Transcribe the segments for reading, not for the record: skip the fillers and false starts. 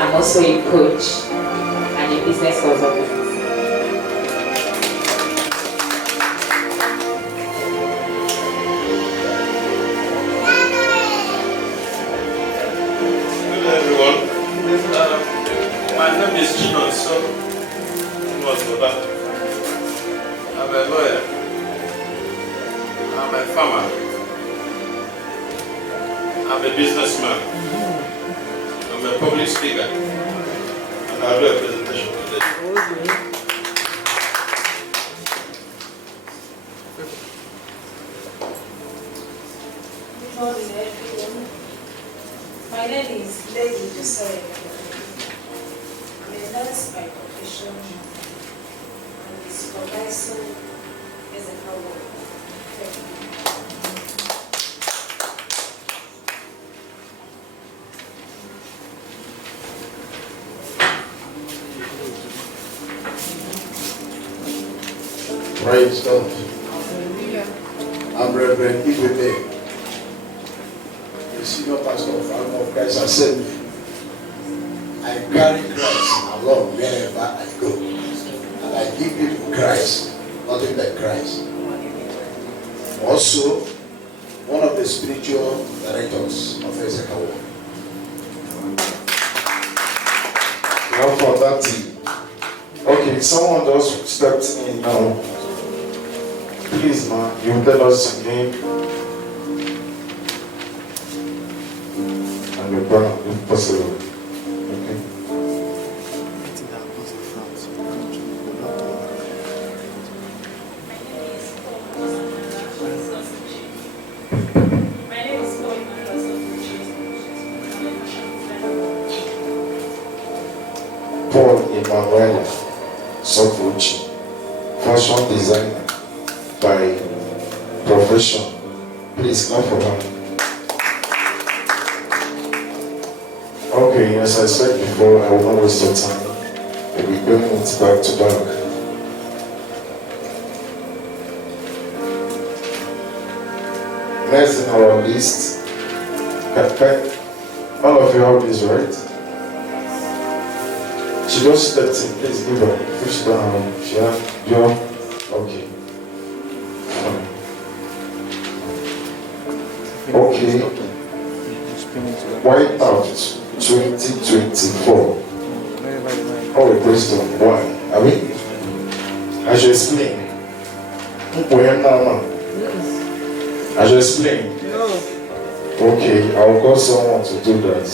I'm also a coach and a business consultant. Hello everyone. My name is Chinon, so I'm a lawyer. I'm a farmer. I'm a businessman. I'm a public speaker. And I'll do a presentation today. Good morning, everyone. My name is Lady Josiah. I'm a nurse by profession and a supervisor Ezeka work. Praise God. I'm Reverend Ezeka, the senior pastor of Arm of Christ Assembly. I carry Christ along wherever I go. And I give people Christ, nothing but Christ. Also, one of the spiritual directors of Ezeka. Now for that team. Okay, someone just stepped in now. Please, man, you tell us your name and your brand if possible. Okay. Paul Emmanuel Sofuchi, fashion designer by profession. Please clap for her. Okay, as I said before, I will not waste your time. We'll be doing it back to back. Next in our list, all of you have this, right? She just stepped in. Please give her. Push down. She has your. Okay. Okay. Why Taft 2024? Oh, a question. Why? I mean, I should explain. I should explain. Okay, I'll call someone to do that.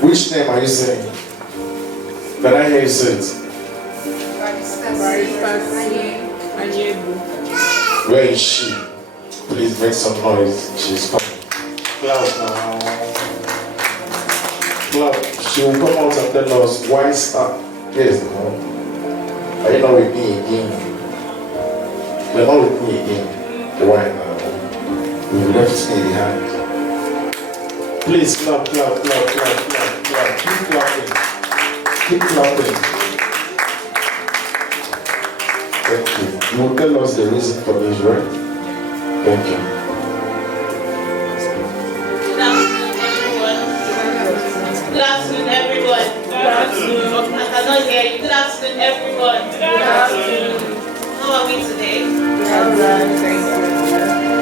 Which name are you saying? Can I hear you say it? Where is she? Please make some noise. She's coming. Clap now. Clap. She will come out and tell us why start. Yes, no. Are you not with me again? You're not with me again. Why now? You left me behind. Please clap, clap, clap, clap, clap, clap. Keep clapping. Keep clapping. Thank you. You will tell us the reason for this, right? Thank you. Good afternoon, everyone. Good afternoon. I cannot hear you. Good afternoon, everyone. Good afternoon. How are we today?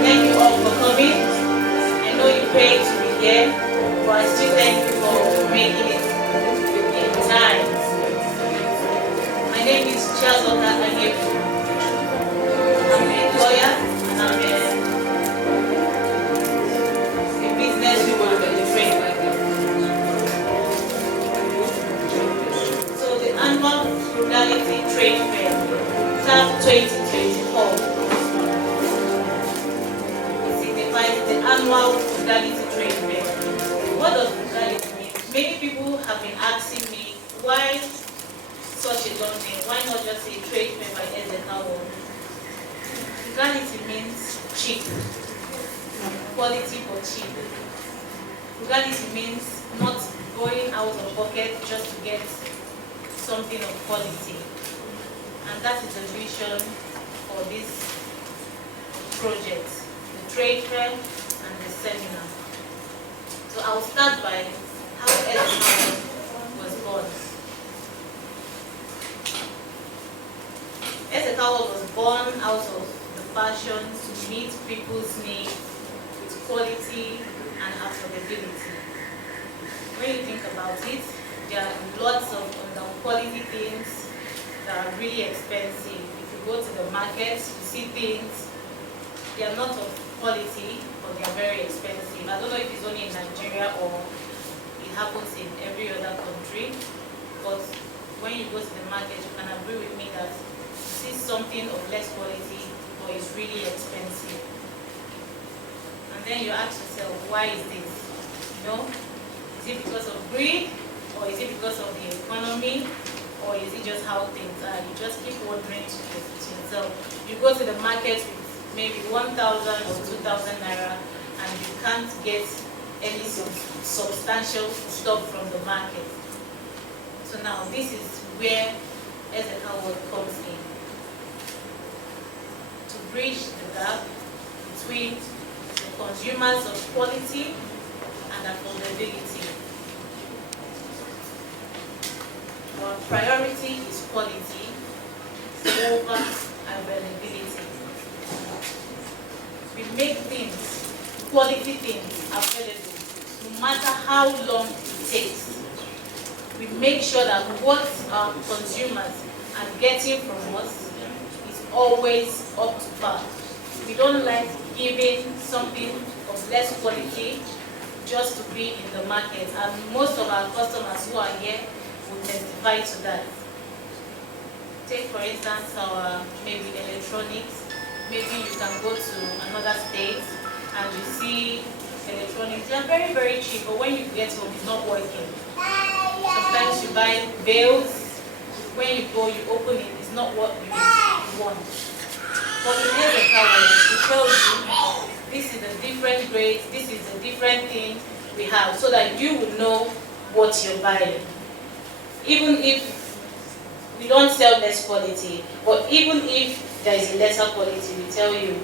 Thank you all for coming. I know you paid to be here, but I still thank you for making it in time. My name is Ezeka. I'm a lawyer and I'm a businesswoman and a friend. So the annual frugality trade fair, Taft 2024, signifies the annual frugality trade fair. What does frugality mean? Many people have been asking me why such a long name? Why not just say trade fair by Ezeka? Frugality means cheap, quality but cheap. Frugality means not going out of pocket just to get something of quality. And that is the vision for this project, the trade fair and the seminar. So I'll start by how Ezeka was born. Ezeka was born out of the passion to meet people's needs with quality and affordability. When you think about it, there are lots of quality things that are really expensive. If you go to the market, you see things, they are not of quality, but they are very expensive. I don't know if it's only in Nigeria or it happens in every other country, but when you go to the market, you can agree with me that you see something of less quality, but it's really expensive. And then you ask yourself, why is this? You know? Is it because of greed, or is it because of the economy, or is it just how things are? You just keep wondering to yourself. You go to the market with maybe 1,000 or 2,000 naira, and you can't get any substantial stuff from the market. So now this is where Ezeka comes in, to bridge the gap between the consumers of quality and affordability. Our priority is quality over availability. We make things, quality things, available, no matter how long it takes. We make sure that what our consumers are getting from us is always up to par. We don't like giving something of less quality just to be in the market, and most of our customers who are here will testify to that. Take for instance our maybe electronics. Maybe you can go to another state and you see electronics. They are very, very cheap, but when you get home, it's not working. Sometimes you buy bills. When you go, you open it, it's not what you want. But in Ezeka, it tells you this is a different grade, this is a different thing we have, so that you will know what you're buying. Even if we don't sell less quality, but even if there is a lesser quality, we tell you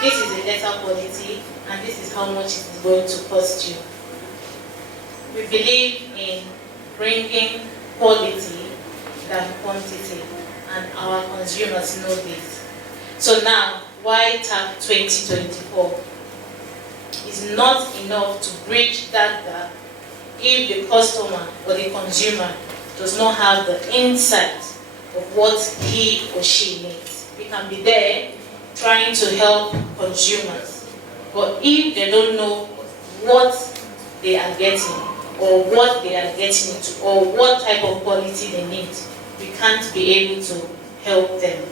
this is a lesser quality and this is how much it is going to cost you. We believe in bringing quality than quantity, and our consumers know this. So now, why Taft 2024 is not enough to bridge that gap if the customer or the consumer does not have the insight of what he or she needs. We can be there trying to help consumers, but if they don't know what they are getting, or what they are getting into, or what type of quality they need, we can't be able to help them.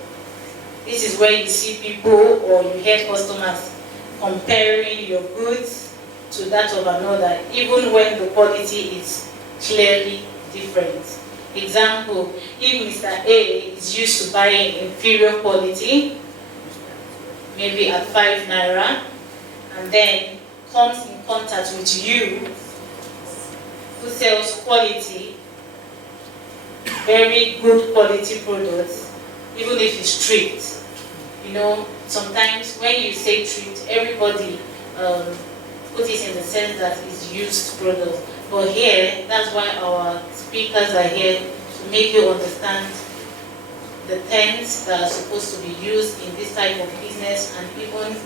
This is where you see people or you hear customers comparing your goods to that of another, even when the quality is clearly different. Example, if Mr. A is used to buying inferior quality, maybe at 5 naira, and then comes in contact with you, who sells quality, very good quality products, even if it's stripped. You know, sometimes when you say stripped, everybody puts it in the sense that it's used product. But here, that's why our speakers are here, to make you understand the terms that are supposed to be used in this type of business and even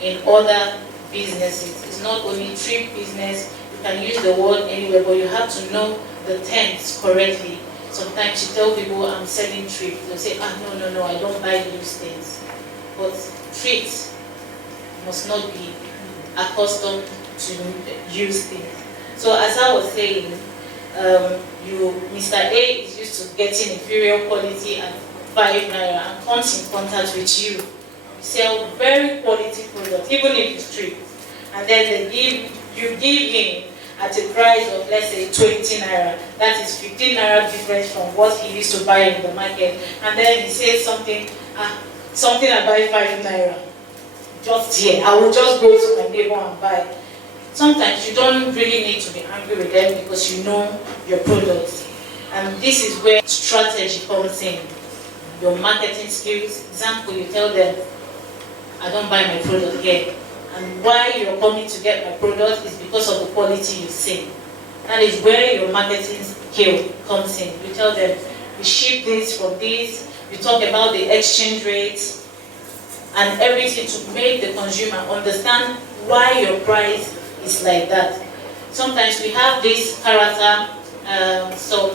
in other businesses. It's not only trip business, you can use the word anywhere, but you have to know the terms correctly. Sometimes you tell people, I'm selling trip. They'll say, no, I don't buy used things. But trips must not be accustomed to use things. So as I was saying, Mr. A is used to getting inferior quality at 5 naira and comes in contact with you. You sell very quality products, even if it's stripped. And then you give him at a price of, let's say, 20 naira. That is 15 naira difference from what he used to buy in the market. And then he says something I buy 5 naira. Just here, I will just go to my neighbor and buy. Sometimes you don't really need to be angry with them because you know your products. And this is where strategy comes in. Your marketing skills. Example, you tell them, I don't buy my product here. And why you're coming to get my product is because of the quality you see. That is where your marketing skill comes in. You tell them, we ship this from this, you talk about the exchange rates and everything to make the consumer understand why your price is like that. Sometimes we have this character, some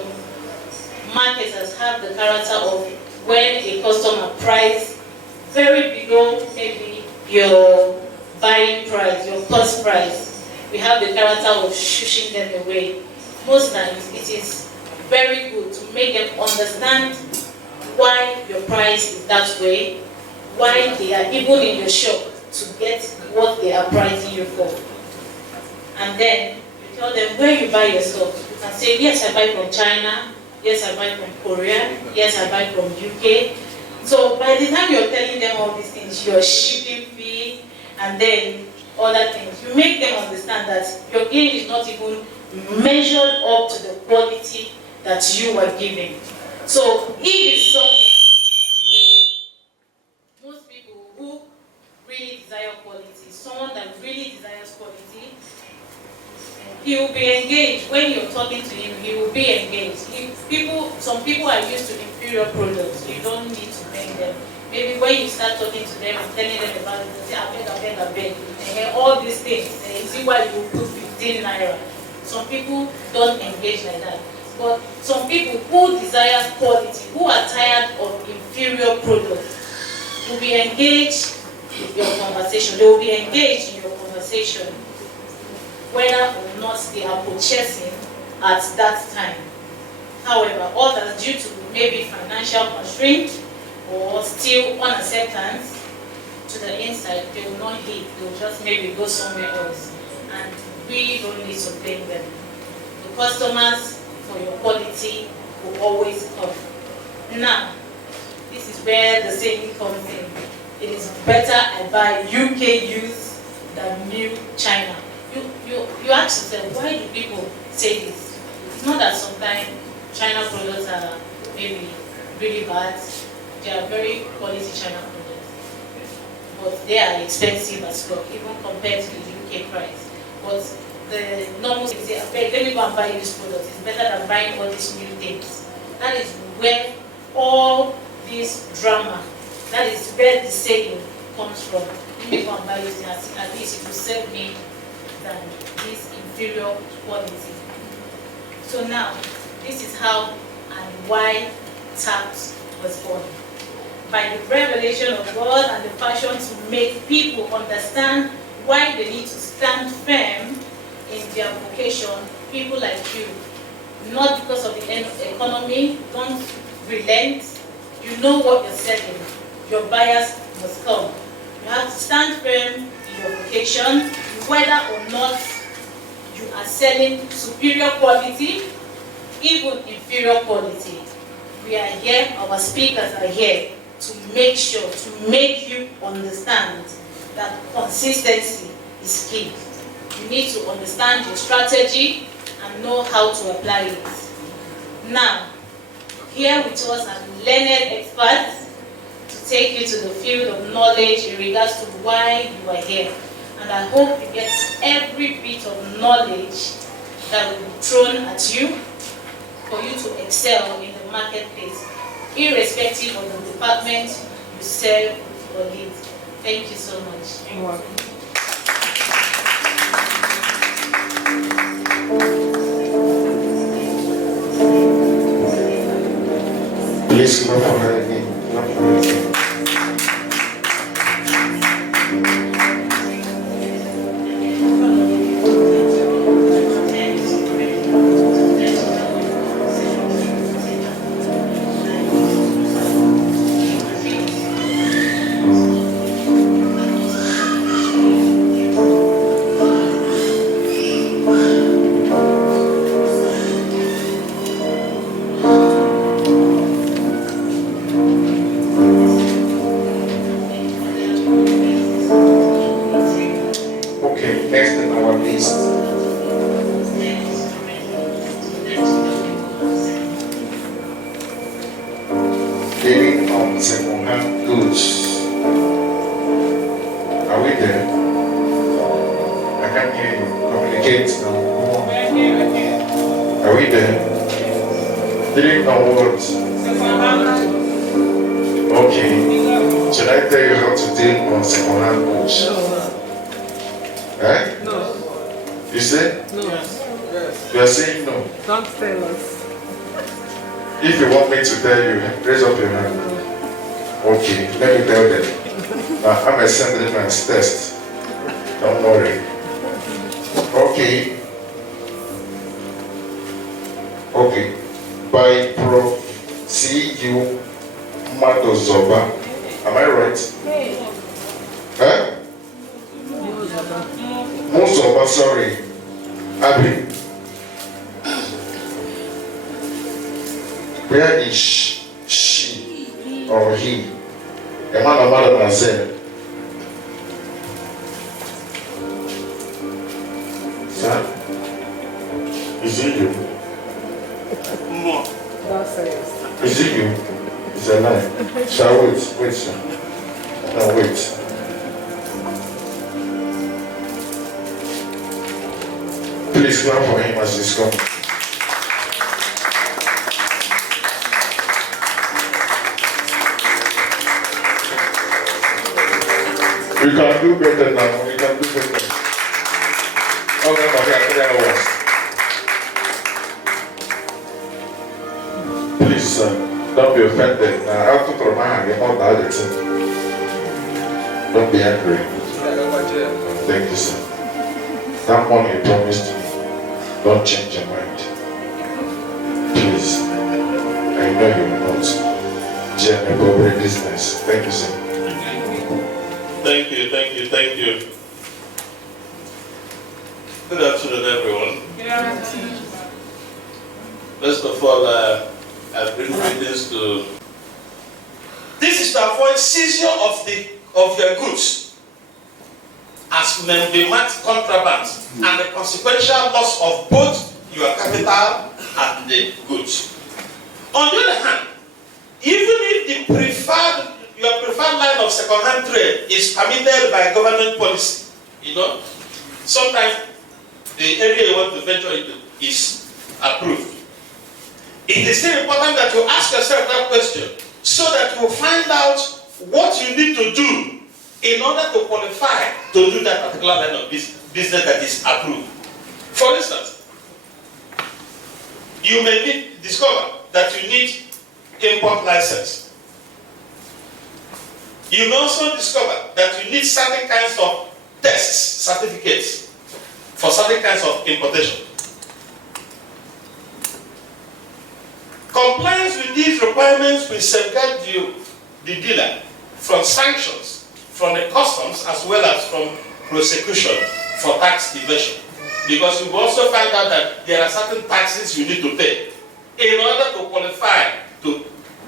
marketers have the character of when a customer price very below maybe your buying price, your cost price, we have the character of shushing them away. Most times it is very good to make them understand why your price is that way, why they are even in your shop to get what they are pricing you for. And then you tell them where you buy your stuff. You can say, yes, I buy from China, yes, I buy from Korea, yes, I buy from UK. So by the time you're telling them all these things, your shipping fee, and then other things, you make them understand that your gain is not even measured up to the quality that you are giving. So if it's someone, most people who really desire quality, someone that really desires quality, he will be engaged. When you're talking to him, he will be engaged. Some people are used to inferior products. You don't need to beg them. Maybe when you start talking to them and telling them about it, they say, I beg. They hear all these things. They see why you put 15 naira. Some people don't engage like that. But some people who desire quality, who are tired of inferior products, will be engaged in your conversation. They will be engaged in your conversation, whether or not they are purchasing at that time. However, others, due to maybe financial constraint or still unacceptance to the inside, they will not hit. They will just maybe go somewhere else. And we don't need to blame them. The customers for your quality will always come. Now, this is where the saying comes in. It is better I buy UK used than new China. You ask yourself, why do people say this? It's not that sometimes China products are maybe really bad. They are very quality China products. But they are expensive as well, even compared to the UK price. But the normal thing say, okay, let me go and buy this product. It's better than buying all these new things. That is where all this drama, that is where the saying comes from. Let me go and buy this thing, at least it will serve me than this inferior quality. So now, this is how and why Taft was born. By the revelation of God and the passion to make people understand why they need to stand firm in their vocation, people like you, not because of the economy, don't relent. You know what you're selling. Your buyers must come. You have to stand firm in your vocation, whether or not you are selling superior quality, even inferior quality. We are here, our speakers are here to make sure, to make you understand that consistency is key. You need to understand your strategy and know how to apply it. Now, here with us are learned experts to take you to the field of knowledge in regards to why you are here. And I hope you get every bit of knowledge that will be thrown at you for you to excel in the marketplace, irrespective of the department you serve or lead. Thank you so much. You're welcome. Please clap for her again. Clap for her again. Okay, next on our list. Dealing on second-hand goods. Are we there? I can't hear you. Communicate now. Go on. Are we there? Didn't know what? Okay. Should I tell you how to deal on second-hand goods? Eh? No. You say? No. You are saying no. Don't tell us. If you want me to tell you, raise up your hand. Okay, let me tell them. I'm a sentiment test. Don't worry. Okay. Okay. By Prof. C.U. Matozoba. Am I right? Huh? Muzoba, sorry. Abi. Where is she or he? A man or mother myself. Sir? Is it you? More. That's it. Is it you? It's a lie. Sir, wait, sir. No, wait. Please clap for him as he's coming. We can do better now. We can do better. Okay, please, sir, don't be offended. I have to throw my hand on the other thing. Don't be angry. Thank you, sir. That money you promised me, don't change your mind. Please, I know you will not. General corporate business. Thank you, sir. Thank you. Good afternoon, everyone. First of all, I bring greetings to. This is to avoid seizure of your goods as may be marked contraband and the consequential loss of both your capital and the goods. On the other hand, even if your preferred line of second-hand trade is permitted by government policy, sometimes the area you want to venture into is approved. It is still important that you ask yourself that question so that you find out what you need to do in order to qualify to do that particular line of business that is approved. For instance, you may discover that you need import license. You may also discover that you need certain kinds of tests, certificates for certain kinds of importation. Compliance with these requirements will safeguard you, the dealer, from sanctions from the customs as well as from prosecution for tax evasion. Because you will also find out that there are certain taxes you need to pay in order to qualify to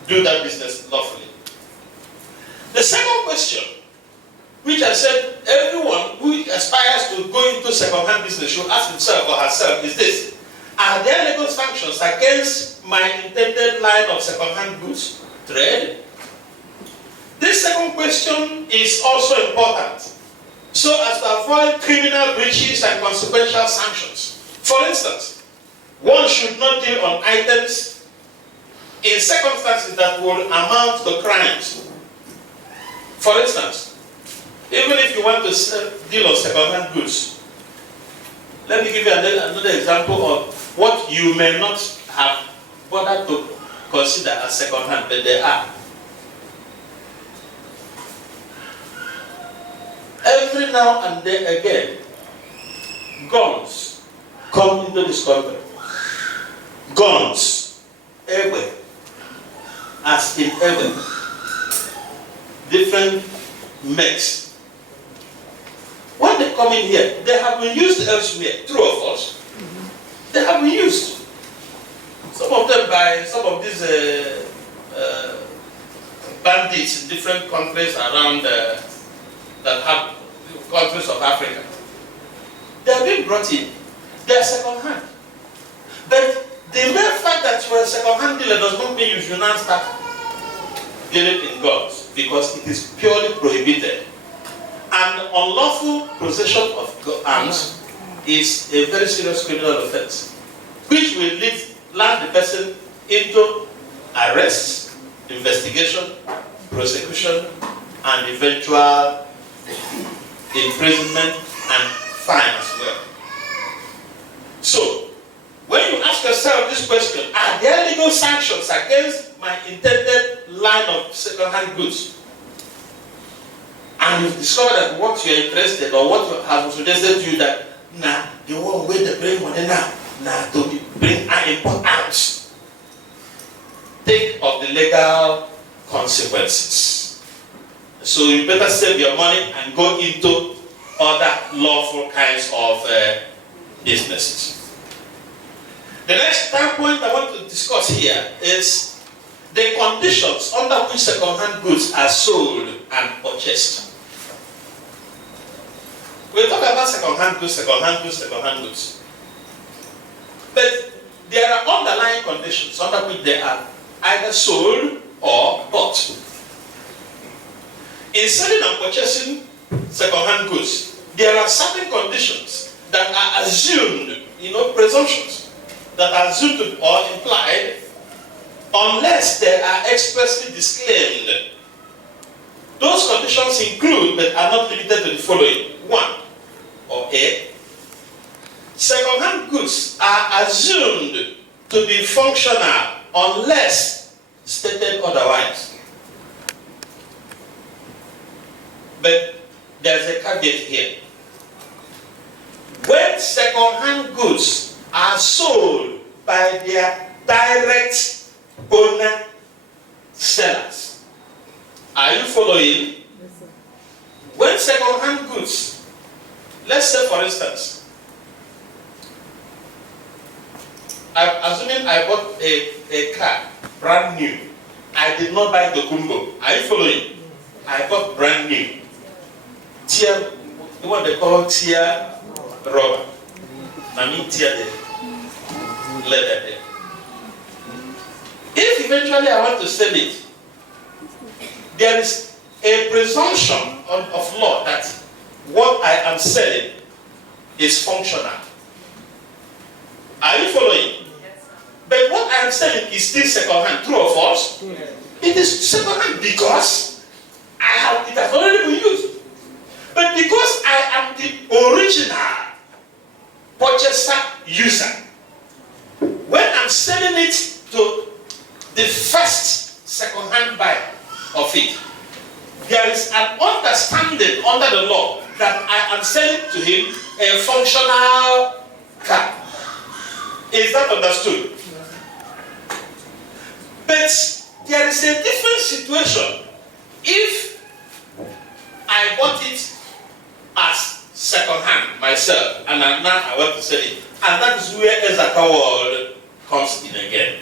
do that business lawfully. The second question, which I said everyone who aspires to go into second-hand business should ask himself or herself is this: are there legal sanctions against my intended line of second-hand goods trade? This second question is also important so as to avoid criminal breaches and consequential sanctions. For instance, one should not deal on items in circumstances that will amount to crimes. For instance, even if you want to deal on second-hand goods, let me give you another example of what you may not have bothered to consider as second-hand, but they are. Every now and then again, guns come into this country. Guns, everywhere, as in everywhere. Different makes. When they come in here, they have been used elsewhere, true or false? They have been used. Some of them by some of these bandits in different countries around that have countries of Africa. They are being brought in. They are second-hand. But the mere fact that you are a second-hand dealer does not mean you should not start dealing in guns, because it is purely prohibited. And unlawful possession of arms is a very serious criminal offense, which which will land the person into arrest, investigation, prosecution, and eventual imprisonment and fine as well. So, when you ask yourself this question, are there legal sanctions against my intended line of second-hand goods? And you discover that what you are interested or what has suggested to you that the one way they bring money now to bring and import out. Think of the legal consequences. So you better save your money and go into other lawful kinds of businesses. The next point I want to discuss here is the conditions under which second-hand goods are sold and purchased. We'll talk about second-hand goods. But there are underlying conditions under which they are either sold or bought. In selling and purchasing second-hand goods, there are certain conditions that are assumed, presumptions that are assumed or implied unless they are expressly disclaimed. Those conditions include, but are not limited to the following. 1, or A, second-hand goods are assumed to be functional unless stated otherwise. But there's a caveat here. When second-hand goods are sold by their direct owner sellers. Are you following? Yes, sir. When second-hand goods, let's say for instance, assuming I bought a car, brand new. I did not buy the Kumbo. Are you following? I bought brand new. Tear, the one they call tear rubber. I mean tear the leather there. If eventually I want to sell it, there is a presumption of law that what I am selling is functional. Are you following? Yes, sir. But what I am selling is still second-hand. True or false? Yes. It is second-hand because it has already been used. But because I am the original purchaser user, when I'm selling it to the first second-hand buyer of it, there is an understanding under the law that I am selling to him a functional car. Is that understood? But there is a different situation if I bought it as second-hand myself and now I want to sell it. And that is where Ezeka world comes in again.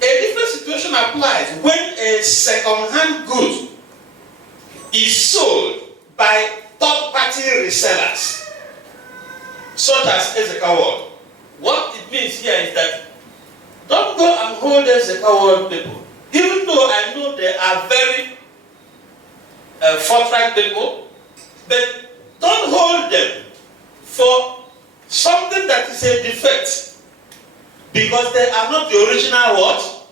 A different situation applies when a second-hand good is sold by third-party resellers, such as Ezeka world. What it means here is that don't go and hold Ezeka world people, even though I know they are very forthright people, but don't hold them for something that is a defect, because they are not the original what?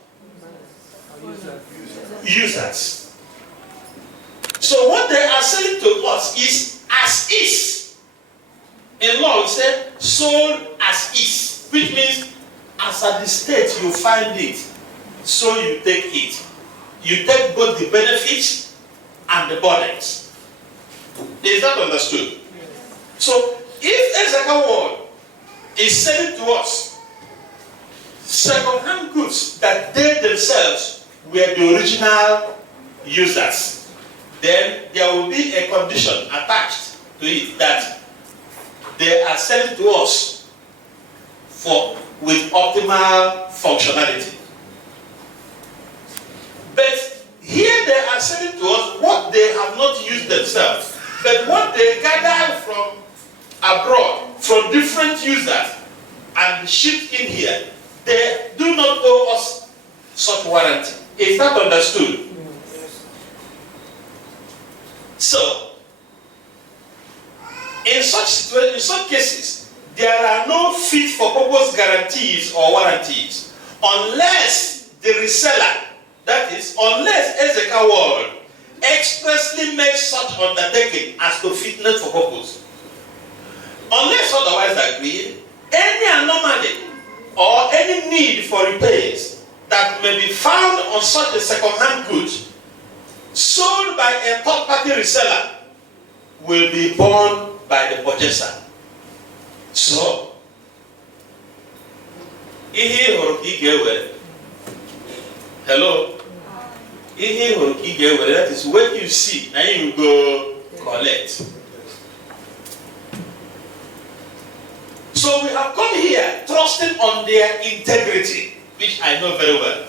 Users. So what they are selling to us is as is. In law we say sold as is, which means as at the state you find it, so you take it. You take both the benefits and the burdens. Is that understood? So if Ezeka world is selling to us second-hand goods that they themselves were the original users, then there will be a condition attached to it that they are selling to us with optimal functionality. But here they are selling to us what they have not used themselves, but what they gathered from abroad, from different users, and shipped in here. They do not owe us such warranty. Is that understood? Yes. So, in such cases, there are no fit for purpose guarantees or warranties unless the reseller, that is, unless Ezeka World expressly makes such undertaking as to fitness for purpose. Unless otherwise agreed, any anomaly or any need for repairs that may be found on such a second-hand good sold by a third-party reseller will be borne by the purchaser. So, hello? That is what you see, and you go collect. So we have come here trusting on their integrity, which I know very well.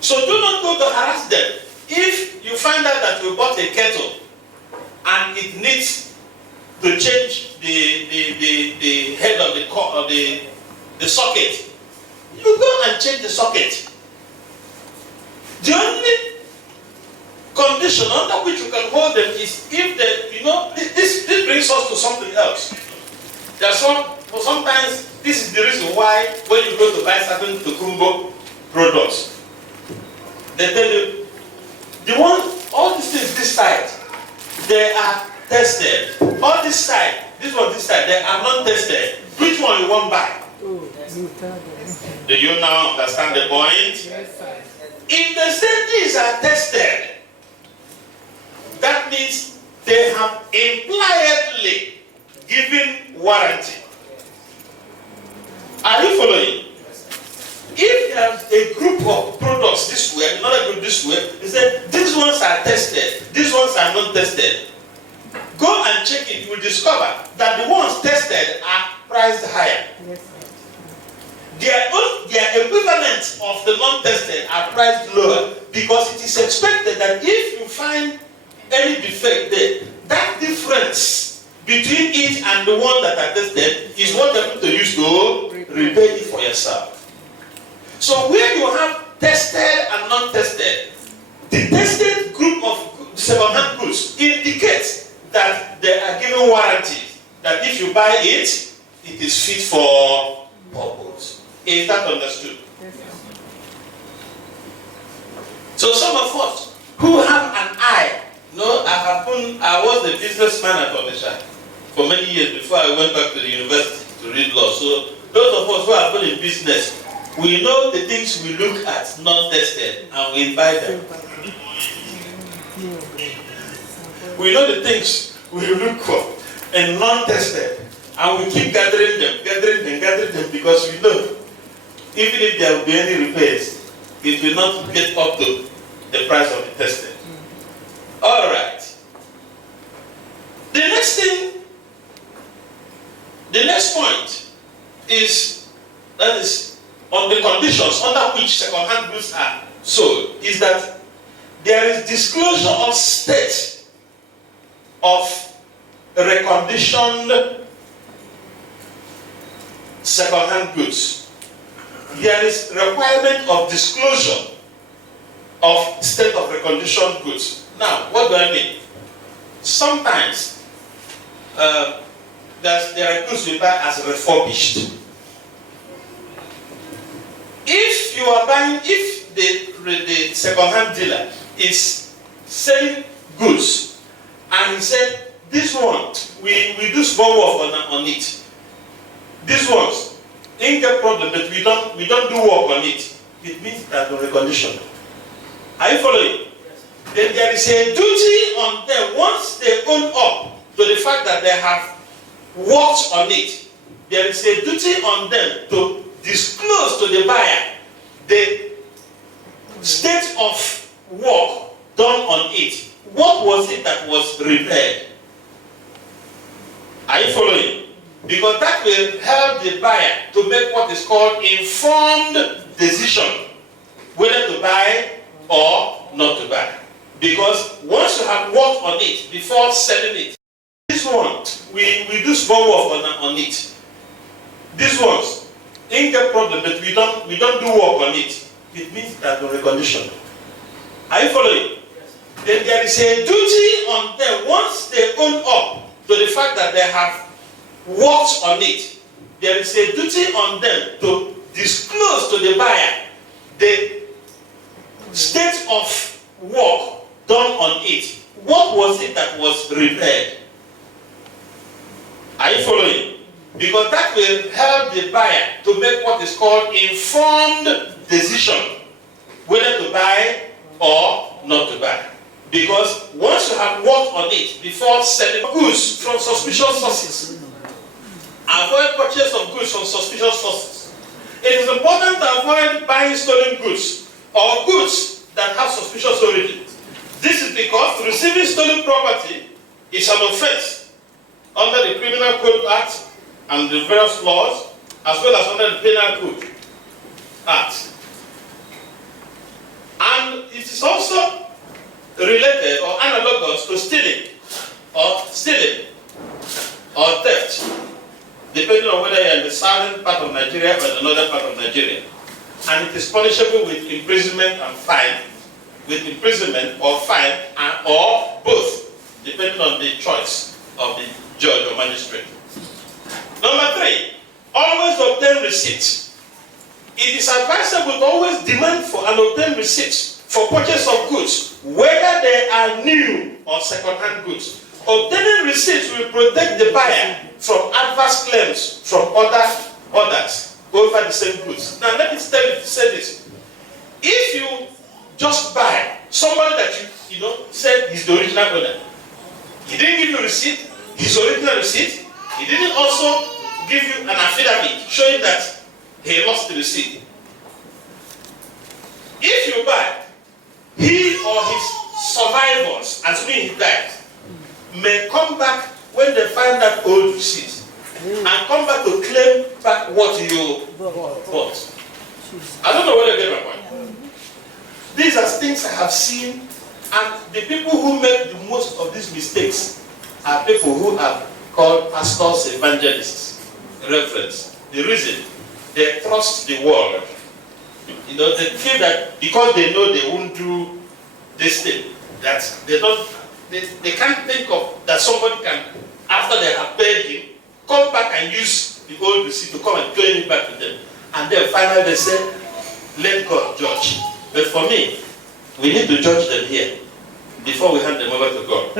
So do not go to harass them. If you find out that you bought a kettle and it needs to change the head of the socket, you go and change the socket. The only condition under which you can hold them is if this brings us to something else. Sometimes this is the reason why when you go to buy certain Tokumbo products, they tell you, all these things this side, they are tested. All this side, this side, they are not tested. Which one you want buy? Do you now understand the point? If they say these are tested, that means they have impliedly given warranty. Are you following? If there's a group of products this way, another group this way, they say these ones are tested, these ones are not tested. Go and check it, you will discover that the ones tested are priced higher. Their equivalents of the non-tested are priced lower because it is expected that if you find any defect there, that difference between it and the one that are tested is what you're going to use to repair it for yourself. So where you have tested and non-tested, the tested group of second-hand goods indicates that they are given warranty, that if you buy it, it is fit for purpose. Is that understood? Yes. So some of us who have an eye, I was a businessman at Onisha for many years before I went back to the university to read law. So those of us who have been in business, we know the things we look at, not tested, and we buy them. We know the things we look for and non-tested, and we keep gathering them because we know even if there will be any repairs, it will not get up to the price of the tested. All right. The next point is, that is on the conditions under which second-hand goods are sold, is that there is disclosure of state of reconditioned second-hand goods. There is requirement of disclosure of state of reconditioned goods. Now, what do I mean? Sometimes there are goods we buy as refurbished. If you are buying, if the second-hand dealer is selling goods and he said, this one, we do small work on it. These ones, ain't a problem, but we don't do work on it. It means that no recondition. Are you following? Yes. Then there is a duty on them once they own up to the fact that they have worked on it. There is a duty on them to disclose to the buyer the state of work done on it. What was it that was repaired? Are you following? Because that will help the buyer to make what is called informed decision whether to buy or not to buy. Because once you have worked on it before selling it, this one, we do small work on it. These ones, ain't a problem, but we don't do work on it. It means that no recondition. Are you following? Yes. Then there is a duty on them once they own up to the fact that they have worked on it. there is a duty on them to disclose to the buyer the state of work done on it. What was it that was repaired? Are you following? Because that will help the buyer to make what is called informed decision whether to buy or not to buy. Because once you have worked on it before selling goods from suspicious sources, avoid purchase of goods from suspicious sources. It is important to avoid buying stolen goods or goods that have suspicious origin. This is because receiving stolen property is an offense under the Criminal Code Act and the various laws, as well as under the Penal Code Act. And it is also related or analogous to stealing or theft, depending on whether you are in the southern part of Nigeria or the northern part of Nigeria. And it is punishable with imprisonment and fine, with imprisonment or fine, or both, depending on the choice of the judge or magistrate. Number 3, always obtain receipts. It is advisable to always demand for and obtain receipts for purchase of goods, whether they are new or second-hand goods. Obtaining receipts will protect the buyer from adverse claims from others over the same goods. Now let me say this. If you just buy somebody that you said is the original owner, he didn't give you a receipt, his original receipt, he didn't also give you an affidavit showing that he lost the receipt. If you buy, he or his survivors, assuming he died, may come back when they find that old receipt and come back to claim back what you bought. I don't know whether you get my point. These are things I have seen, and the people who make the most of these mistakes are people who are called pastors, evangelists, reverends. The reason, they trust the world. They feel that because they know they won't do this thing, that they can't think of that somebody can, after they have paid him, come back and use the old receipt to come and claim it back to them. And then finally they say, let God judge. But for me, we need to judge them here before we hand them over to God.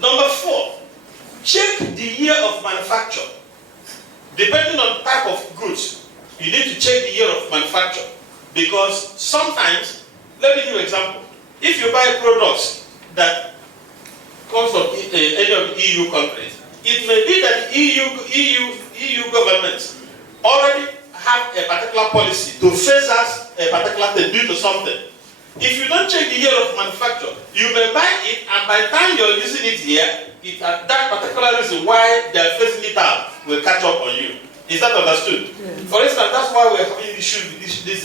Number 4, check the year of manufacture. Depending on the type of goods, you need to check the year of manufacture. Because sometimes, let me give you an example. If you buy products that come from any of the EU countries, it may be that the EU government already have a particular policy to phase out a particular thing due to something. If you don't check the year of manufacture, you may buy it, and by the time you're using it here, that particular reason why they're phasing it out will catch up on you. Is that understood? Yes. For instance, that's why we're having issues with these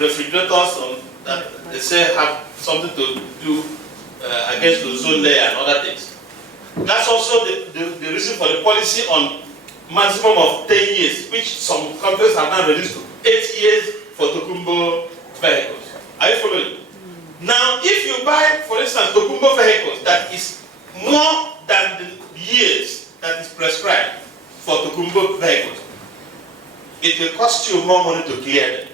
refrigerators that they say have something to do against the ozone layer and other things. That's also the reason for the policy on maximum of 10 years, which some countries have now reduced to 8 years for Tokumbo vehicles. Are you following? Now, if you buy, for instance, Tokumbo vehicles that is more than the years that is prescribed for Tokumbo vehicles, it will cost you more money to clear them.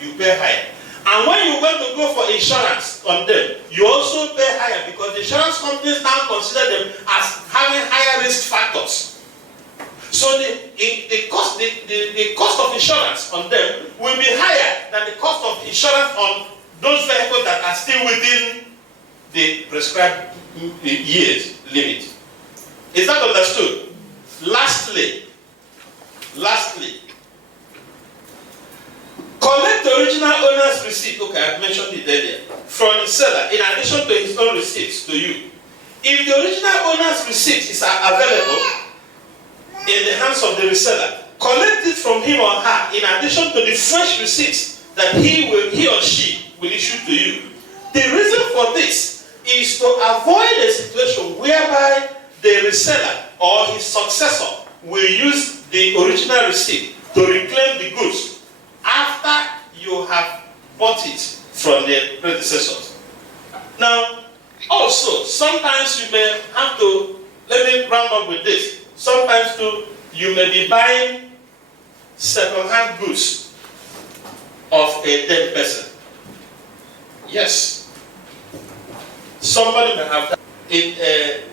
You pay higher. And when you want to go for insurance on them, you also pay higher because the insurance companies now consider them as having higher risk factors. So the cost of insurance on them will be higher than the cost of insurance on those vehicles that are still within the prescribed years limit. Is that understood? Lastly, collect the original owner's receipt. Okay, I've mentioned it earlier. From the seller, in addition to his own receipts to you. If the original owner's receipt is available in the hands of the reseller, collect it from him or her in addition to the fresh receipts that he or she will issue to you. The reason for this is to avoid a situation whereby the reseller or his successor will use the original receipt to reclaim the goods after you have bought it from the predecessors. Now, also, sometimes you may have to, let me round up with this. Sometimes too, you may be buying second-hand goods of a dead person. Yes. Somebody may have that in a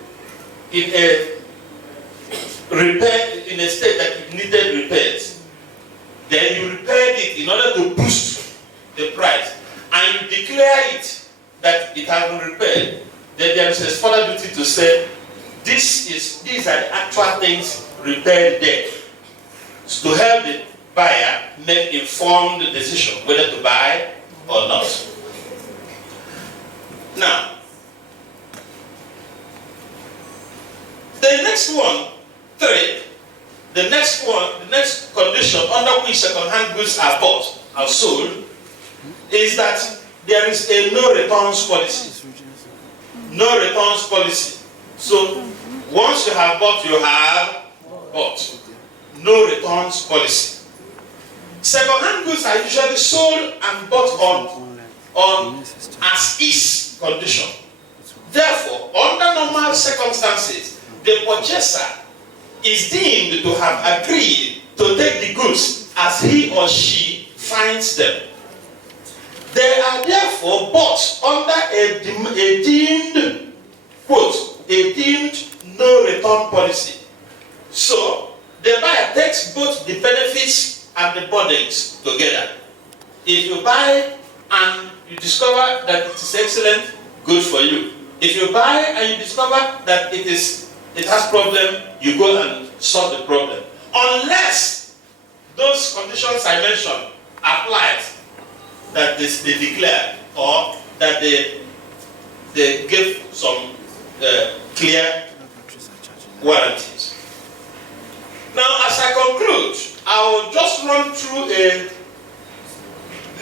repair, in a state that it needed repairs. Then you repaired it in order to boost the price, and you declare it that it has been repaired. Then there is a further duty to say, these are the actual things repaired there, to help the buyer make informed decision whether to buy or not. Now, the next one, 3, the next condition under which second-hand goods are bought or sold is that there is a no returns policy. No returns policy. So once you have bought, you have bought. No returns policy. Second-hand goods are usually sold and bought on as-is condition. Therefore, under normal circumstances, the purchaser is deemed to have agreed to take the goods as he or she finds them. They are therefore bought under a deemed, quote, a deemed no return policy. So, the buyer takes both the benefits and the burdens together. If you buy and you discover that it is excellent, good for you. If you buy and you discover that it has problem, you go and solve the problem. Unless those conditions I mentioned apply, that they declare, or that they give some clear warranties. Now, as I conclude, I will just run through a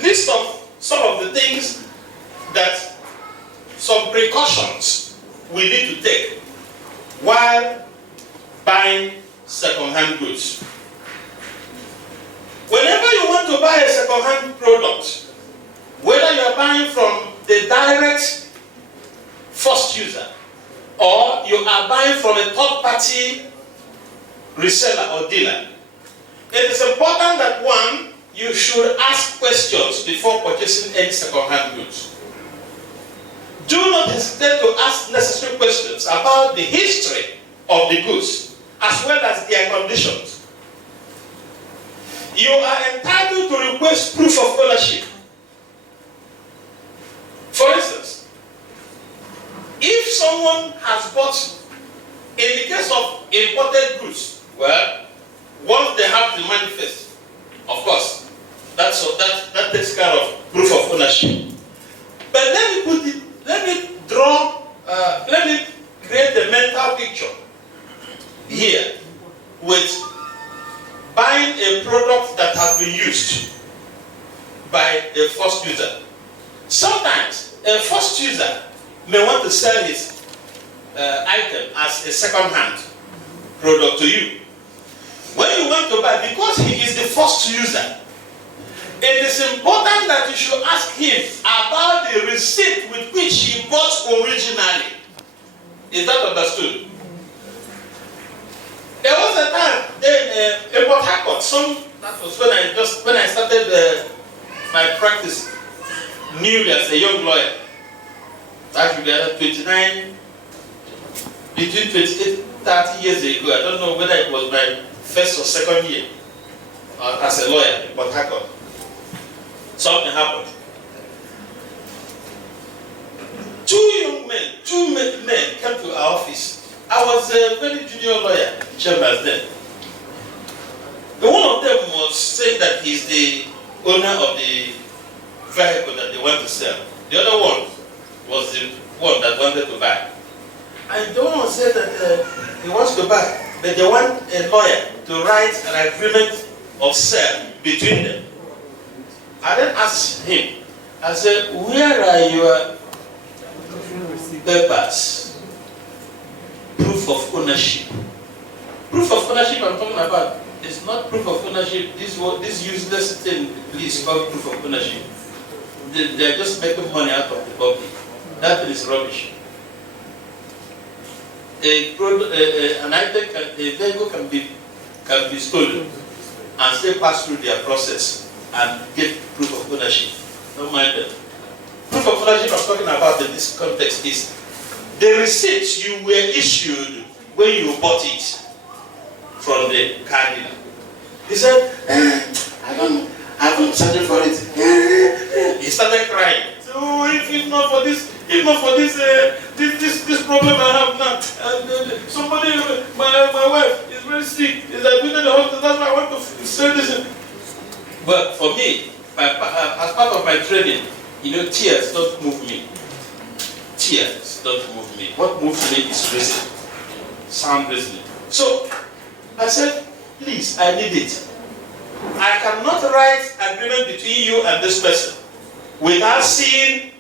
list of some of the things that, some precautions we need to take while buying second-hand goods. Whenever you want to buy a second-hand product, whether you are buying from the direct first user or you are buying from a third-party reseller or dealer, it is important that, one, you should ask questions before purchasing any second-hand goods. Do not hesitate to ask necessary questions about the history of the goods as well as their conditions. You are entitled to request proof of ownership. For instance, if someone has bought, in the case of imported goods, well, once they have the manifest, of course, that takes care of proof of ownership. But let me create the mental picture here with buying a product that has been used by a first user. Sometimes a first user may want to sell his item as a second-hand product to you. When you want to buy, because he is the first user, it is important that you should ask him about the receipt with which he bought originally. Is that understood? There was a time in Port Harcourt, that was when I started my practice newly as a young lawyer. That would be 29, between 28, 30 years ago. I don't know whether it was my first or second year as a lawyer in Port Harcourt. Something happened. Two men came to our office. I was a very junior lawyer in Chambers then. The one of them was saying that he's the owner of the vehicle that they want to sell. The other one was the one that wanted to buy. And the one said that he wants to buy, but they want a lawyer to write an agreement of sale between them. I then asked him, I said, where are your papers? Proof of ownership. Proof of ownership I'm talking about is not proof of ownership. This useless thing, please, called proof of ownership. They're just making money out of the public. That is rubbish. an item, a vehicle can be stolen and still pass through their process and get proof of ownership. Don't mind them. Proof of ownership I'm talking about in this context is the receipts you were issued when you bought it from the car dealer. He said, I haven't searched for it. He started crying. So if not for this problem I have now, somebody, my wife is very sick, is admitted in the hospital, that's why I want to say this. But for me, as part of my training, tears don't move me. Tears don't move me. What moves me is reason. Sound reasoning. So I said, please, I need it. I cannot write agreement between you and this person without seeing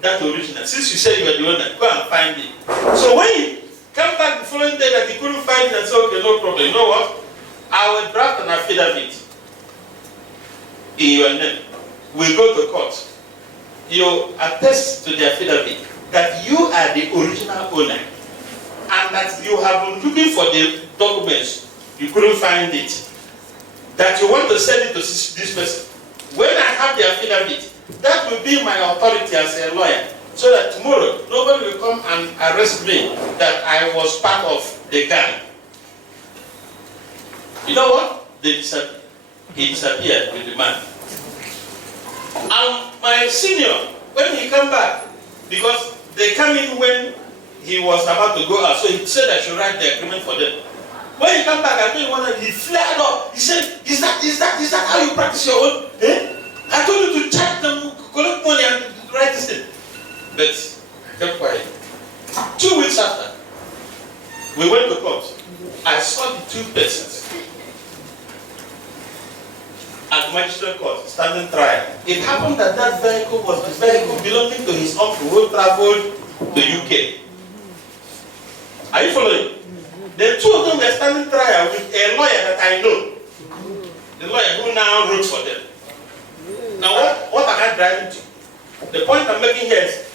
that original. Since you said you are the owner, go and find it. So when you come back the following day that you couldn't find it and say, okay, no problem, you know what? I will draft an affidavit in your name. We go to court. You attest to the affidavit that you are the original owner and that you have been looking for the documents, you couldn't find it, that you want to send it to this person. When I have the affidavit, that will be my authority as a lawyer, so that tomorrow nobody will come and arrest me that I was part of the gang. You know what? He disappeared with the man. And my senior, when he came back, because they came in when he was about to go out, so he said I should write the agreement for them. When he came back, I told him he flared up. He said, is that how you practice your own? I told you to charge them, collect money and write this thing. But I kept quiet. 2 weeks after, we went to court. I saw the two persons at magistrate court standing trial. It happened that that vehicle was the vehicle belonging to his uncle who traveled to UK. Are you following? The two of them were standing trial with a lawyer that I know. The lawyer who now wrote for them. Now what am I driving to? The point I'm making here is,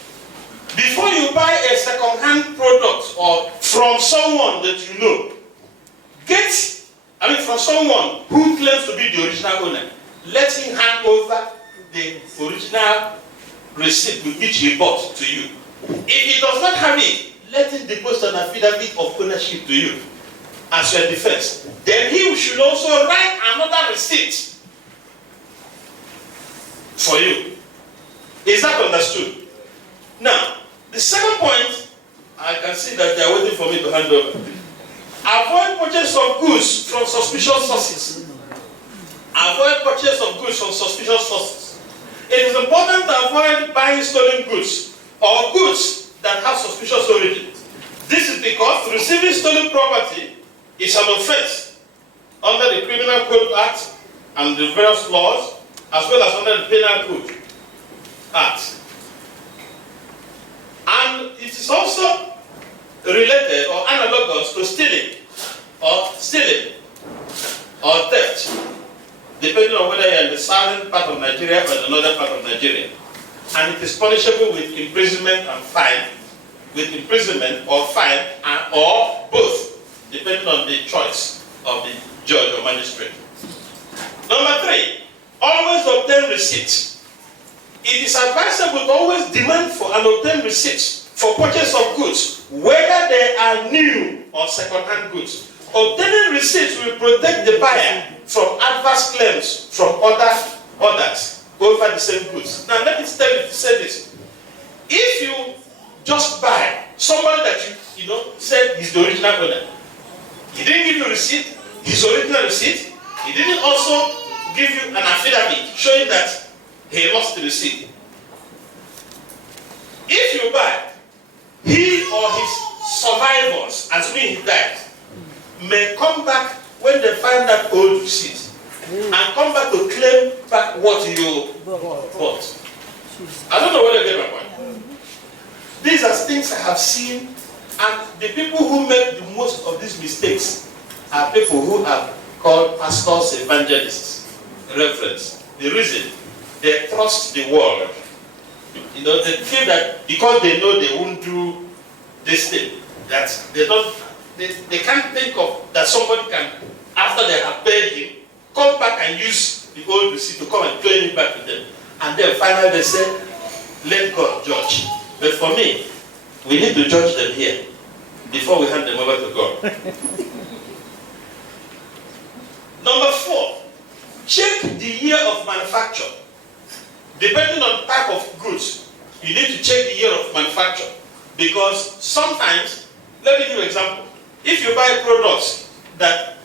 before you buy a second-hand product or from someone that you know, from someone who claims to be the original owner, let him hand over the original receipt with which he bought to you. If he does not have it, let him deposit an affidavit of ownership to you as your defense. Then he should also write another receipt for you. Is that understood? Now, the second point, I can see that they are waiting for me to hand over. Avoid purchase of goods from suspicious sources. Avoid purchase of goods from suspicious sources. It is important to avoid buying stolen goods or goods that have suspicious origin. This is because receiving stolen property is an offense under the Criminal Code Act and the various laws, as well as under the Penal Code Act. And it is also related or analogous to stealing or theft, depending on whether you're in the southern part of Nigeria or the northern part of Nigeria. And it is punishable with imprisonment and fine, with imprisonment or fine, or both, depending on the choice of the judge or magistrate. Number 3, always obtain receipts. It is advisable to always demand for and obtain receipts for purchase of goods, whether they are new or second-hand goods. Obtaining receipts will protect the buyer from adverse claims from others over the same goods. Now let me say this. If you just buy somebody that you said is the original owner, he didn't give you a receipt, his original receipt, he didn't also give you an affidavit showing that he lost the receipt. If you buy, he or his survivors, assuming he died, may come back when they find that old receipt and come back to claim back what you bought. I don't know whether you get my point. These are things I have seen, and the people who make the most of these mistakes are people who are called pastors, evangelists, reverends. The reason, they trust the world. They feel that because they know they won't do this thing, that they can't think of that somebody can, after they have paid him, come back and use the old receipt to come and claim it back to them. And then finally they say, let God judge. But for me, we need to judge them here before we hand them over to God. Number 4, check the year of manufacture. Depending on the type of goods, you need to check the year of manufacture. Because sometimes, let me give you an example. If you buy products that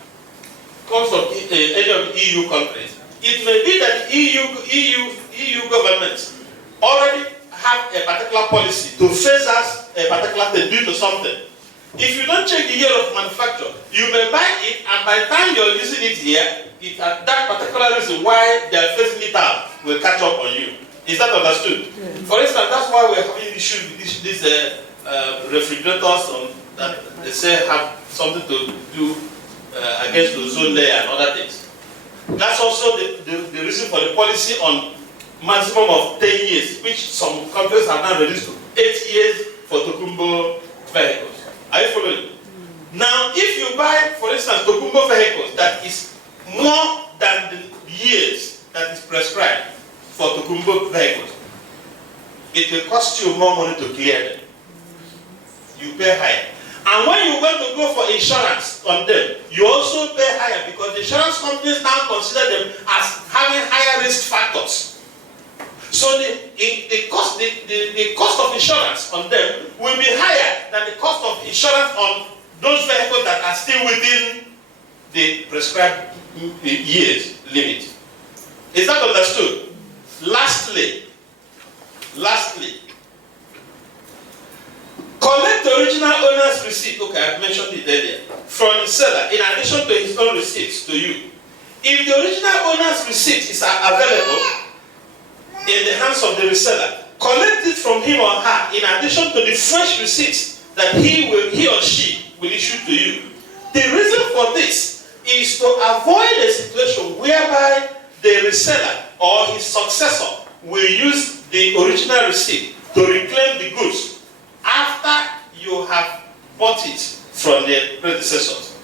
come from any of the EU countries, it may be that the EU government already have a particular policy to phase us a particular thing due to something. If you don't check the year of manufacture, you may buy it, and by the time you're using it here, that particular reason why they're phasing it out will catch up on you. Is that understood? Yes. For instance, that's why we're having issues with these refrigerators that they say have something to do against the ozone layer and other things. That's also the reason for the policy on maximum of 10 years, which some countries have now reduced to 8 years for Tokumbo vehicles. Are you following? Now, if you buy, for instance, Tokumbo vehicles that is more than the years that is prescribed for Tokumbo vehicles, it will cost you more money to clear them. You pay higher. And when you want to go for insurance on them, you also pay higher because the insurance companies now consider them as having higher risk factors. So the cost of insurance on them will be higher than the cost of insurance on those vehicles that are still within the prescribed years limit. Is that understood? Lastly, collect the original owner's receipt. Okay, I've mentioned it earlier. From the seller, in addition to his own receipts to you. If the original owner's receipt is available in the hands of the reseller, collect it from him or her in addition to the fresh receipts that he or she will issue to you. The reason for this is to avoid a situation whereby the reseller or his successor will use the original receipt to reclaim the goods after you have bought it from the predecessors.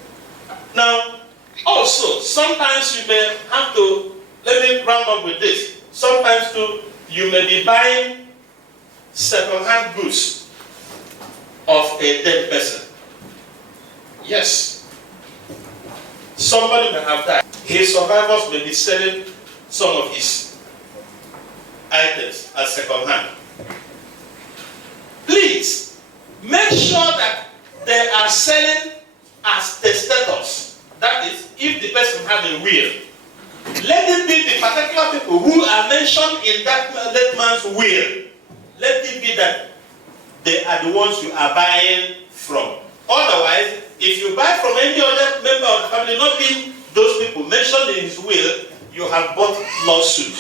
Now, also, sometimes you may have to, let me round up with this. Sometimes too, you may be buying second-hand goods of a dead person. Yes. Somebody may have died. His survivors may be selling some of his items as second-hand. Please, make sure that they are selling as testators. That is, if the person has a will, let it be the particular people who are mentioned in that dead man's will. Let it be that they are the ones you are buying from. Otherwise, if you buy from any other member of the family, not being those people mentioned in his will, you have bought lawsuit.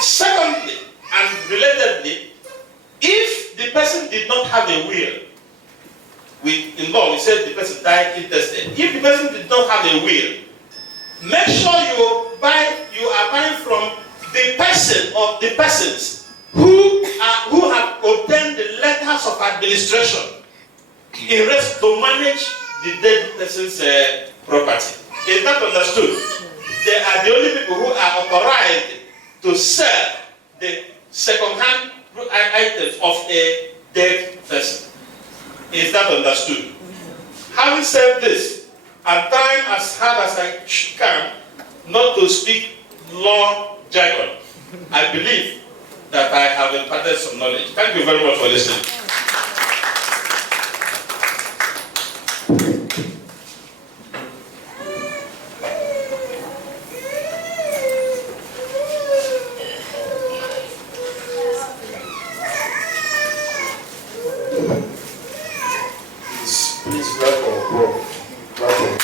Secondly, and relatedly, if the person did not have a will, in law we said the person died intestate. If the person did not have a will, make sure you are buying from the person or the persons who have obtained the letters of administration in rest to manage the dead person's property. Is that understood? They are the only people who are authorized to sell the second-hand items of a dead person. Is that understood? Having said this, I'm trying as hard as I can not to speak law jargon. I believe that I have imparted some knowledge. Thank you very much for listening. Please wrap up, bro. Wrap up.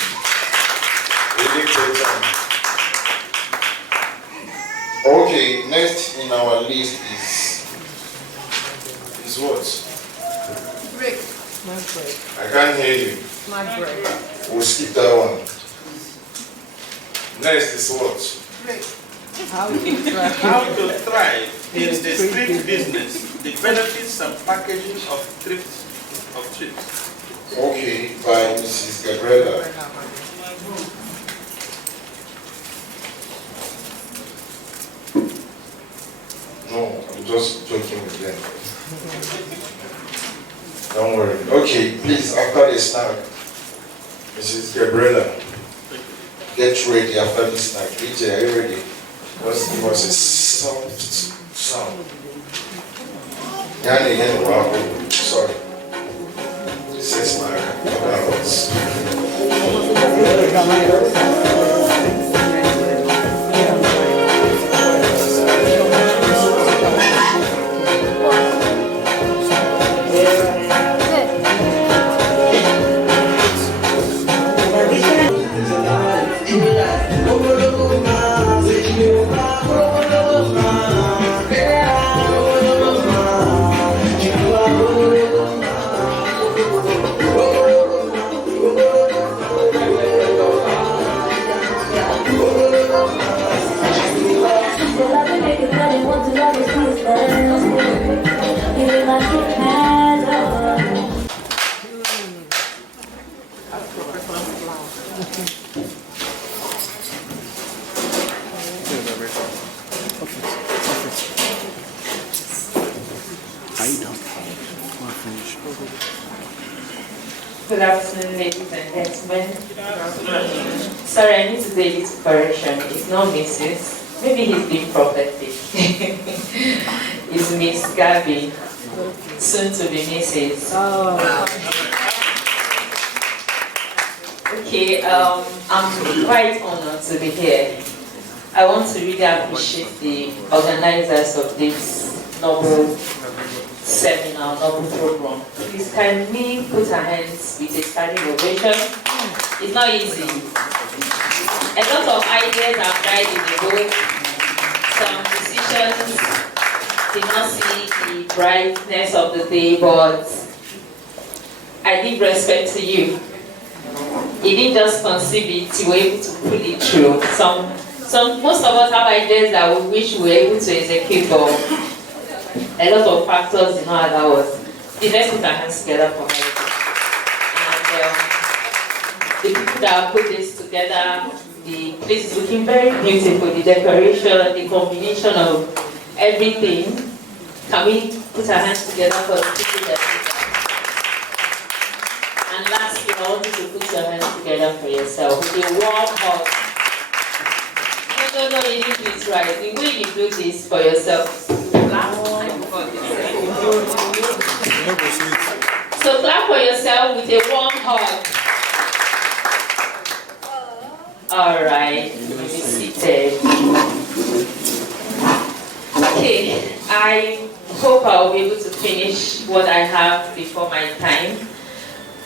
Okay, next in our list is what? Break. Smart break. I can't hear you. Smart break. We'll skip that one. Next is what? Break. How to thrive in the street business, the benefits and packaging of thrift of Okay, by Mrs. Gabriela. No, I'm just joking with them. Don't worry. Okay, please, after the snack, Mrs. Gabriela, get ready after the snack. DJ, are you ready? Let's give us a soft sound. Wow. Sorry. This is my Good afternoon, ladies and gentlemen. Sorry, I need to say this correction. It's not Mrs. Maybe he's being prophetic. It's Miss Gabby, soon to be Mrs. Okay, I'm quite honored to be here. I want to really appreciate the organizers of this noble seminar, noble program. Please can we put our hands with a standing ovation? It's not easy. A lot of ideas are died in the book. Some decisions did not see the brightness of the day, but I give respect to you. You didn't just conceive it, you were able to pull it through. Most of us have ideas that we wish we were able to execute, but a lot of factors did not allow us. Let's put our hands together for me. And the people that have put this together, the place is looking very beautiful, the decoration, the combination of everything. Can we put our hands together for the people that did that? And lastly, I want you to put your hands together for yourself with a warm hug. No, you didn't do it right. The way you do this for yourself. So clap for yourself with a warm hug. Alright, be seated. Okay, I hope I'll be able to finish what I have before my time.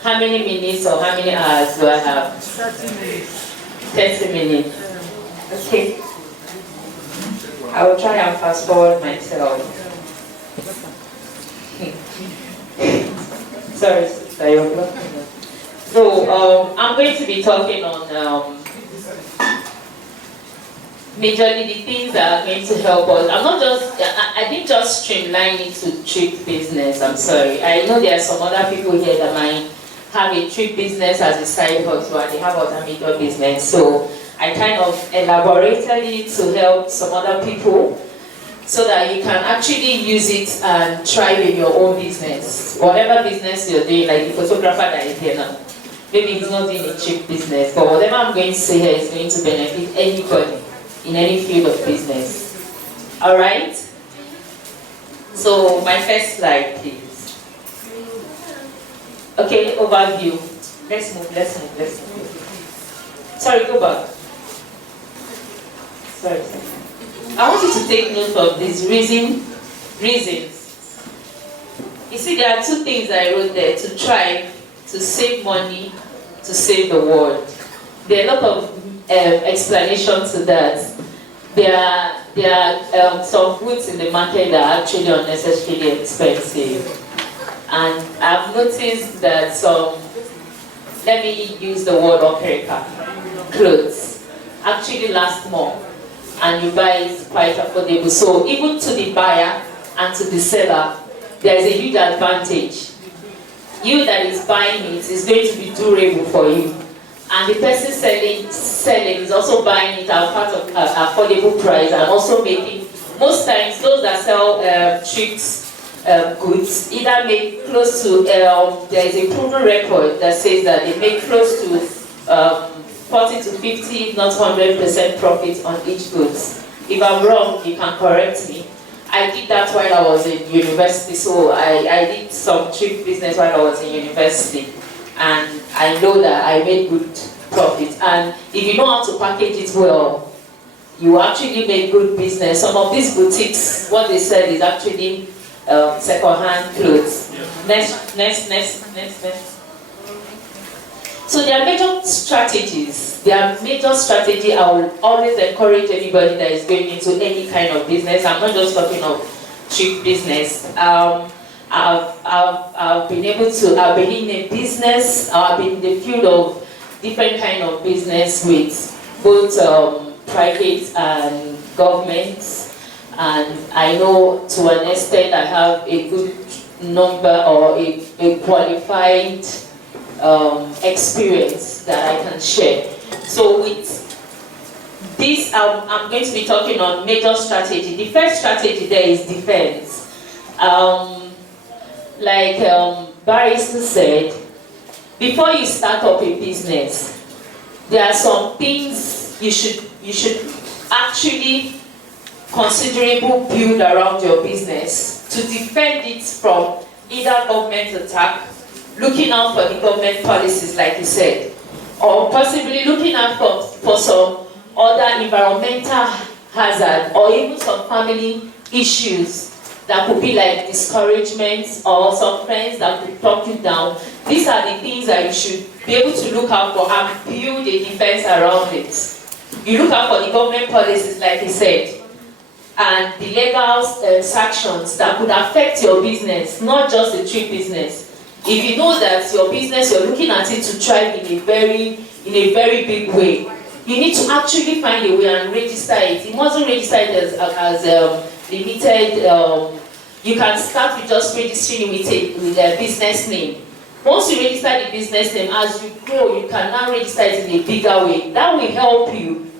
How many minutes or how many hours do I have? 30 minutes. 30 minutes. Okay. I will try and fast forward myself. Sorry, sister, you're blocking me. So, I'm going to be talking on majorly the things that are going to help us. I didn't just streamline it to trip business, I'm sorry. I know there are some other people here that might have a trip business as a side hustle and they have other major business. So I kind of elaborated it to help some other people so that you can actually use it and thrive in your own business. Whatever business you're doing, like the photographer that is here now. Maybe he's not doing a cheap business, but whatever I'm going to say here is going to benefit anybody in any field of business. Alright? So my first slide, please. Okay, overview. Let's move. Sorry, go back. Sorry. I want you to take note of these reasons. You see, there are two things I wrote there: to thrive, to save money, to save the world. There are a lot of explanation to that. There are some goods in the market that are actually unnecessarily expensive. And I've noticed that let me use the word okerika, clothes, actually last more. And you buy it quite affordable. So even to the buyer and to the seller, there is a huge advantage. you that is buying it is going to be durable for you. And the person selling is also buying it at part of affordable price and also making, most times those that sell thrift goods either make close to, there is a proven record that says that they make close to 40 to 50, if not 100% profit on each goods. If I'm wrong, you can correct me. I did that while I was in university, so I did some thrift business while I was in university. And I know that I made good profit. And if you know how to package it well, you actually make good business. Some of these boutiques, what they sell is actually second-hand clothes. Next. So there are major strategies. I will always encourage anybody that is going into any kind of business. I'm not just talking of cheap business. I've been in a business. I've been in the field of different kind of business with both private and governments. And I know to an extent I have a good number or a qualified experience that I can share. So with this, I'm going to be talking on major strategy. The first strategy there is defense. Like Barrister said, before you start up a business, there are some things you should actually considerable build around your business to defend it from either government attack, looking out for the government policies like you said, or possibly looking out for some other environmental hazard or even some family issues that could be like discouragement or some friends that could talk you down. These are the things that you should be able to look out for and build a defense around it. You look out for the government policies like you said, and the legal sanctions that could affect your business, not just the trade business. If you know that your business, you're looking at it to thrive in a very big way, you need to actually find a way and register it. It wasn't registered as limited. You can start with just registering with a business name. Once you register the business name, as you grow, you can now register it in a bigger way. That will help you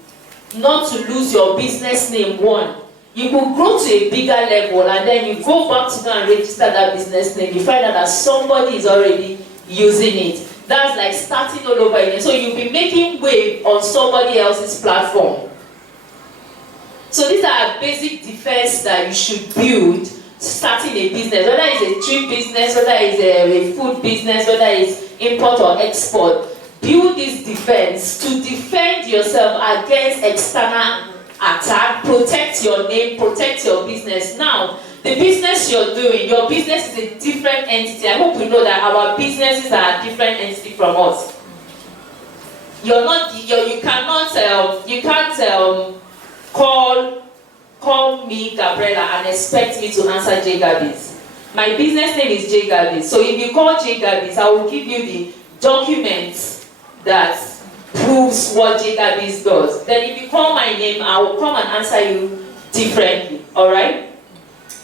not to lose your business name. One, you could grow to a bigger level and then you go back to go and register that business name. You find out that somebody is already using it. That's like starting all over again. So you'll be making wave on somebody else's platform. So these are basic defense that you should build starting a business, whether it's a trade business, whether it's a food business, whether it's import or export. Build this defense to defend yourself against external attack, protect your name, protect your business. Now, the business you're doing, your business is a different entity. I hope we know that our businesses are a different entity from us. You can't call me Gabriela and expect me to answer J. Gabby's. My business name is J. Gabby's. So if you call J. Gabby's, I will give you the documents that proves what J. Gabby's does. Then if you call my name, I will come and answer you differently. Alright?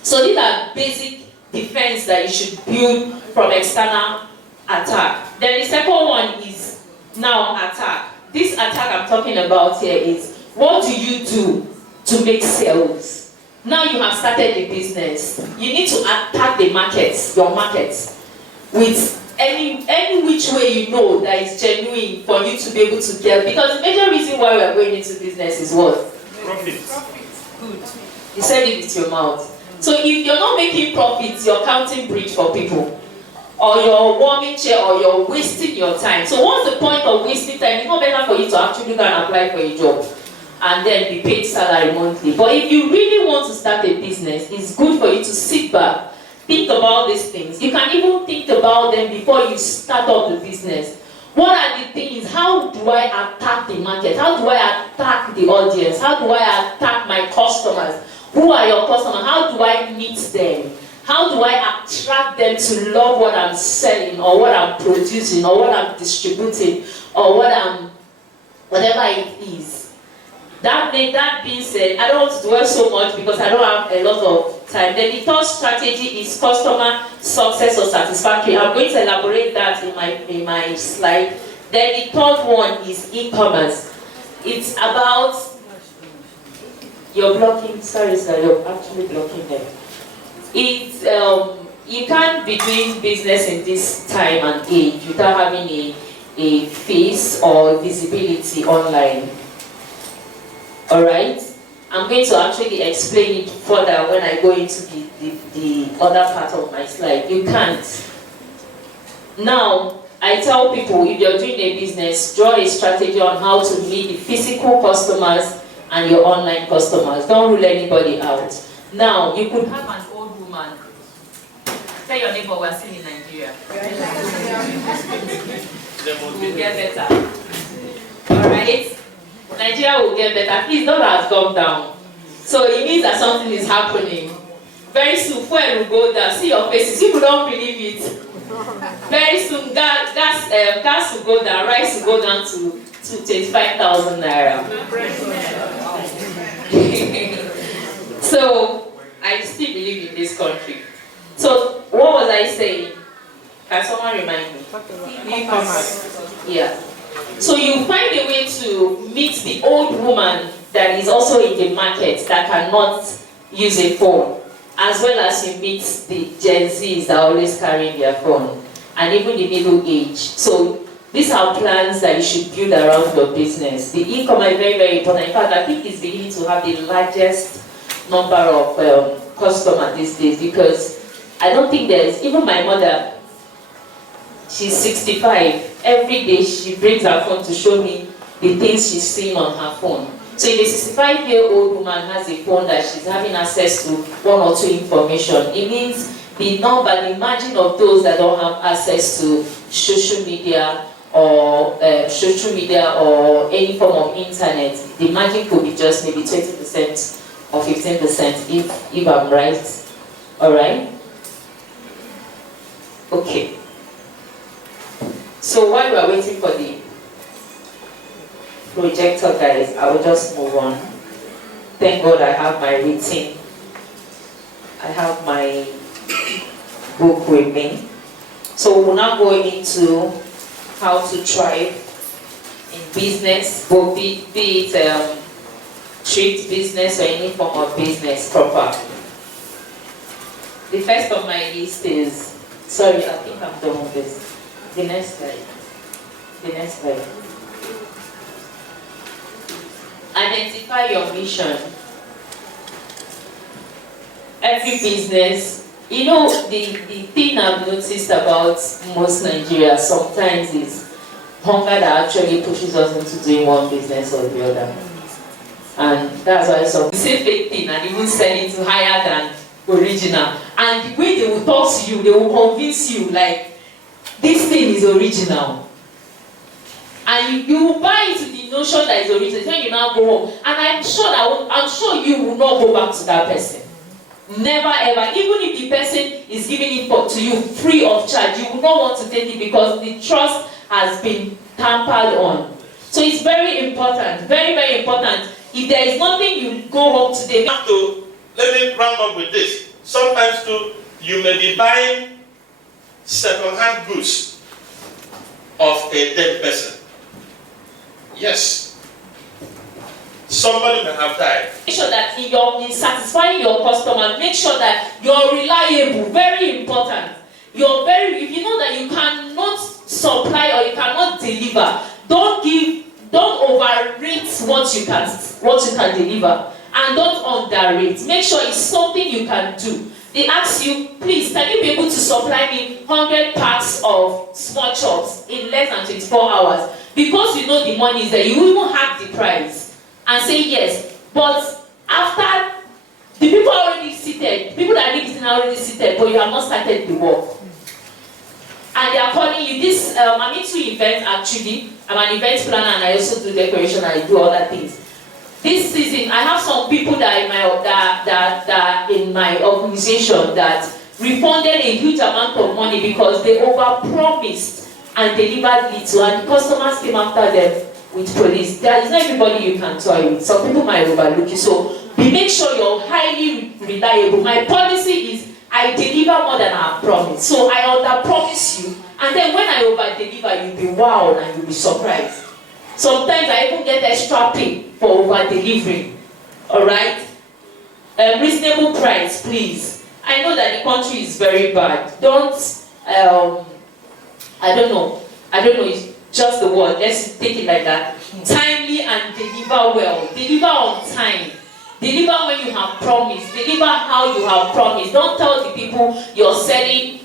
So these are basic defense that you should build from external attack. Then the second one is now attack. This attack I'm talking about here is, what do you do to make sales? Now you have started a business. You need to attack the markets, your markets, with any which way you know that is genuine for you to be able to get. Because the major reason why we are going into business is what? Profit. Good. You said it with your mouth. So if you're not making profits, you're counting bridge for people, or you're warming chair, or you're wasting your time. So what's the point of wasting time? It's not better for you to actually go and apply for a job and then be paid salary monthly. But if you really want to start a business, it's good for you to sit back, think about these things. You can even think about them before you start up the business. What are the things? How do I attack the market? How do I attack the audience? How do I attack my customers? Who are your customers? How do I meet them? How do I attract them to love what I'm selling, or what I'm producing, or what I'm distributing, or whatever it is? That being said, I don't want to dwell so much because I don't have a lot of time. Then the third strategy is customer success or satisfactory. I'm going to elaborate that in my slide. Then the third one is e-commerce. It's about you're blocking. Sorry, sir, you're actually blocking them. It's you can't be doing business in this time and age without having a face or visibility online. Alright? I'm going to actually explain it further when I go into the other part of my slide. You can't. Now, I tell people if you're doing a business, draw a strategy on how to meet the physical customers and your online customers. Don't rule anybody out. Now, you could have an old woman. Tell your neighbor we're still in Nigeria. We'll get better. Alright? Nigeria will get better. Please, dollar has gone down. So it means that something is happening. Very soon, fuel will go down. See your faces. People don't believe it. Very soon, gas will go down. Rice will go down to 25,000 naira. So I still believe in this country. So what was I saying? Can someone remind me? Yeah. So you find a way to meet the old woman that is also in the market that cannot use a phone, as well as you meet the Gen Zs that are always carrying their phone, and even the middle age. So these are plans that you should build around your business. The e-commerce is very, very important. In fact, I think it's beginning to have the largest number of customers these days, because I don't think there's, even my mother, she's 65. Every day she brings her phone to show me the things she's seeing on her phone. So if a 65-year-old woman has a phone that she's having access to one or two information, it means the margin of those that don't have access to social media or any form of internet, the margin could be just maybe 20% or 15% if I'm right. Alright? Okay. So while we are waiting for the projector, guys, I will just move on. Thank God I have my routine. I have my book with me. So we'll now go into how to thrive in business, both be it street business or any form of business proper. The first on my list is, sorry, I think I'm done with this. The next slide. The next slide. Identify your mission. Every business, you know, the thing I've noticed about most Nigerians sometimes is hunger that actually pushes us into doing one business or the other. And that's why some say fake thing and even sell it to higher than original. And the way they will talk to you, they will convince you like, this thing is original. And you will buy into the notion that is original when you now go home. And I'm sure you will not go back to that person. Never ever. Even if the person is giving it to you free of charge, you will not want to take it because the trust has been tampered on. So it's very important, very, very important. If there is nothing you go home today. Let me round up with this. Sometimes too, you may be buying second-hand goods of a dead person. Yes. Somebody may have died. Make sure that in satisfying your customer, make sure that you're reliable. Very important. If you know that you cannot supply or you cannot deliver, don't overrate what you can deliver, and don't underrate. Make sure it's something you can do. They ask you, please, can you be able to supply me 100 packs of small chops in less than 24 hours? Because you know the money is there, you will even have the price and say yes. But after the people are already seated, people that need it are already seated, but you have not started the work. And they are calling you this, I'm into events actually. I'm an event planner and I also do decoration and I do other things. This season, I have some people that in my organization that refunded a huge amount of money because they overpromised and delivered little, and the customers came after them with police. There is not everybody you can toy with. Some people might overlook you. So make sure you're highly reliable. My policy is I deliver more than I promise. So I under-promise you, and then when I over-deliver, you'll be wowed and you'll be surprised. Sometimes I even get extra pay for over-delivering. Alright? Reasonable price, please. I know that the country is very bad. Don't, I don't know, it's just the word. Let's take it like that. Timely and deliver well. Deliver on time. Deliver when you have promised. Deliver how you have promised. Don't tell the people you're selling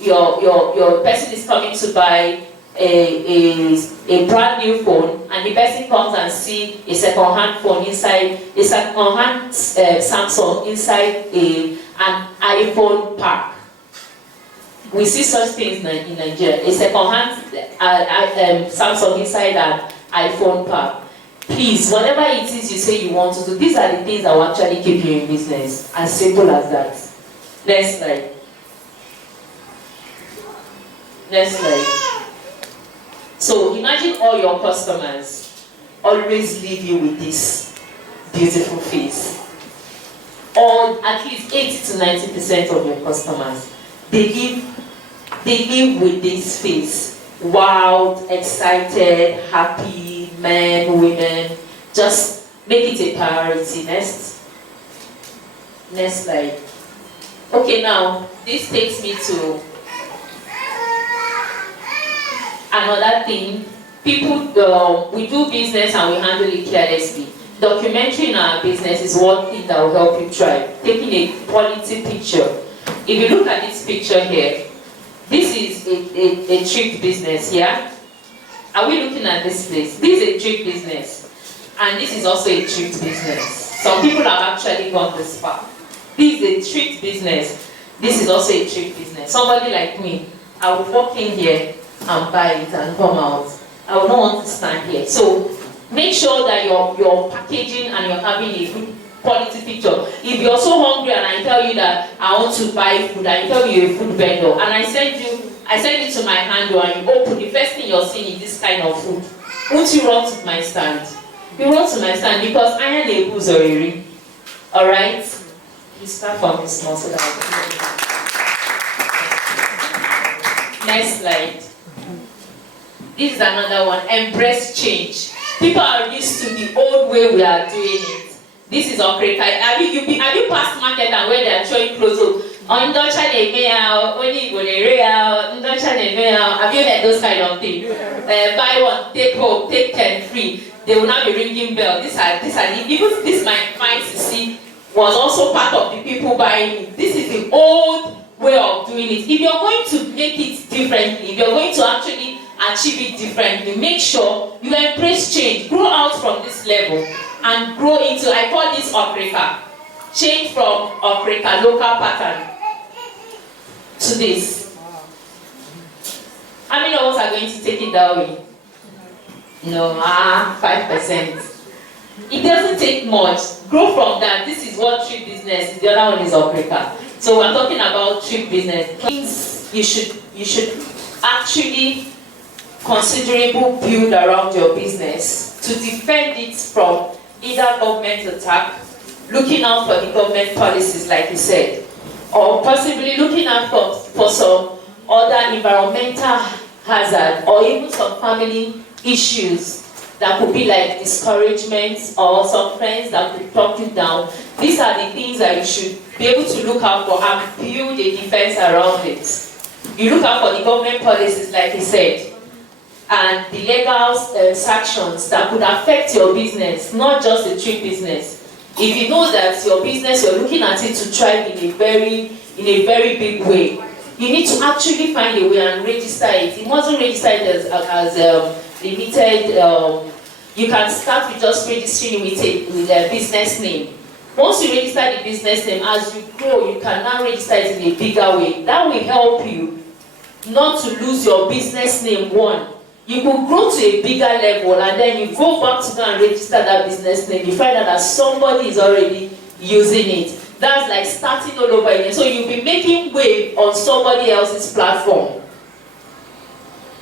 your person is coming to buy a brand new phone, and the person comes and see a second-hand phone inside, a second-hand Samsung inside an iPhone pack. We see such things in Nigeria. A second-hand Samsung inside an iPhone pack. Please, whatever it is you say you want to do, these are the things that will actually keep you in business. As simple as that. Next slide. Next slide. So imagine all your customers always leave you with this beautiful face. Or at least 80 to 90% of your customers, they live with this face. Wild, excited, happy, men, women. Just make it a priority. Next slide. Okay, now this takes me to another thing. People, we do business and we handle it carelessly. Documentary in our business is one thing that will help you thrive. Taking a quality picture. If you look at this picture here, this is a trip business, yeah? Are we looking at this place? This is a trip business. And this is also a trip business. Some people have actually gone this far. This is a trip business. This is also a trip business. Somebody like me, I would walk in here and buy it and come out. I would not want to stand here. So make sure that you're packaging and you're having a good quality picture. If you're so hungry and I tell you that I want to buy food, I tell you a food vendor, and I send it to my handle and you open, the first thing you're seeing is this kind of food. Won't you run to my stand? You run to my stand because I am a buzzer. Alright? You start from this small so that next slide. This is another one. Embrace change. People are used to the old way we are doing it. This is Okrika. Have you passed market and where they are showing clothes? Have you heard those kind of things? Buy one, take home, take 10 free. They will not be ringing bells. These are even this my client see was also part of the people buying it. This is the old way of doing it. If you're going to make it differently, if you're going to actually achieve it differently, make sure you embrace change. Grow out from this level and grow into, I call this Okrika. Change from Okrika, local pattern, to this. How many of us are going to take it that way? No, 5%. It doesn't take much. Grow from that. This is what trip business is. The other one is Okrika. So we're talking about trip business. Things you should actually considerable build around your business to defend it from either government attack, looking out for the government policies like you said, or possibly looking out for some other environmental hazard or even some family issues that could be like discouragement or some friends that could talk you down. These are the things that you should be able to look out for and build a defense around it. You look out for the government policies like you said, and the legal sanctions that could affect your business, not just the trip business. If you know that your business, you're looking at it to thrive in a very big way, you need to actually find a way and register it. It wasn't registered as limited. You can start with just registering with a business name. Once you register the business name, as you grow, you can now register it in a bigger way. That will help you not to lose your business name. One, you could grow to a bigger level and then you go back to go and register that business name. You find out that somebody is already using it. That's like starting all over again. So you'll be making way on somebody else's platform.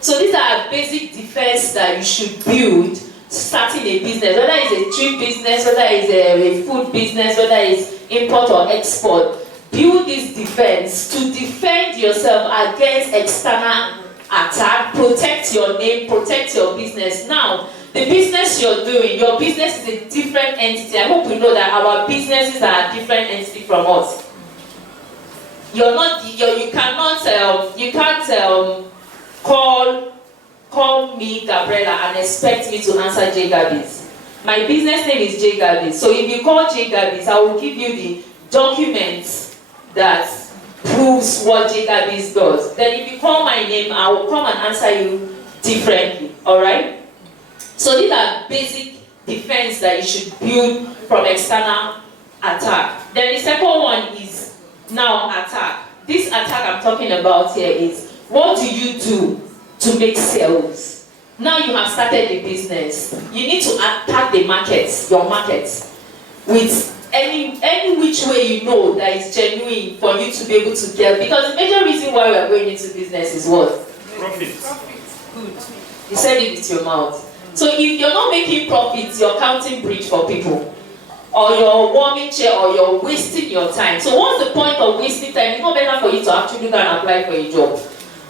So these are basic defense that you should build starting a business, whether it's a tree business, whether it's a food business, whether it's import or export. Build this defense to defend yourself against external attack, protect your name, protect your business. Now, the business you're doing, your business is a different entity. I hope you know that our businesses are a different entity from us. You can't call me Gabriela and expect me to answer J Gabby's. My business name is J Gabby's. So if you call J Gabby's, I will give you the documents that proves what J Gabby's does. Then if you call my name, I will come and answer you differently. Alright? So these are basic defense that you should build from external attack. Then the second one is now attack. This attack I'm talking about here is, what do you do to make sales? Now you have started a business. You need to attack the markets, your markets, with any which way you know that is genuine for you to be able to get. Because the major reason why we are going into business is what? Profit. Good. You said it with your mouth. So if you're not making profits, you're counting bridge for people, or you're warming chair, or you're wasting your time. So what's the point of wasting time? It's not better for you to actually go and apply for a job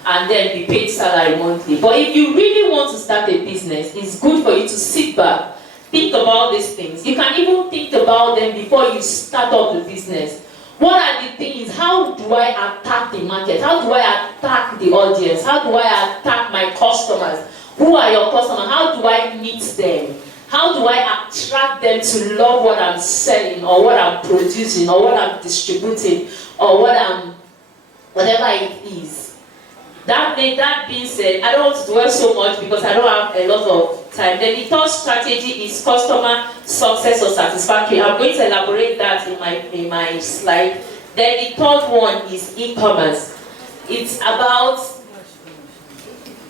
and then be paid salary monthly. But if you really want to start a business, it's good for you to sit back, think about these things. You can even think about them before you start up the business. What are the things? How do I attack the market? How do I attack the audience? How do I attack my customers? Who are your customers? How do I meet them? How do I attract them to love what I'm selling, or what I'm producing, or what I'm distributing, or whatever it is? That being said, I don't want to dwell so much because I don't have a lot of time. Then the third strategy is customer success or satisfactory. I'm going to elaborate that in my slide. Then the third one is e-commerce. It's about,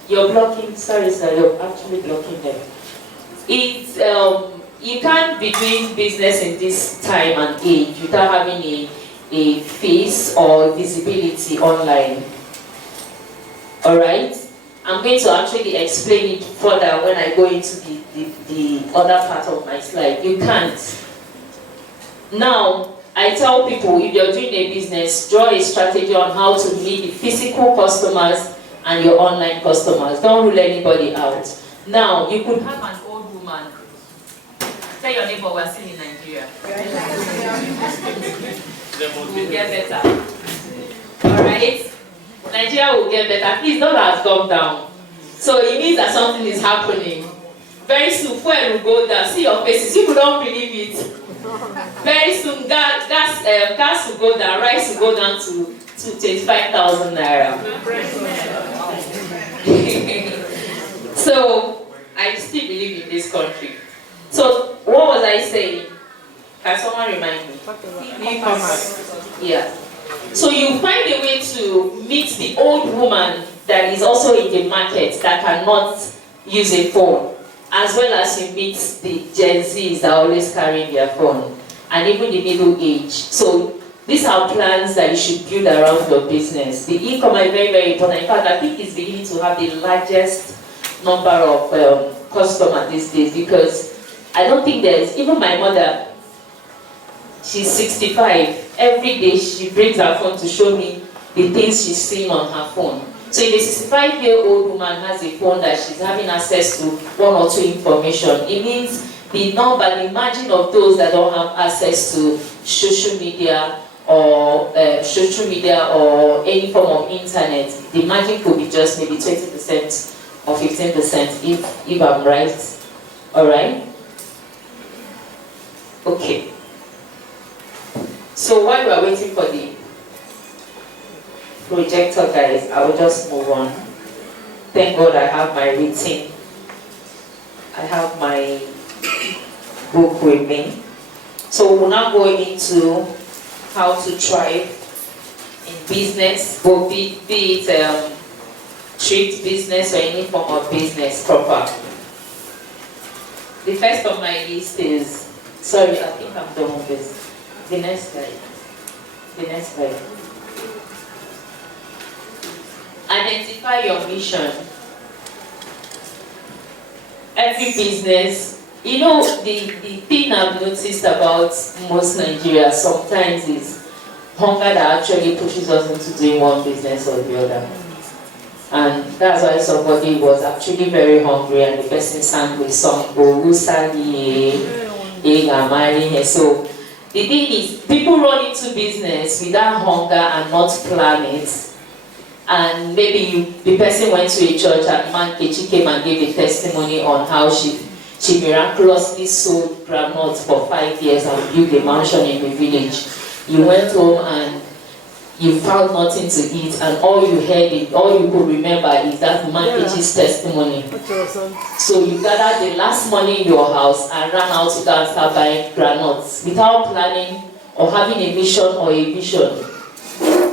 you're blocking, sorry sir, you're actually blocking them. It's, you can't be doing business in this time and age without having a face or visibility online. Alright? I'm going to actually explain it further when I go into the other part of my slide. You can't. Now, I tell people, if you're doing a business, draw a strategy on how to meet the physical customers and your online customers. Don't rule anybody out. Now, you could have an old woman. Tell your neighbor we're still in Nigeria. We'll get better. Alright? Nigeria will get better. Please, dollar has gone down. So it means that something is happening. Very soon, fuel will go down. See your faces. People don't believe it. Very soon, gas will go down. Rice will go down to 25,000 naira. So I still believe in this country. So what was I saying? Can someone remind me? E-commerce. Yeah. So you find a way to meet the old woman that is also in the market that cannot use a phone, as well as you meet the Gen Zs that are always carrying their phone, and even the middle age. So these are plans that you should build around your business. The e-commerce is very, very important. In fact, I think it's beginning to have the largest number of customers these days, because I don't think there's, even my mother, she's 65. Every day she brings her phone to show me the things she's seeing on her phone. So if a 65-year-old woman has a phone that she's having access to one or two information, it means the margin of those that don't have access to social media or any form of internet, the margin could be just maybe 20% or 15% if I'm right. Alright? Okay. So while we are waiting for the projector, guys, I will just move on. Thank God I have my written. I have my book with me. So we'll now go into how to thrive in business, both be it street business or any form of business proper. The first on my list is, sorry, I think I'm done with this. The next slide. The next slide. Identify your mission. every business, you know, the thing I've noticed about most Nigeria sometimes is hunger that actually pushes us into doing one business or the other. And that's why somebody was actually very hungry and the person sang with song, so the thing is, people run into business without hunger and not plan it. And maybe the person went to a church and Man Kechi came and gave a testimony on how she miraculously sold groundnuts for 5 years and built a mansion in the village. You went home and you found nothing to eat, and all you could remember is that Man Kechi's testimony. So you gathered the last money in your house and ran out to go and start buying groundnuts without planning or having a mission or a vision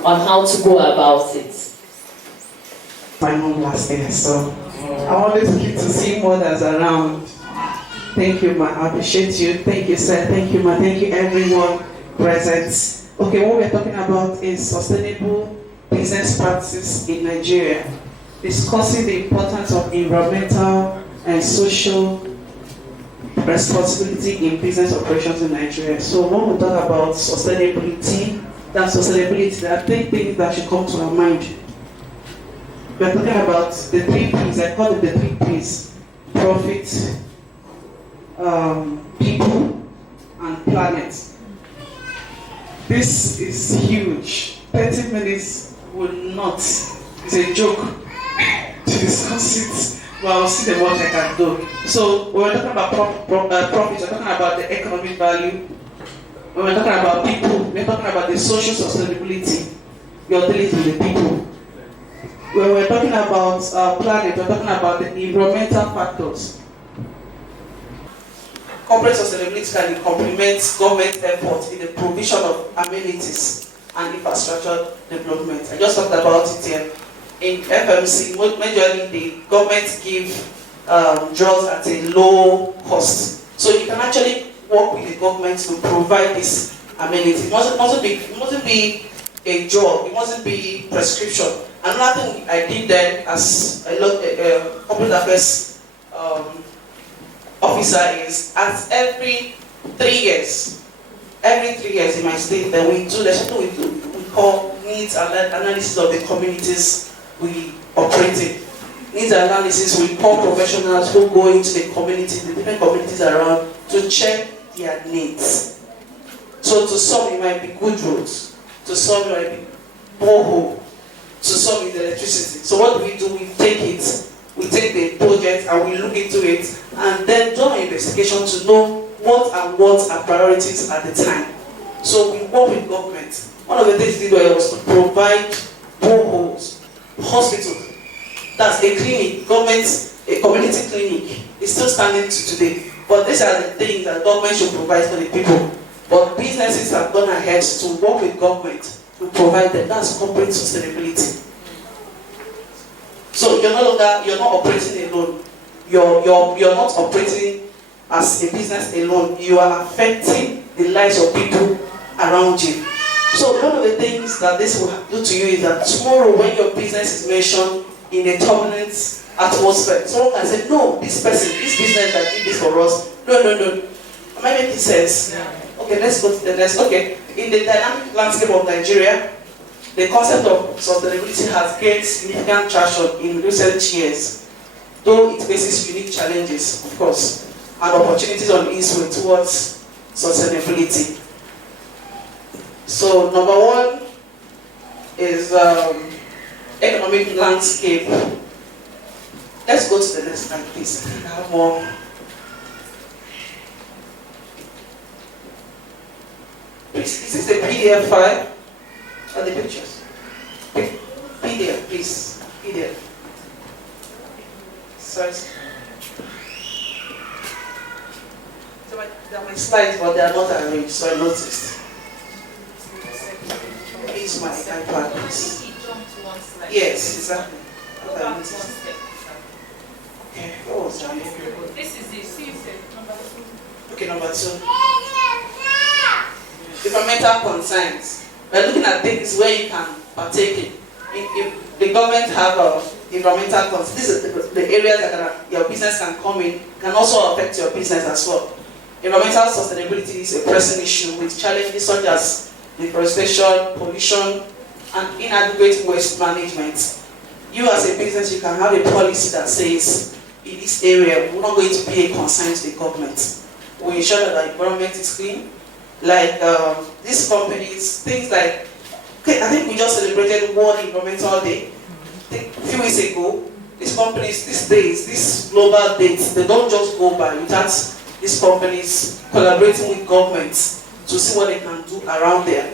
on how to go about it. My mom last year, so I always keep to see mothers around. Thank you, ma. I appreciate you. Thank you, sir. Thank you, ma. Thank you, everyone present. Okay, what we're talking about is sustainable business practices in Nigeria, discussing the importance of environmental and social responsibility in business operations in Nigeria. So when we talk about sustainability, there are 3 things that should come to our mind. We're talking about the 3 P's. I call it the 3 P's: profit, people, and planet. This is huge. 30 minutes will not. It's a joke to discuss it, but I'll see the what I can do. So when we're talking about profit, we're talking about the economic value. When we're talking about people, we're talking about the social sustainability. You're dealing with the people. When we're talking about planet, we're talking about the environmental factors. Corporate sustainability can complement government efforts in the provision of amenities and infrastructure development. I just talked about it here. In FMC, majorly the government give drugs at a low cost. So you can actually work with the government to provide this amenity. It mustn't be a drug, it mustn't be prescription. Another thing I did then as a corporate affairs officer is at every 3 years in my state, then we call needs analysis of the communities we operate in. Needs analysis, we call professionals who go into the community, the different communities around, to check their needs. So to some it might be good roads, to some it might be borehole, to some it's electricity. So what do? We take the project and we look into it and then do an investigation to know what are priorities at the time. So we work with government. One of the things we did was to provide boreholes, hospitals. That's a clinic, a community clinic. It's still standing to today. But these are the things that government should provide for the people. But businesses have gone ahead to work with government to provide them. That's corporate sustainability. So you're not operating alone. You're not operating as a business alone. You are affecting the lives of people around you. So one of the things that this will do to you is that tomorrow when your business is mentioned in a turbulent atmosphere, someone can say, no, this business that did this for us, no. Am I making sense? Yeah. Okay, let's go to the next. Okay, in the dynamic landscape of Nigeria, the concept of sustainability has gained significant traction in recent years, though it faces unique challenges, of course, and opportunities on its way towards sustainability. So, number one is economic landscape. Let's go to the next slide, please. I have more. Please, is this the PDF file? Or the pictures? PDF, please. PDF. Sorry. So there are my slides, but they are not arranged, so I noticed. Please, my iPad, please. Yes, exactly. Okay, what was that? This is it. Number 2. Okay, number 2. Environmental concerns. We're looking at things where you can partake in. If the government have environmental concerns. These are the areas that your business can come in, can also affect your business as well. Environmental sustainability is a pressing issue with challenges such as deforestation, pollution, and inadequate waste management. You as a business, you can have a policy that says, in this area, we're not going to be a concern to the government. We ensure that the environment is clean. Like these companies, things like, okay, I think we just celebrated World Environmental Day a few weeks ago. These companies, these days, these global dates, they don't just go by without these companies collaborating with governments to see what they can do around their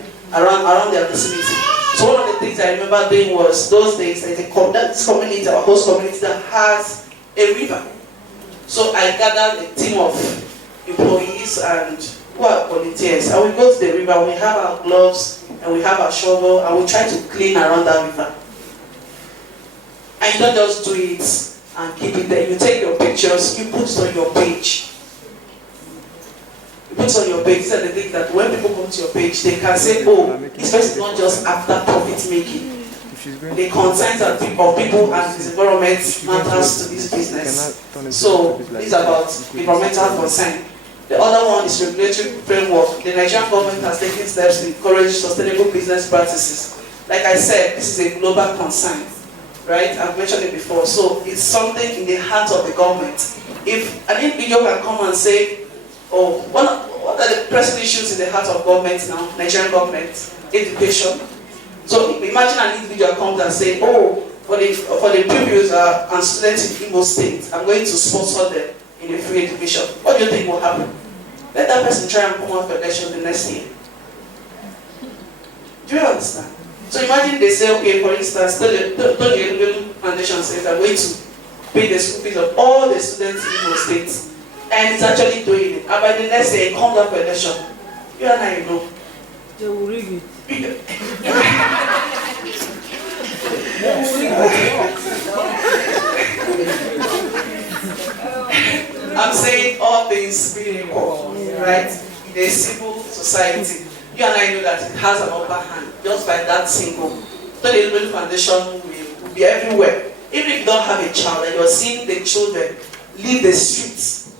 vicinity. So one of the things I remember doing was those days there's a community, our host community that has a river. So I gathered a team of employees and who are volunteers, and we go to the river, we have our gloves and we have our shovel and we try to clean around that river. And you don't just do it and keep it there. You take your pictures, you put it on your page. You put it on your page. These are the things that when people come to your page, they can say, oh, this person is not just after profit making. The concerns of people and the environment matters to this business. So this is about environmental concern. The other one is regulatory framework. The Nigerian government has taken steps to encourage sustainable business practices. Like I said, this is a global concern, right? I've mentioned it before. So it's something in the heart of the government. If an individual can come and say, oh, what are the pressing issues in the heart of government now, Nigerian government? Education. So imagine an individual comes and say, oh, for the pupils and students in Imo State, I'm going to sponsor them in a free education. What do you think will happen? Let that person try and come out for election the next year. Do you understand? So imagine they say, okay, for instance, the Foundation says I'm going to pay the school fees of all the students in Imo State, and it's actually doing it. And by the next year, it comes up for election. You and I know. They will rig it. I'm saying all things being equal, right? In a civil society, you and I know that it has an upper hand just by that single. So the Little Foundation will be everywhere. Even if you don't have a child and you're seeing the children leave the streets,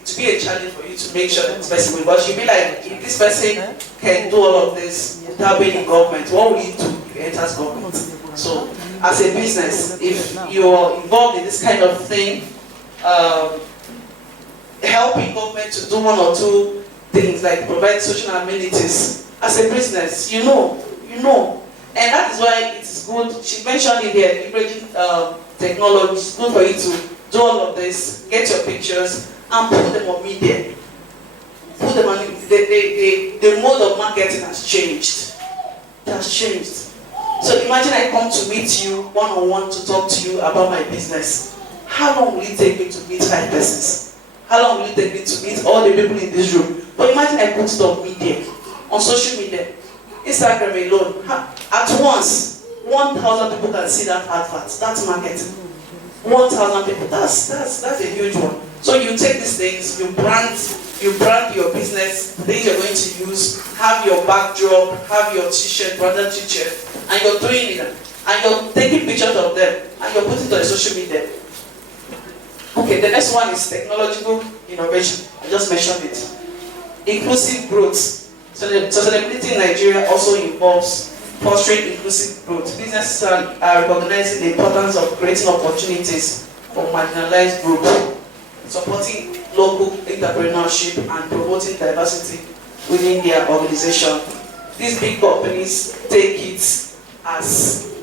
it will be a challenge for you to make sure that this person will. But you'll be like, if this person can do all of this without being in government, what will he do if he enters government? So, as a business, if you're involved in this kind of thing, helping government to do one or two things like provide social amenities, as a business, you know. And that is why it's good, she mentioned in here, leveraging technology, it's good for you to do all of this, get your pictures, and put them on media. Put them on, the mode of marketing has changed. It has changed. So imagine I come to meet you one-on-one to talk to you about my business. How long will it take me to meet 5 persons? How long will it take me to meet all the people in this room? But imagine I put it on media, on social media, Instagram alone. At once, 1,000 people can see that advert. That's marketing. 1,000 people. That's a huge one. So you take these things, you brand your business, things you're going to use, have your backdrop, have your t-shirt, branded t-shirt, and you're doing it, and you're taking pictures of them, and you're putting it on the social media. Okay, the next one is technological innovation. I just mentioned it. Inclusive growth. So the sustainability in Nigeria also involves fostering inclusive growth. Businesses are recognizing the importance of creating opportunities for marginalized groups, supporting local entrepreneurship and promoting diversity within their organization. These big companies take it as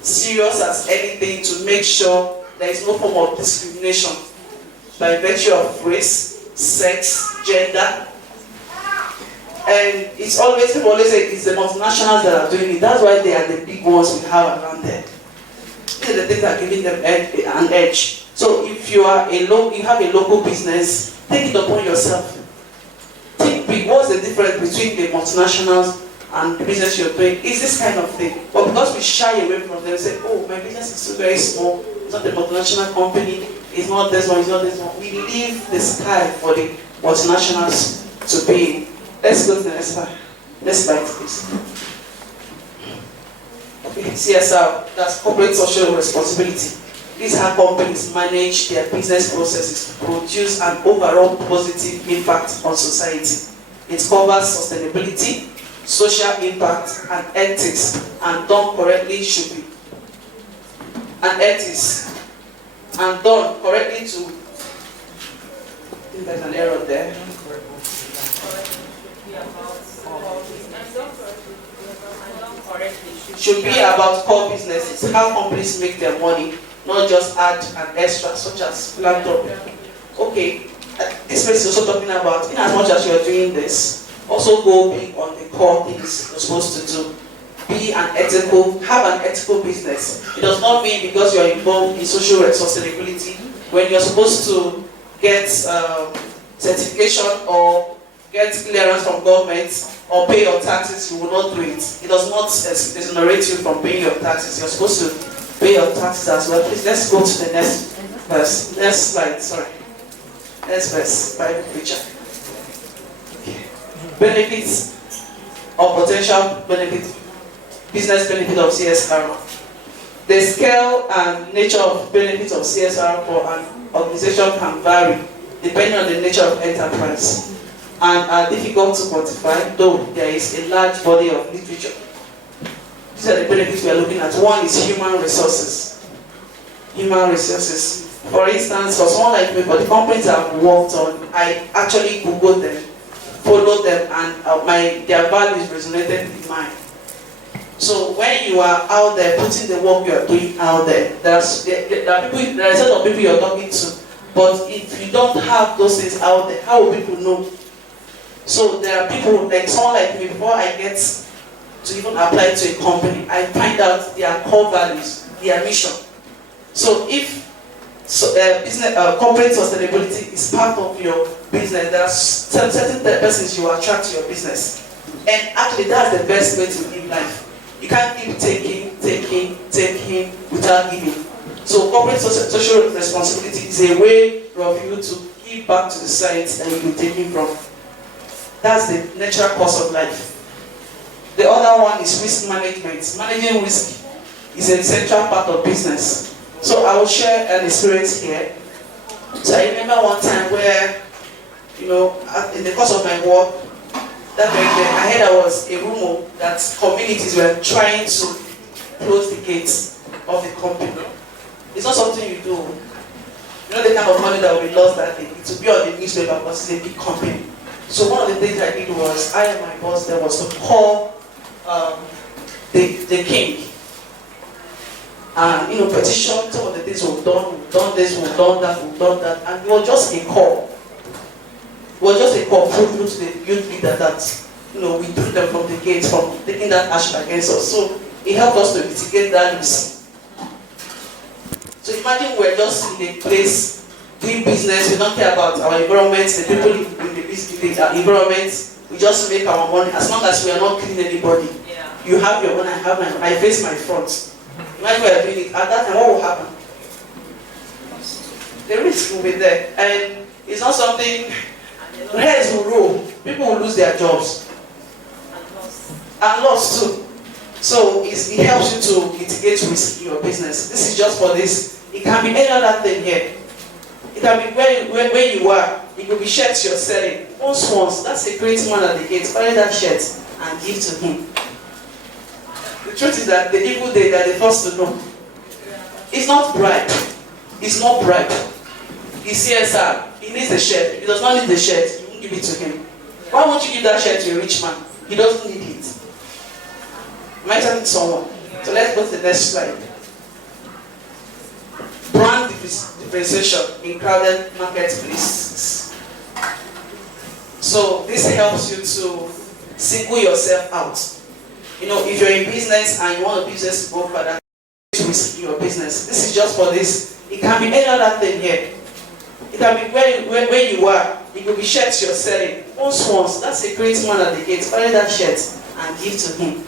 serious as anything to make sure there is no form of discrimination by virtue of race, sex, gender. And it's always, people always say it's the multinationals that are doing it. That's why they are the big ones we have around there. These are the things that are giving them an edge. So if you are you have a local business, take it upon yourself. Think big. What's the difference between the multinationals and the business you're doing? It's this kind of thing. But because we shy away from them, say, oh, my business is still very small. It's not a multinational company. It's not this one. It's not this one. We leave the sky for the multinationals to be. Let's go to the next slide. Next slide, please. Okay, CSR, that's corporate social responsibility. These are companies manage their business processes to produce an overall positive impact on society. It covers sustainability, social impact, and ethics, and done correctly should be. And ethics, and done correctly to. I think there's an error there. Should be about core businesses, how companies make their money, not just add an extra, such as philanthropy. Okay, this place is also talking about, in as much as you are doing this, also go big on the core things you're supposed to do. Be an ethical, have an ethical business. It does not mean because you are involved in social sustainability, when you're supposed to get certification or get clearance from government or pay your taxes, you will not do it. It does not exonerate you from paying your taxes. You're supposed to pay your taxes as well. Please, let's go to the next verse. Next slide, sorry. Next verse, Bible preacher. Okay. Benefits or potential benefits, business benefit of CSR. The scale and nature of benefits of CSR for an organization can vary depending on the nature of enterprise and are difficult to quantify, though there is a large body of literature. These are the benefits we are looking at. One is human resources. Human resources. For instance, for someone like me, for the companies I've worked on, I actually Googled them, followed them, and their values resonated with mine. So when you are out there putting the work you are doing out there, there are a set of people you are talking to. But if you don't have those things out there, how will people know? So there are people like someone like me, before I get to even apply to a company, I find out their core values, their mission. So if corporate sustainability is part of your business, there are certain persons you attract to your business. And actually that's the best way to live life. You can't keep taking without giving. So corporate social responsibility is a way of you to give back to the society that you've been taking from. That's the natural course of life. The other one is risk management. Managing risk is an essential part of business. So I will share an experience here. So I remember one time where, in the course of my work, that very day, I heard there was a rumor that communities were trying to close the gates of the company. It's not something you do. You know the kind of money that will be lost that day. It will be on the newspaper because it's a big company. So one of the things I did was, I and my boss there was to call the king. And petition some of the things we've done this, we've done that, and it was just a call. It was just a call through to the youth leader that we threw them from the gates from taking that action against us. So it helped us to mitigate that risk. So imagine we're just in a place doing business, we don't care about our environment, the people in the environment, we just make our money as long as we are not killing anybody. Yeah. You have your own, I have my own, I face my front. Imagine we are doing it, at that time what will happen? The risk will be there, and it's not something, heads will roll, people will lose their jobs. And lost too. So it helps you to mitigate risk in your business. This is just for this. It can be any other thing here. It can be where you are. It could be shirts you're selling. Once, that's a great man at the gate. Buy that shirt and give to him. The truth is that the evil day, they're the first to know. It's not bribe. It's not bribe. It's CSR. He needs the shirt. If he does not need the shirt, you won't give it to him. Why won't you give that shirt to a rich man? He doesn't need it. Am I telling someone? So let's go to the next slide. Brand differentiation in crowded marketplaces. So this helps you to single yourself out. If you're in business and you want a business to go further, to risk your business. This is just for this. It can be any other thing here. It can be where you are. It could be shirts you're selling. Once, that's a great man at the gate. Buy that shirt and give to him.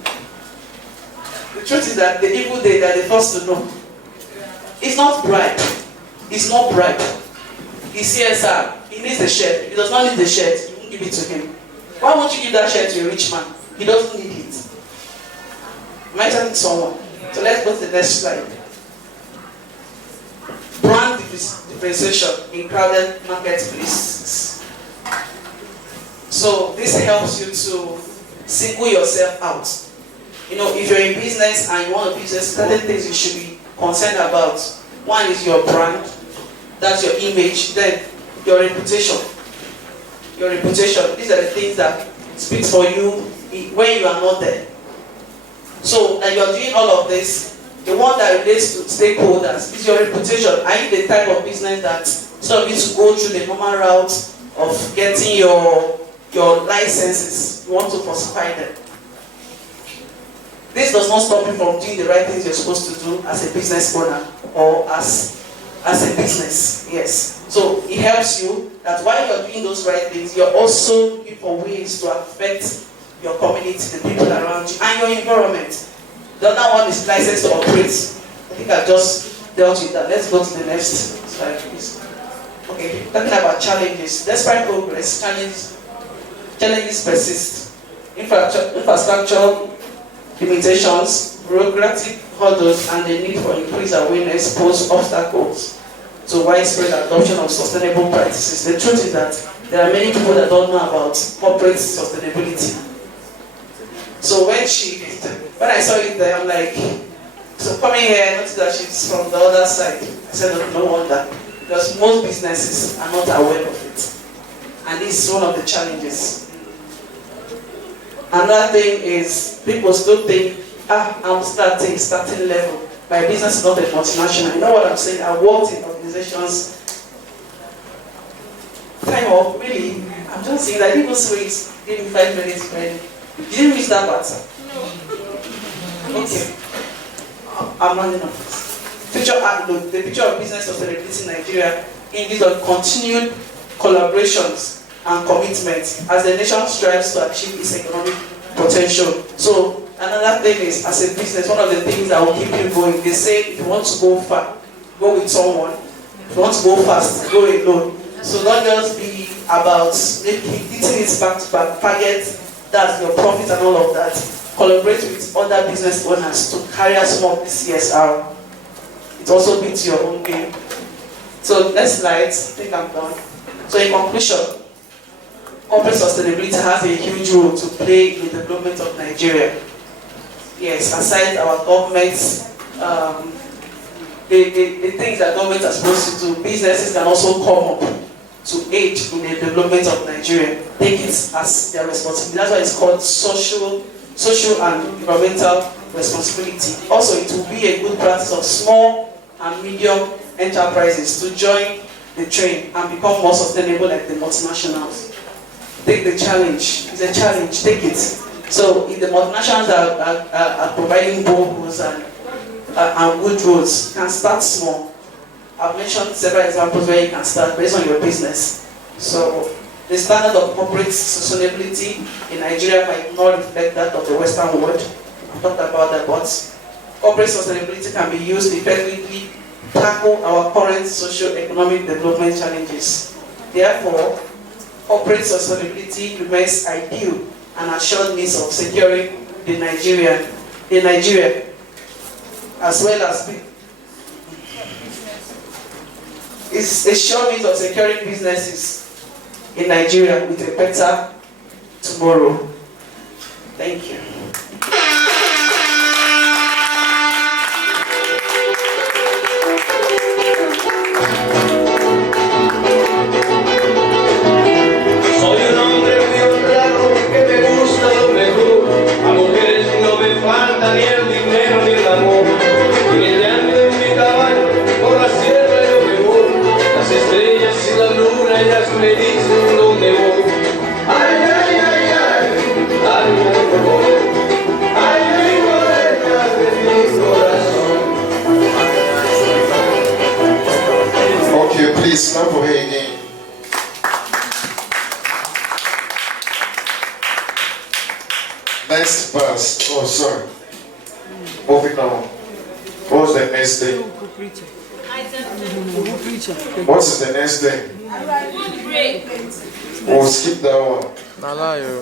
The truth is that the evil day, they're the first to know. It's not bribe. It's not bribe. It's CSR. He needs the shirt. If he does not need the shirt, you won't give it to him. Why won't you give that shirt to a rich man? He doesn't need it. Am I telling someone? So let's go to the next slide. differentiation in crowded marketplaces. So this helps you to single yourself out. You know, if you're in business and you want to business, certain things you should be concerned about. One is your brand, that's your image, then your reputation. Your reputation, these are the things that speak for you when you are not there. So that you're doing all of this, the one that relates to stakeholders is your reputation. Are you the type of business that instead of you to go through the normal route of getting your licenses, you want to falsify them? This does not stop you from doing the right things you're supposed to do as a business owner or as a business, yes. So it helps you that while you're doing those right things, you're also looking for ways to affect your community, the people around you, and your environment. The other one is license to operate. I think I just dealt with that. Let's go to the next slide, please. Okay, talking about challenges. Despite progress, challenges persist. Infrastructure limitations, bureaucratic hurdles, and the need for increased awareness pose obstacles to widespread adoption of sustainable practices. The truth is that there are many people that don't know about corporate sustainability. So when I saw it there, I'm like, so coming here, I noticed that she's from the other side. I said, no wonder, because most businesses are not aware of it. And this is one of the challenges. Another thing is, people still think, I'm starting level. My business is not a multinational. You know what I'm saying? I worked in organizations. Time off, really. I'm just saying that people sweet, give me 5 minutes, man. You didn't miss that part, sir? No. Okay. I'm running off. Future outlook. The future of business sustainability in Nigeria hinges on continued collaborations and commitment as the nation strives to achieve its economic potential. So another thing is, as a business, one of the things that will keep you going, they say if you want to go far, go with someone. If you want to go fast, go alone. So don't just be about hitting it back to back, target that's your profit and all of that. Collaborate with other business owners to carry out some of this CSR. It also beats your own game. So next slide, I think I'm done. So in conclusion, corporate sustainability has a huge role to play in the development of Nigeria. Yes, aside our governments, the things that governments are supposed to do, businesses can also come up to aid in the development of Nigeria. Take it as their responsibility. That's why it's called social and environmental responsibility. Also, it will be a good practice of small and medium enterprises to join the train and become more sustainable like the multinationals. Take the challenge. It's a challenge. Take it. So if the multinationals are providing boreholes and good roads, can start small. I've mentioned several examples where you can start based on your business. So the standard of corporate sustainability in Nigeria might not reflect that of the Western world. I've talked about that, but corporate sustainability can be used to effectively tackle our current socio-economic development challenges. Therefore, corporate sustainability remains ideal and assured means of securing the Nigeria, as well as it's a sure means of securing businesses in Nigeria with a better tomorrow. Thank you. Please clap for her again. Next verse. Oh, sorry. Moving on. What's the next thing? What is the next thing? We'll skip that one. Nalayo.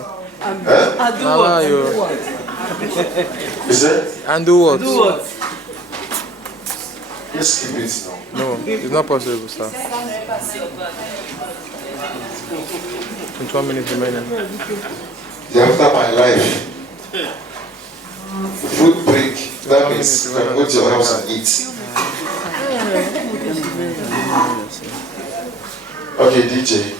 Nalayo. Is it? And do what? Let's skip it now. No, it's not possible, sir. 21 minutes remaining. After my life, food break. That means you can go to your house and eat. Okay, DJ.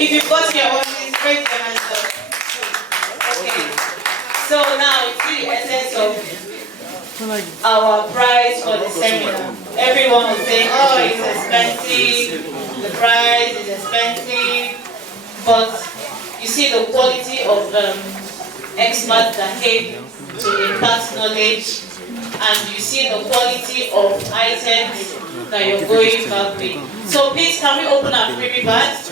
If you've got your own, please raise your hands up. Okay. So now it's the essence of our price for the seminar. Everyone was saying, oh, it's expensive, the price is expensive. But you see the quality of experts that came to impart knowledge, and you see the quality of items that you're going back with. So please, can we open our freebie bags?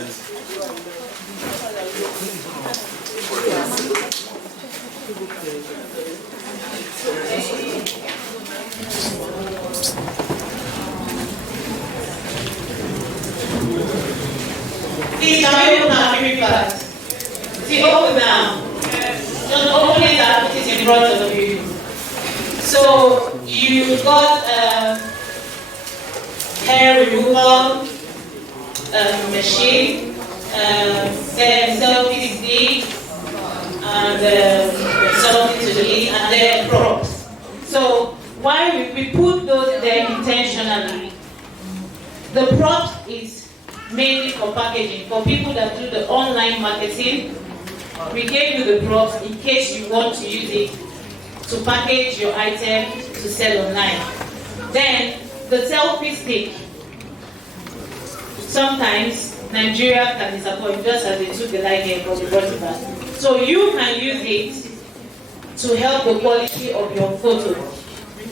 Please, can we open our freebie bags? See, open now. Just open it and put it in front of you. So you got hair removal machine, selfie stick, and something to eat, and then props. So why we put those there intentionally? The props is mainly for packaging. For people that do the online marketing, we gave you the props in case you want to use it to package your item to sell online. Then the selfie stick. Sometimes Nigeria can disappoint, just as they took the light here but they brought it back. So you can use it to help the quality of your photo.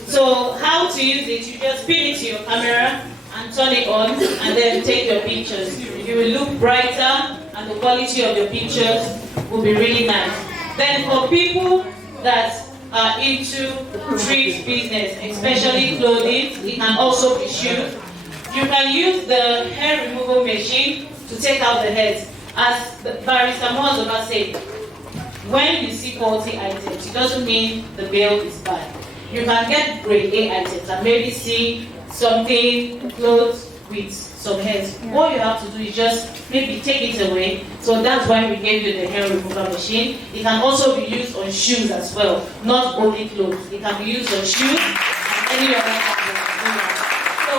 So how to use it? You just pin it to your camera and turn it on, and then take your pictures. You will look brighter, and the quality of your pictures will be really nice. Then for people that are into street business, especially clothing, it can also be shoes. You can use the hair removal machine to take out the heads. As Barrister Mozoba said, when you see faulty items, it doesn't mean the bill is bad. You can get grade A items and maybe see something clothes with some heads. What you have to do is just maybe take it away. So that's why we gave you the hair removal machine. It can also be used on shoes as well, not only clothes. It can be used on shoes and any other kind of material. So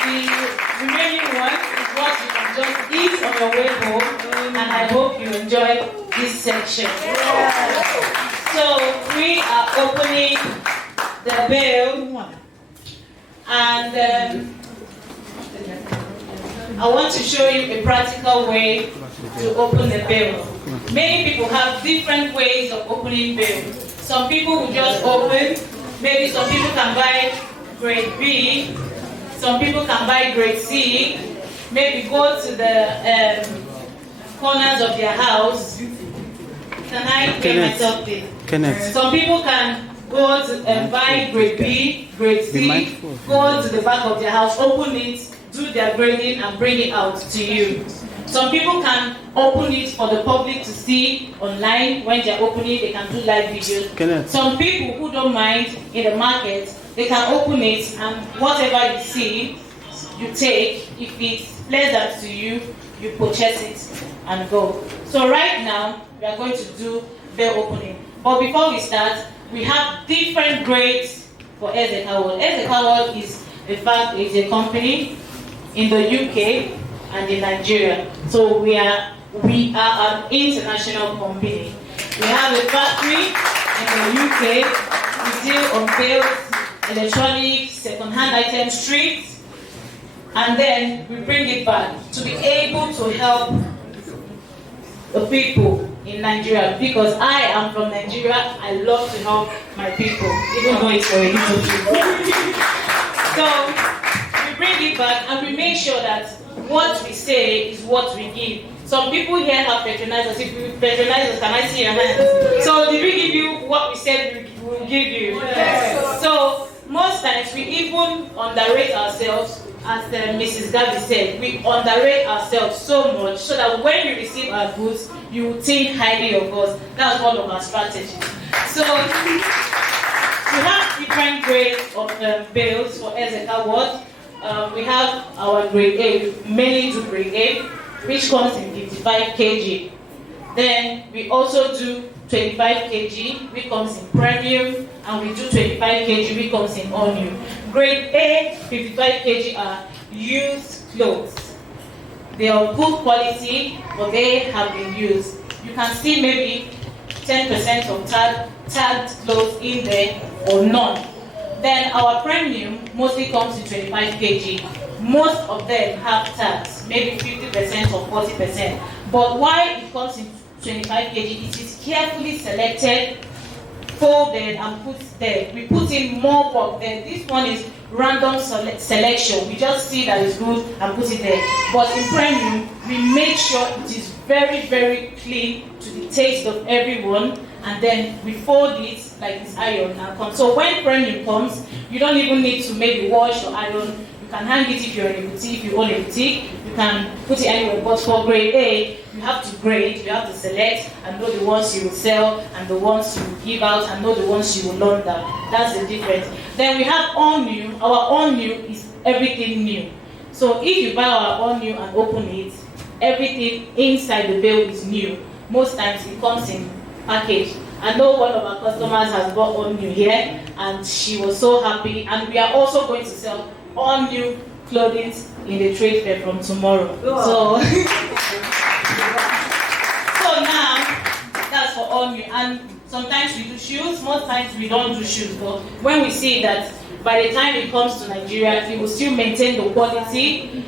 the remaining one is what you can just eat on your way home, and I hope you enjoy this section. So we are opening the bill, and I want to show you a practical way to open the bill. Many people have different ways of opening bill. Some people will just open, maybe some people can buy grade B, some people can buy grade C, maybe go to the corners of their house. Can I get myself this? Some people can go to buy grade B, grade C, go to the back of their house, open it, do their grading and bring it out to you. Some people can open it for the public to see online. When they're opening, they can do live videos. Some people who don't mind in the market, they can open it, and whatever you see, you take. If it's pleasant to you, you purchase it and go. So right now, we are going to do bill opening. But before we start, we have different grades for Ezeka World. Ezeka World is, in fact, is a company in the UK and in Nigeria. So we are an international company. We have a factory in the UK. We deal on bills, electronics, second-hand items, streets, and then we bring it back to be able to help the people in Nigeria, because I am from Nigeria. I love to help my people, even though it's for a little bit. So we bring it back and we make sure that what we say is what we give. Some people here have patronized us. If you patronize us, can I see your hands? So did we give you what we said we will give you? Yes. So most times we even underrate ourselves, as Mrs. Gabby said. We underrate ourselves so much so that when you receive our goods, you will think highly of us. That's one of our strategies. So we have different grades of bales for Ezeka Ward. We have our grade A, we mainly do grade A, which comes in 55 kg. Then we also do 25 kg, which comes in premium, and we do 25 kg, which comes in all new. Grade A, 55 kg are used clothes. They are good quality, but they have been used. You can see maybe 10% of tagged clothes in there or none. Then our premium mostly comes in 25 kg. Most of them have tags, maybe 50% or 40%. But why it comes in 25 kg, it is carefully selected, folded and put there. We put in more work there. This one is random selection. We just see that it's good and put it there. But in premium, we make sure it is very, very clean to the taste of everyone, and then we fold it like it's iron and come. So when premium comes, you don't even need to maybe wash or iron. You can hang it if you're in a boutique, if you own a boutique, you can put it anywhere. But for grade A, you have to grade, you have to select and know the ones you will sell and the ones you will give out and know the ones you will launder. That's the difference. Then we have all new. Our all new is everything new. So if you buy our all new and open it, everything inside the bale is new. Most times it comes in package. I know one of our customers has bought all new here and she was so happy, and we are also going to sell all new clothing in the trade fair from tomorrow. So now that's for all new. And sometimes we do shoes, most times we don't do shoes, but when we see that by the time it comes to Nigeria, it will still maintain the quality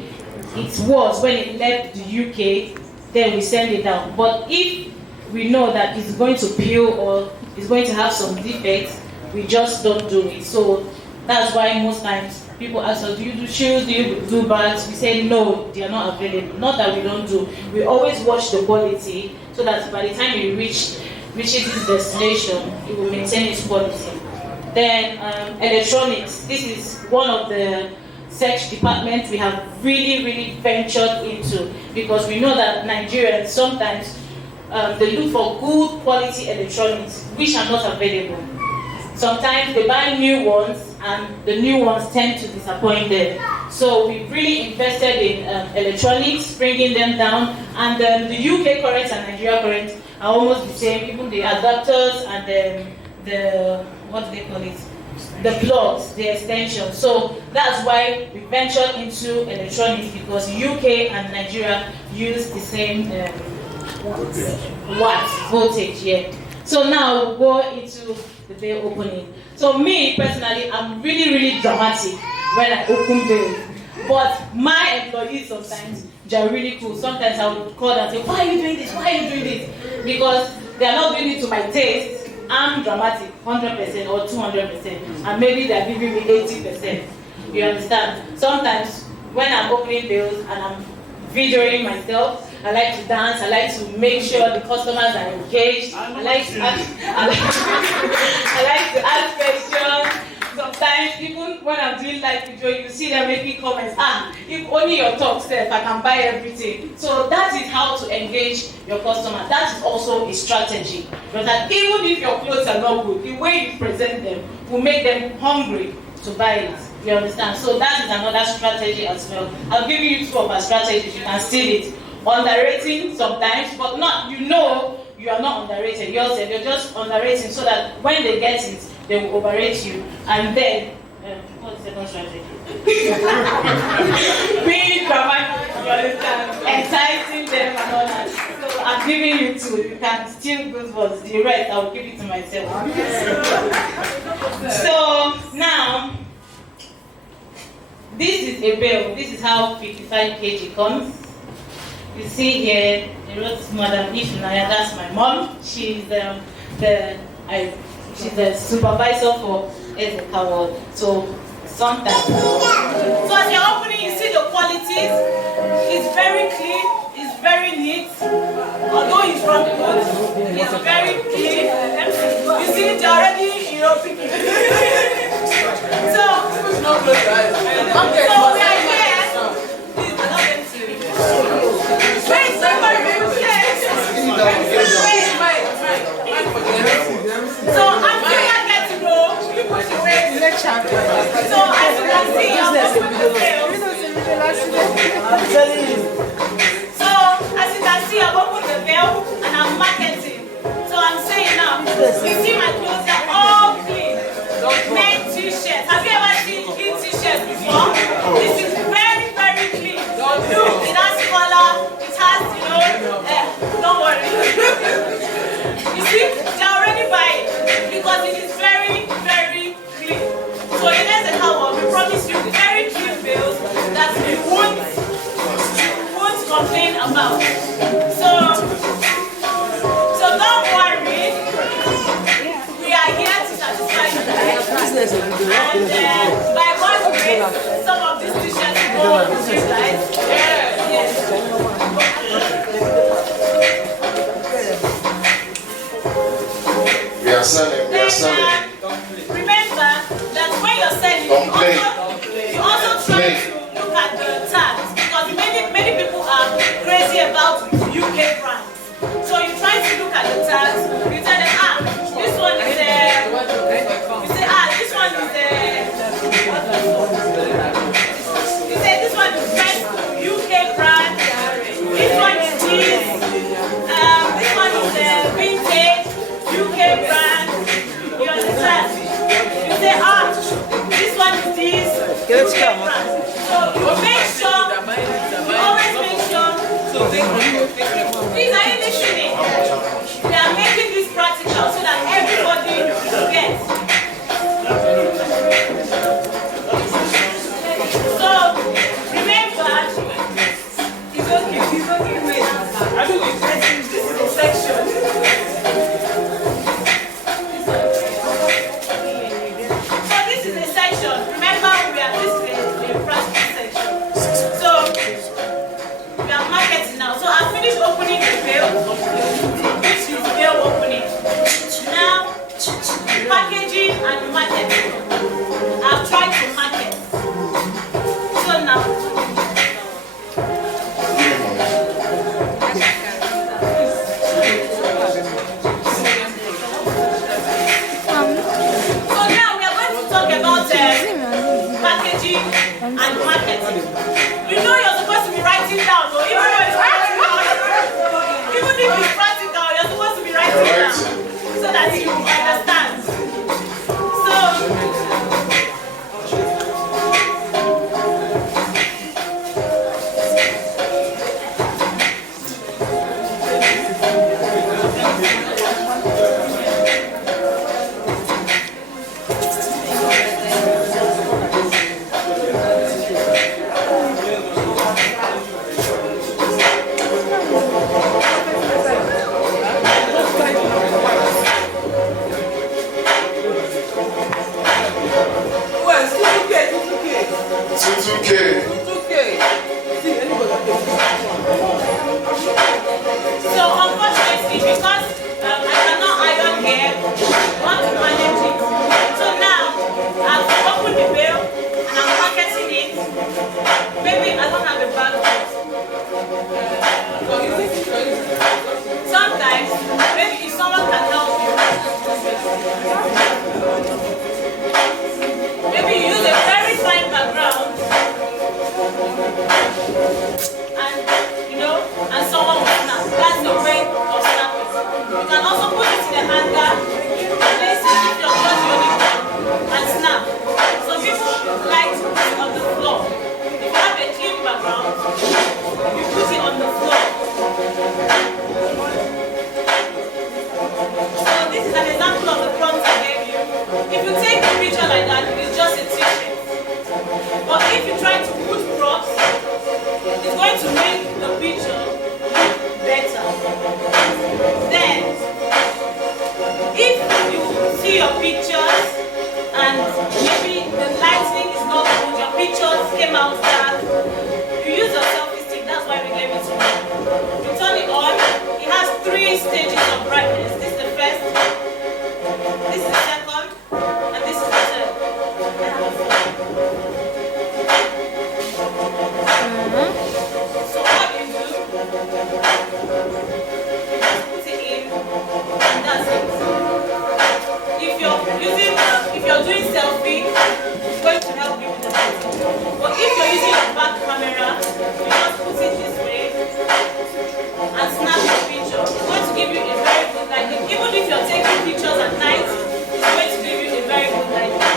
it was when it left the UK, then we send it down. But if we know that it's going to peel or it's going to have some defects, we just don't do it. So that's why most times people ask us, do you do shoes, do you do bags? We say no, they are not available. Not that we don't do. We always watch the quality so that by the time it reaches its destination, it will maintain its quality. Then electronics. This is one of the search departments we have really ventured into, because we know that Nigerians sometimes they look for good quality electronics which are not available. Sometimes they buy new ones and the new ones tend to disappoint them. So we really invested in electronics, bringing them down, and the UK current and Nigeria current are almost the same, even the adapters and the what do they call it? The plugs, the extension. So that's why we ventured into electronics, because UK and Nigeria use the same voltage, yeah. So now we'll go into the bale opening. So me personally, I'm really dramatic when I open bales. But my employees sometimes, they're really cool. Sometimes I would call them and say, why are you doing this? Why are you doing this? Because they are not doing it to my taste. I'm dramatic, 100% or 200%, and maybe they're giving me 80%. You understand? Sometimes when I'm opening bales and I'm videoing myself, I like to dance, I like to make sure the customers are engaged, I like to ask questions. Sometimes even when I'm doing live video, you see them making comments, if only your talk says I can buy everything. So that is how to engage your customer. That is also a strategy. But that even if your clothes are not good, the way you present them will make them hungry to buy it. You understand? So that is another strategy as well. I'll give you two of our strategies. You can steal it. Underrating sometimes, but not, you are not underrated yourself. You're just underrating so that when they get it, they will overrate you. And then, what's the second strategy? Being dramatic, you understand? Enticing them and all that. So I'm giving you two. You can steal good ones. The rest, I will give it to myself. So now, this is a bale. This is how 55 kg comes. You see here, they wrote Madam Ifnaya, that's my mom. She's she's the supervisor for Ezeka Ward. So sometimes. So as you're opening is. It's very clean, it's very neat. Although it's from the wood, it's very clean. You see, it's already, picking. So we are here. Wait, somebody, so I'm going to get to know people to wait. So as you can see, I'm open the veil. So as you can see, I've opened the veil and I'm marketing. So I'm saying now, you see my clothes are all clean. Men t-shirts. Have you ever seen clean t-shirts before? This is very, very clean. Look, it has color, it has, don't worry. You see, they're already buying because it is very, very clean. So in Ezeka, we promise you very clean bills that we won't complain about. So don't worry. We are here to satisfy you guys. And by God's grace, some of these t-shirts will go to you guys. Yes. We are selling. Remember that when you're selling, you also try to look at the tags because many people are crazy about UK brands. So you try to look at the tags. You tell them, this one is you say, this one is you say this one is best UK brand. This one is this. This one is vintage UK brand. You understand? You say, this one is this UK brand. So you make sure, you always make sure. Please, are you listening? They are making this practical so that everybody gets. So remember, it's okay, wait. This is a section. Remember, this is a practice section. So we are marketing now. So I finished opening the veil, which is veil opening. Now, packaging and marketing. I've tried to market. So now. Packaging and marketing. You know you're supposed to be writing down, so even though it's practical, even if it's practical, you're supposed to be writing down so that you understand. So unfortunately, because I cannot iron hair, I want to manage it. So now I've opened the veil and I'm marketing it. Maybe I don't have a bag. Sometimes, maybe if someone can help you, maybe you use a very fine background and and someone will snap. That's the way of snapping. You can also put it in a hanger, place it if you're just unique and snap. Some people like to put it on the floor. If you have a clean background, you put it on the floor. So this is an example of the prompt I gave you. If you take a picture like that, it's just a t-shirt. But if you try to put props, it's going to make the picture look better. Then, if you see your pictures and maybe the lighting is not good, your pictures came out dark, you stages of brightness. This is the first, this is the second, and this is the third. I have a phone. So what you do, put it in, and that's it. If you're doing selfie, it's going to help you with the lighting. But if you're using a back camera, you just put it this way and snap the picture. It's going to give you a very good lighting. Even if you're taking pictures at night, it's going to give you a very good lighting.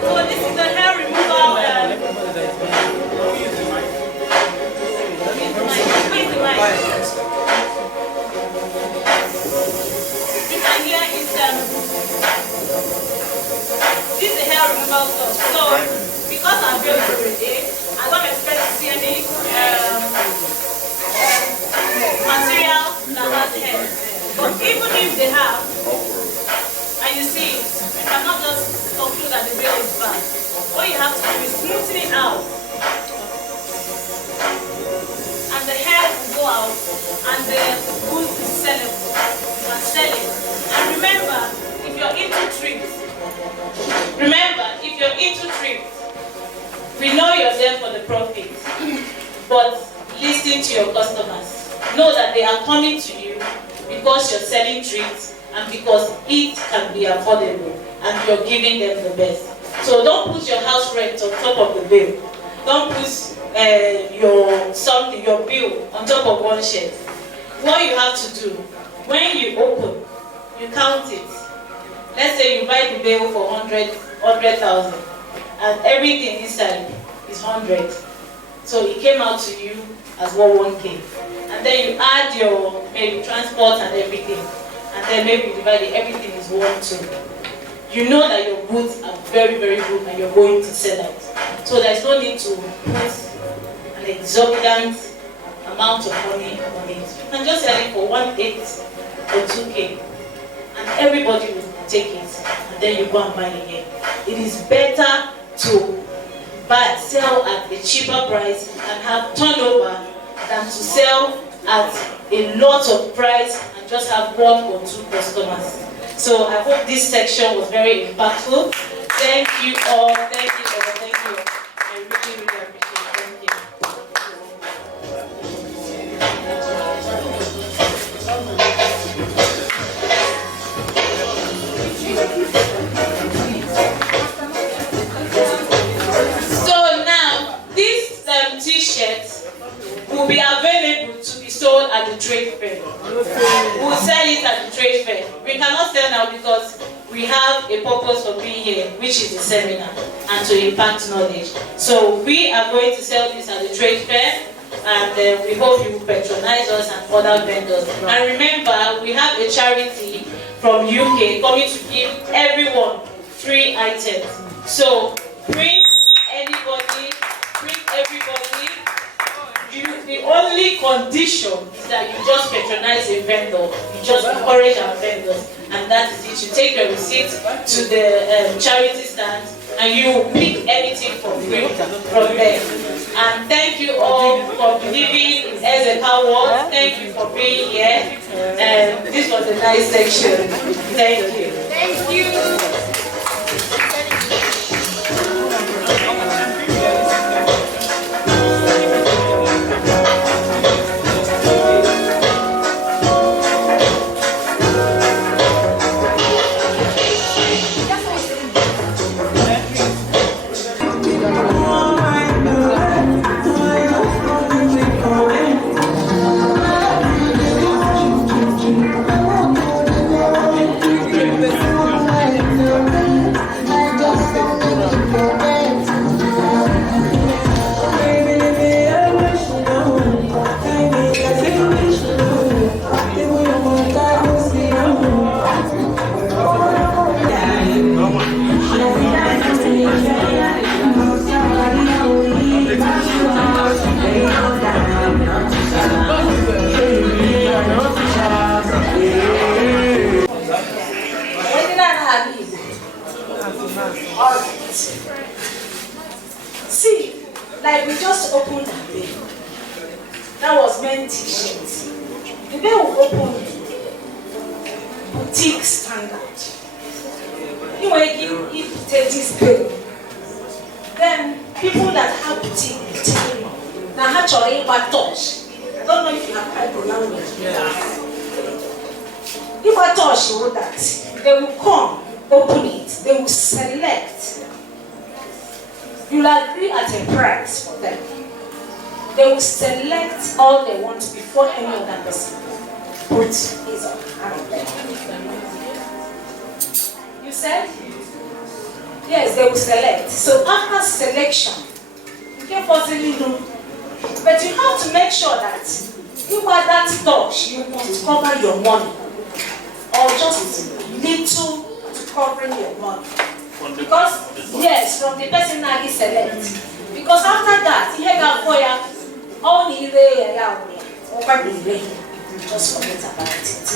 So this is the hair removal. Where's the mic? You can hear it's this is the hair removal stuff. So because I'm built already, I don't expect to see any material that has hair. But even if they have, and you see, you cannot just conclude that the veil is bad. What you have to do is smoothen it out. And the hair will go out, and the wool is sellable. You can sell it. And remember, if you're into trips, we know you're there for the profit, but listen to your customers. Know that they are coming to you because you're selling treats and because it can be affordable and you're giving them the best. So don't put your house rent on top of the bill. Don't put your bill on top of one shelf. What you have to do, when you open, you count it. Let's say you buy the bill for 100,000 and everything inside is 100. So it came out to you as 1K. And then you add your maybe transport and everything. And then maybe you divide it, everything is 1-2. You know that your goods are very, very good and you're going to sell out. So there's no need to put an exorbitant amount of money on it. You can just sell it for 1/8 or 2K. And everybody will take it. And then you go and buy again. It is better to sell at a cheaper price and have turnover than to sell at a lot of price and just have 1 or 2 customers. So I hope this section was very impactful. Thank you all. Thank you all. Thank you. I really, really appreciate it. Thank you. So now, this t-shirt will be available to be sold at the trade fair. We'll sell it at the trade fair. We cannot sell now because we have a purpose for being here, which is a seminar and to impact knowledge. So we are going to sell this at the trade fair, and we hope you will patronize us and other vendors. And remember, we have a charity from UK coming to give everyone free items. So bring anybody, bring everybody. The only condition is that you just patronize a vendor. You just encourage our vendors, and that is it. You take your receipt to the charity stand, and you pick anything for free from there. And thank you all for believing in Ezeka word. Thank you for being here. And this was a nice section. Thank you. Thank you. That was men's t-shirts. The day we opened boutique standard. You know, if you take this bill, then people that have boutique will tell you, now actually about touch. I don't know if you have heard the language. If I touch you that, they will come, open it, they will select. You'll agree at a price for them. They will select all they want before any other person puts his or her on them. You said? Yes, they will select. So after selection, you can possibly do. But you have to make sure that if at that touch, you must cover your money. Or just little to covering your money. Because, yes, from the person that is select. Because after that, he got for you. All the way over the way, just forget about it.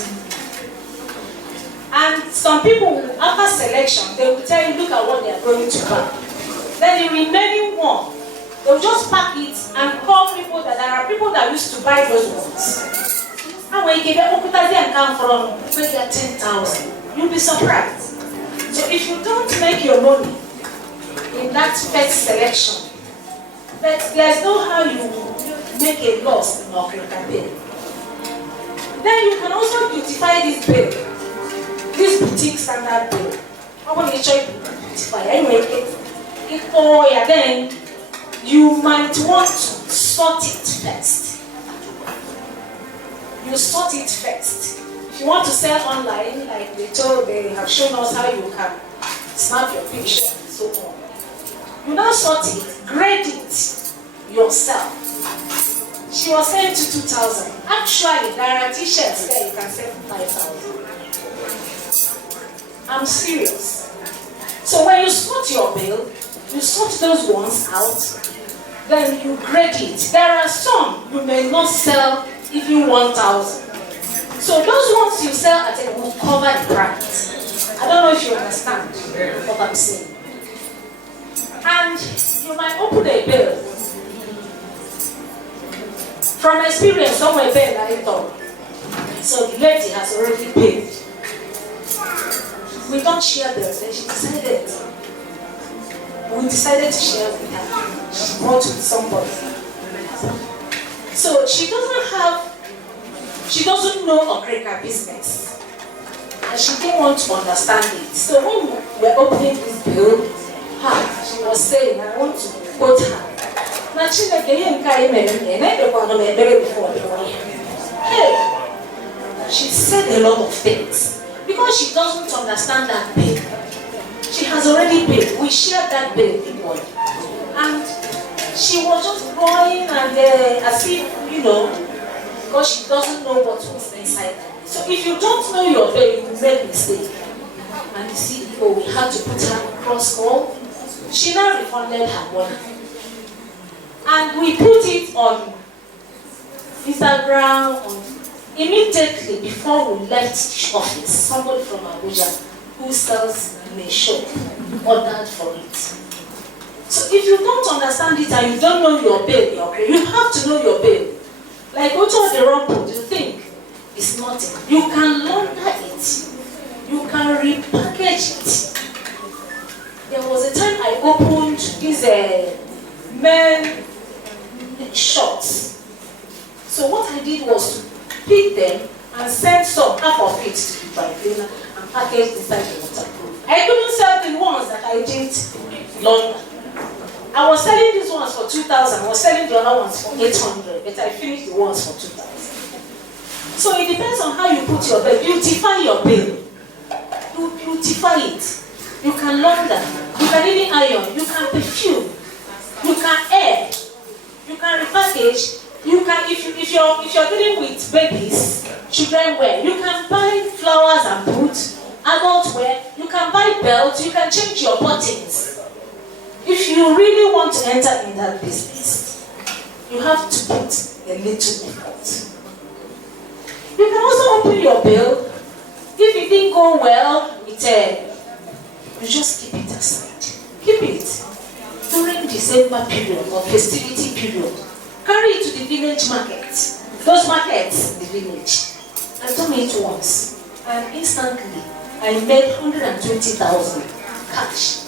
And some people, after selection, they will tell you, look at what they are going to buy. Then the remaining one, they will just pack it and call people that there are people that used to buy those ones. And when you get and come from where they are 10,000, you'll be surprised. So if you don't make your money in that first selection, but there's no how you make a loss in your bill. Then you can also beautify this bill, this boutique standard bill. I want to try to beautify anyway. Then you might want to sort it first. You sort it first. If you want to sell online, like they have shown us how you can snap your picture and so on. You now sort it, grade it yourself. She was saying to 2,000. Actually, there are t-shirts there you can sell for 5,000. I'm serious. So when you sort your bill, you sort those ones out, then you grade it. There are some you may not sell even 1,000. So those ones you sell at it will cover the price. I don't know if you understand what I'm saying. And you might open a bill. From experience, somewhere there I thought. So the lady has already paid. We don't share bills, and she decided. We decided to share with her. She bought with somebody. So she doesn't know Okreka business. And she didn't want to understand it. So when we were opening this bill, she was saying, I want to quote her. Hey, she said a lot of things because she doesn't understand that bill. She has already paid. We shared that bill equally, and she was just going and as if because she doesn't know what was inside. So if you don't know your bill, you make mistake. And the CEO, we had to put her cross call. She now refunded her money. And we put it on Instagram immediately before we left the office. Somebody from Abuja who sells in a shop ordered for it. So if you don't understand it and you don't know your bill, you have to know your bill. Like go to the wrong put, you think it's nothing. You can launder it. You can repackage it. There was a time I opened these men shorts. So what I did was to pick them and send some half of it to the dry cleaner and package inside the waterproof. I couldn't sell the ones that I didn't launder. I was selling these ones for 2,000. I was selling the other ones for 800, but I finished the ones for 2,000. So it depends on how you put your bill. Beautify your bill. You beautify it. You can launder. You can even iron. You can perfume. You can air. You can repackage. You can if you're dealing with babies, children wear. You can buy flowers and put adult wear. You can buy belts. You can change your buttons. If you really want to enter in that business, you have to put a little effort. You can also open your bill. If it didn't go well, you just keep it aside. Keep it. During December period or festivity period, carry it to the village market, those markets in the village. I've done it once, and instantly I made 120,000 cash.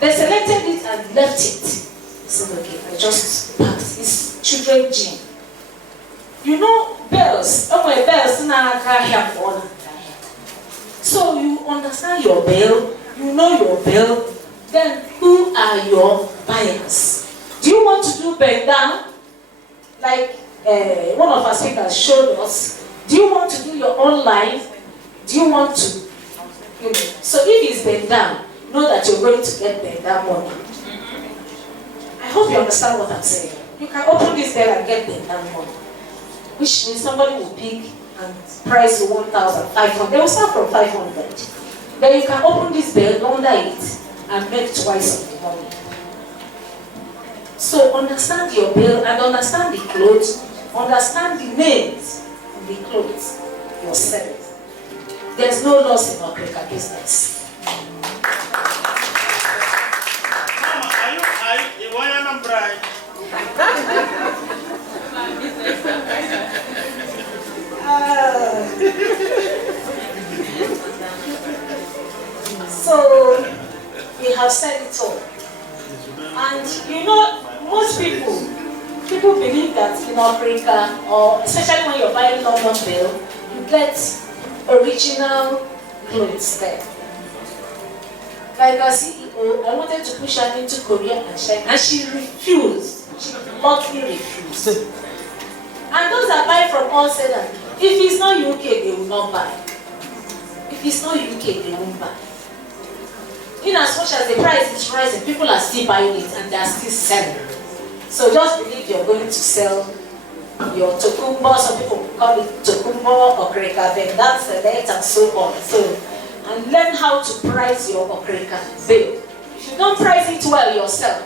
They selected it and left it. I said, okay, I just packed this children's gym. You know, bells. Oh my bells, so you understand your bill, you know your bill, then who are your buyers? Do you want to do bend down? Like one of our speakers showed us. Do you want to do your online? Do you want to? So if it's bend down, know that you're going to get bend down money. I hope you understand what I'm saying. You can open this bell and get bend down money. Which means somebody will pick and price you 1,500. They will start from 500. Then you can open this bell under it and make twice of the money. So understand your bill and understand the clothes, understand the names of the clothes you're selling. There's no loss in Okrika business. Mama, are you a bride? So we have said it all. And you know, most people believe that in Africa, or especially when you're buying London bill, you get original clothes there. Like our CEO, I wanted to push her into Korea and she refused. She bluntly refused. And those that buy from all said that if it's not UK, they will not buy. If it's not UK, they won't buy. In as much as the price is rising, people are still buying it and they are still selling. So just believe you're going to sell your tokumbo, some people call it tokumbo or okrika, then that's the date and so on. So, and learn how to price your okrika bill. If you don't price it well yourself,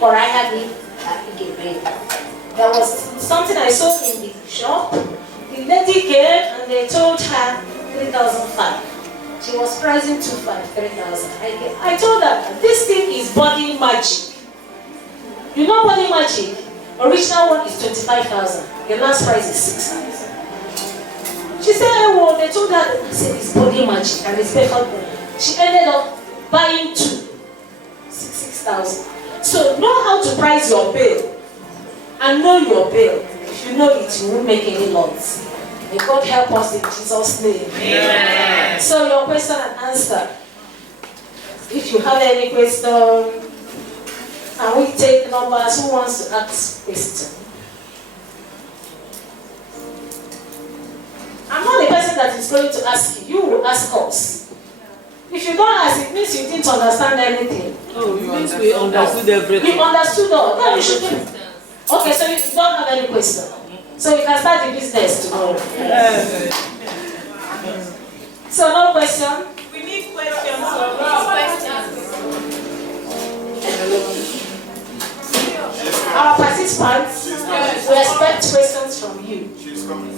or I have it, there was something I saw in the shop. The lady came and they told her 3,500. She was pricing 3,000. I told her, this thing is body magic. You know body magic? Original one is 25,000. The last price is 6,000. She said, oh, well, they told her, I said, it's body magic and it's better. She ended up buying 6,000. So know how to price your bill and know your bill. If you know it, you won't make any loss. May God help us in Jesus' name. Amen. So your question and answer. If you have any question, can we take numbers? Who wants to ask question? I'm not the person that is going to ask you. You will ask us. If you don't ask, it means you didn't understand anything. Oh, it means we understood everything. You understood all. No, you shouldn't. Okay, so you don't have any question. So you can start the business tomorrow. So no question? We need questions. Our participants, we expect questions from you. She's coming.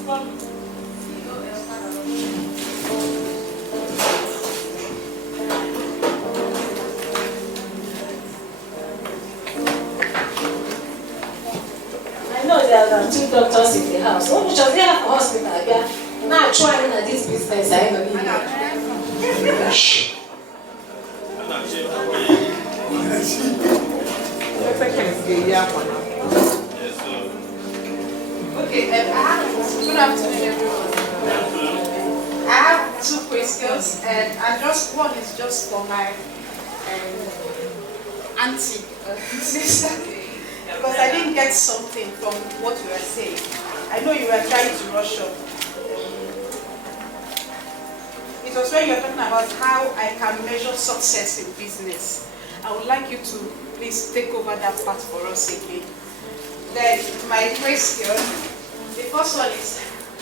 I know there are 2 doctors in the house. What should they have for hospital? Now trying at this business, I don't know. Okay, good afternoon, everyone. I have 2 questions, and one is just for my auntie, sister, because I didn't get something from what you were saying. I know you were trying to rush up. It was when you were talking about how I can measure success in business. I would like you to please take over that part for us again. Then my question, the first one is,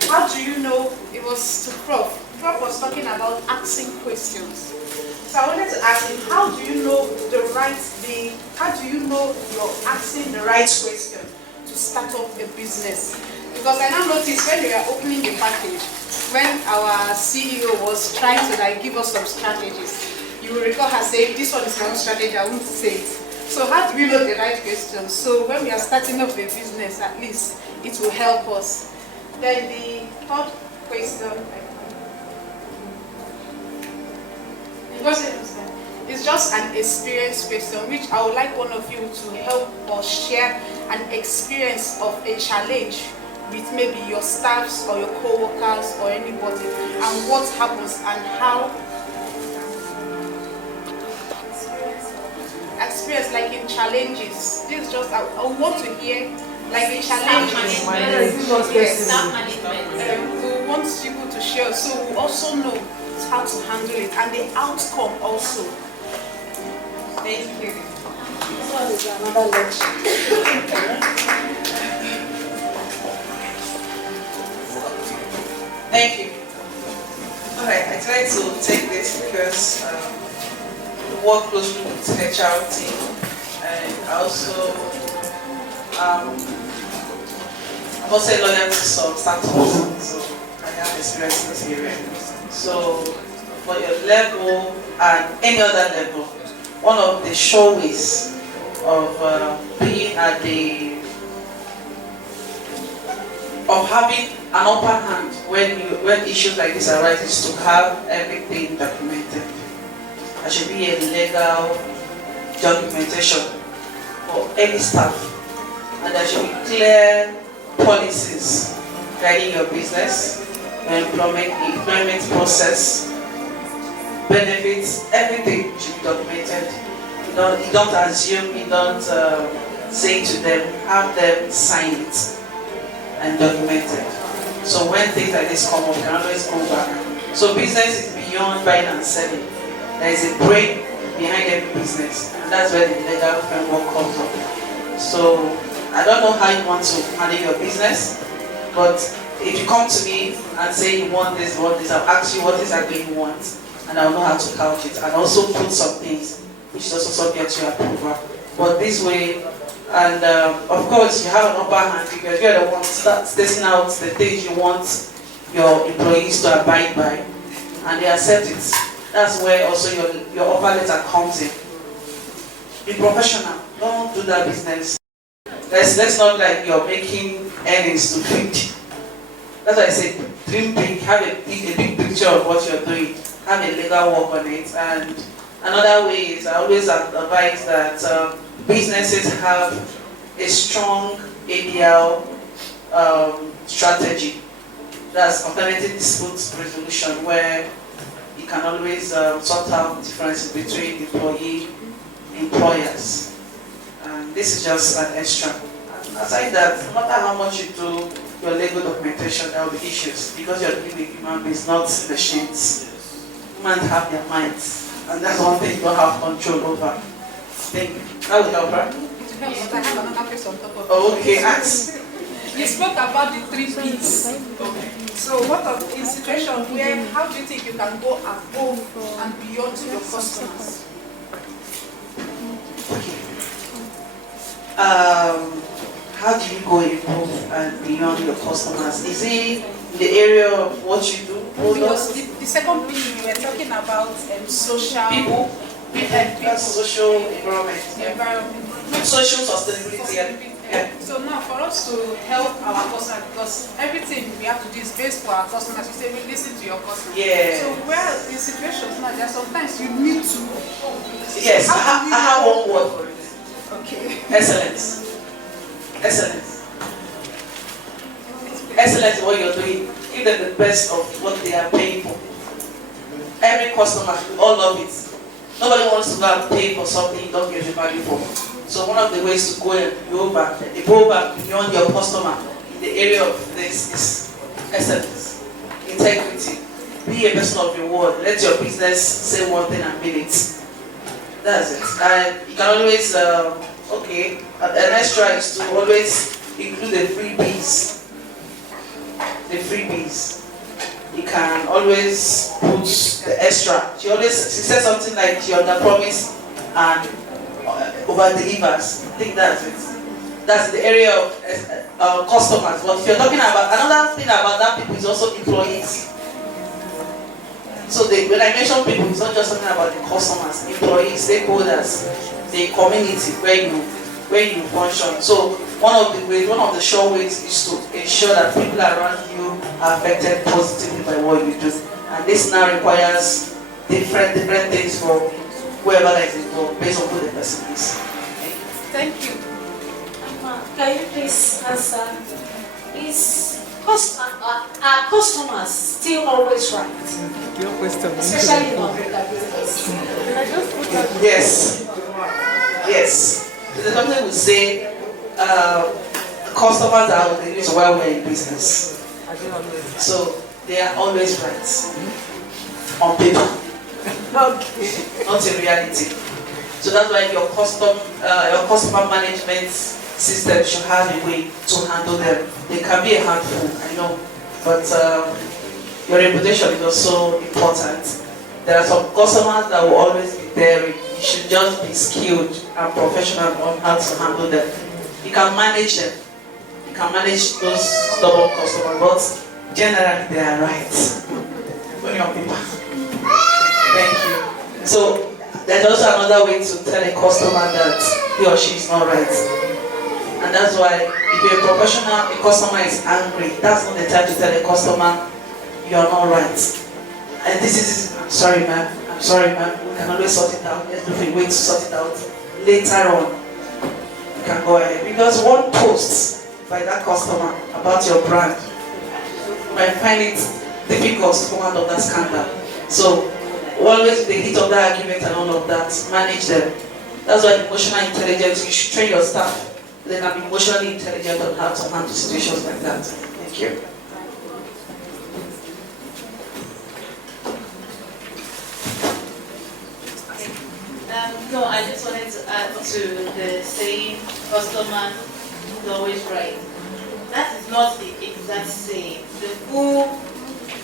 how do you know, it was to Prof. Prof was talking about asking questions. So I wanted to ask him, how do you know how do you know you're asking the right question to start up a business? Because I now noticed when we were opening the package, when our CEO was trying to give us some strategies, you will recall her saying, this one is my own strategy, I won't say it. So how do we know the right questions? So when we are starting up a business, at least it will help us. Then the third question, it's just an experience question, which I would like one of you to help us share an experience of a challenge with maybe your staffs or your co-workers or anybody, and what happens and how. Experience like in challenges. This is just I want to hear like a challenge. Staff management. We want people to share, so we also know how to handle it and the outcome also. Thank you. This one is another lecture. Thank you. Alright, I tried to take this because work closely with HR team, and also I'm also a lawyer to some startups, so I have experience in this area. So for your level and any other level, one of the sure ways of being at the of having an upper hand when issues like this arise is to have everything documented. There should be a legal documentation for any staff, and there should be clear policies guiding your business, your employment process, benefits, everything should be documented. You don't assume, you don't say to them, have them sign it and document it. So when things like this come up, you can always go back. So business is beyond buying and selling. There is a brain behind every business, and that's where the legal framework comes up. So I don't know how you want to manage your business, but if you come to me and say you want this, I'll ask you what exactly you want, and I'll know how to couch it, and also put some things which is also subject to your approval. But this way, and of course you have an upper hand because you're the one testing out the things you want your employees to abide by, and they accept it. That's where also your offer letter comes in. Be professional. Don't do that business. Let's not like you're making earnings to feed. That's why I say dream big. Have a big picture of what you're doing. Have a legal work on it. And another way is I always advise that businesses have a strong ADL strategy. That's alternative dispute resolution, where you can always sort out differences between employers. And this is just an extra. And aside that, no matter how much you do your legal documentation, there will be issues because you're dealing with human beings, not machines. Humans have their minds, and that's one thing you don't have control over. Thank you. That will help, right? I have another question on top of Oh, okay, ask. You spoke about the 3 P's. Okay. So what of in situations where, how do you think you can go above and beyond to your customers? Okay. How do you go above and beyond your customers? Is it in the area of what you do? Because the second P, we were talking about social People, social environment. Social sustainability. Yeah. So now for us to help our customers, because everything we have to do is based for our customers, you say we listen to your customers. Yeah. So where in situations now, there are sometimes you need to. Yes, I have one word for it. Okay. Excellence. Excellence. Excellence in what you're doing. Give them the best of what they are paying for. Every customer, we all love it. Nobody wants to go and pay for something you don't get the value for. So one of the ways to go beyond your customer in the area of this is excellence, integrity. Be a person of your word. Let your business say one thing and mean it. That's it. And you can always, an extra is to always include the freebies. The freebies. You can always put the extra. She said something like she underpromised and over-delivers. I think that's it. That's the area of customers. But if you're talking about, another thing about that people is also employees. So when I mention people, it's not just talking about the customers, employees, stakeholders. the community where you function. So one of the sure ways is to ensure that people around you are affected positively by what you do. And this now requires different things for whoever that is involved based on who the person is. Thank you. Can you please answer? Are customers still always right? Especially in Africa business. Yes. Yes. The company will say customers are always while we're in business. So they are always right. On paper. Okay. Not in reality. So that's why your customer management system should have a way to handle them. They can be a handful, I know, but your reputation is also important. There are some customers that will always be there. You should just be skilled and professional on how to handle them. You can manage them. You can manage those stubborn customers, but generally they are right. When you're on paper. Thank you. So there's also another way to tell a customer that he or she is not right. And that's why if you're a professional, a customer is angry, that's not the time to tell a customer you're not right. And this is, I'm sorry ma'am, we can always sort it out. Let's look for a way to sort it out. Later on, you can go ahead. Because one post by that customer about your brand might find it difficult to come out of that scandal. So always the heat of that argument and all of that, manage them. That's why emotional intelligence, you should train your staff. They can be emotionally intelligent on how to handle situations like that. Thank you. No, I just wanted to add to the saying, customer is always right. That is not the exact saying. The full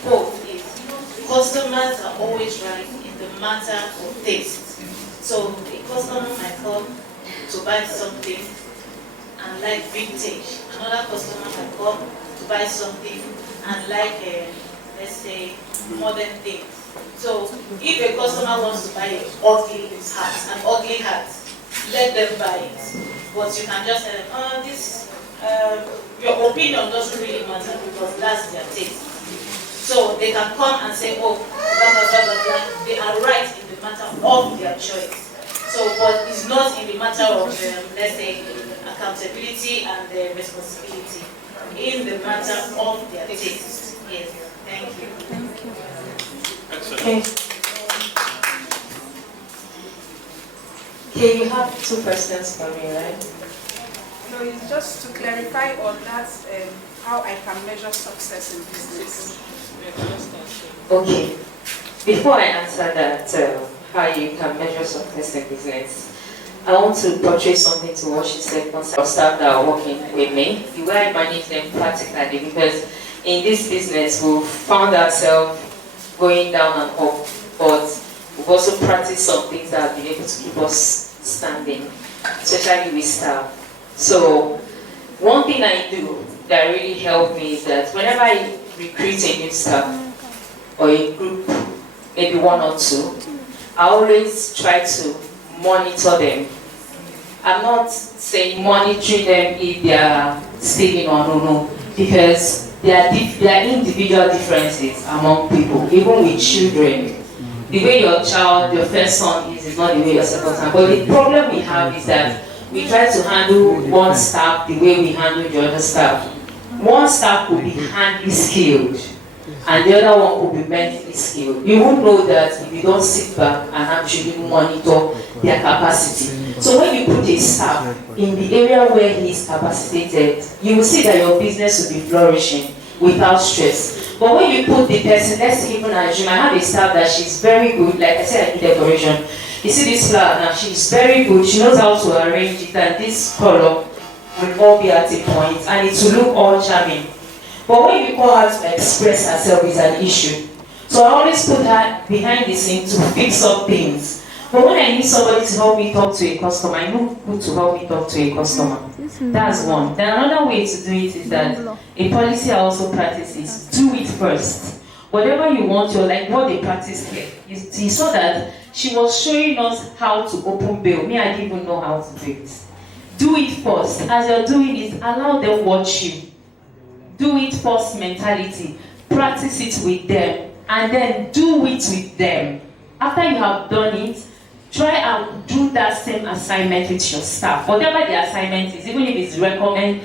quote is, customers are always right in the matter of taste. So a customer might come to buy something and like vintage. Another customer might come to buy something and like, let's say, modern things. So if a customer wants to buy an ugly hat, let them buy it. But you can just tell them, oh, this, your opinion doesn't really matter because that's their taste. So they can come and say, oh, blah, blah, blah, blah, blah. They are right in the matter of their choice. So, but it's not in the matter of, let's say, accountability and responsibility. In the matter of their taste. Yes, thank you. Thank you. Okay. Okay, you have 2 questions for me, right? No, it's just to clarify on that, how I can measure success in business. Okay. Before I answer that, how you can measure success in business, I want to portray something to what she said concerning staff that are working with me, the way I manage them practically, because in this business we've found ourselves going down and up, but we've also practiced some things that have been able to keep us standing, especially with staff. So one thing I do that really helped me is that whenever I recruit a new staff or a group, maybe 1 or 2, I always try to monitor them. I'm not saying monitoring them if they are stealing or no, because there are individual differences among people, even with children. The way your child, your first son is not the way your second son. But the problem we have is that we try to handle one staff the way we handle the other staff. One staff could be handly skilled, and the other one could be mentally skilled. You would know that if you don't sit back and actually monitor their capacity. So when you put a staff in the area where he is capacitated, you will see that your business will be flourishing without stress. But when you put the person, let's even assume I have a staff that she's very good, like I said, I do decoration. You see this flower now, she's very good, she knows how to arrange it, and this color will all be at a point, and it will look all charming. But when you call her to express herself is an issue. So I always put her behind the scene to fix up things. But when I need somebody to help me talk to a customer, I know who to help me talk to a customer. That's one. Then another way to do it is that a policy I also practice is do it first. whatever you want, you're like what they practice here. You saw that she was showing us how to open bail. Me, I didn't even know how to do it. Do it first. As you're doing it, allow them watch you. Do it first mentality. Practice it with them. And then do it with them. After you have done it, try and do that same assignment with your staff. Whatever the assignment is, even if it's recording,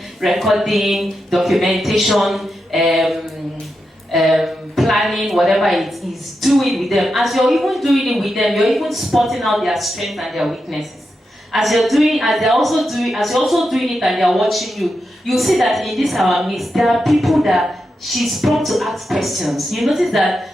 documentation, planning, whatever it is, do it with them. As you're even doing it with them, you're even spotting out their strengths and their weaknesses. As you're doing it and they're watching you, you see that in this our midst, there are people that she's prompt to ask questions. You notice that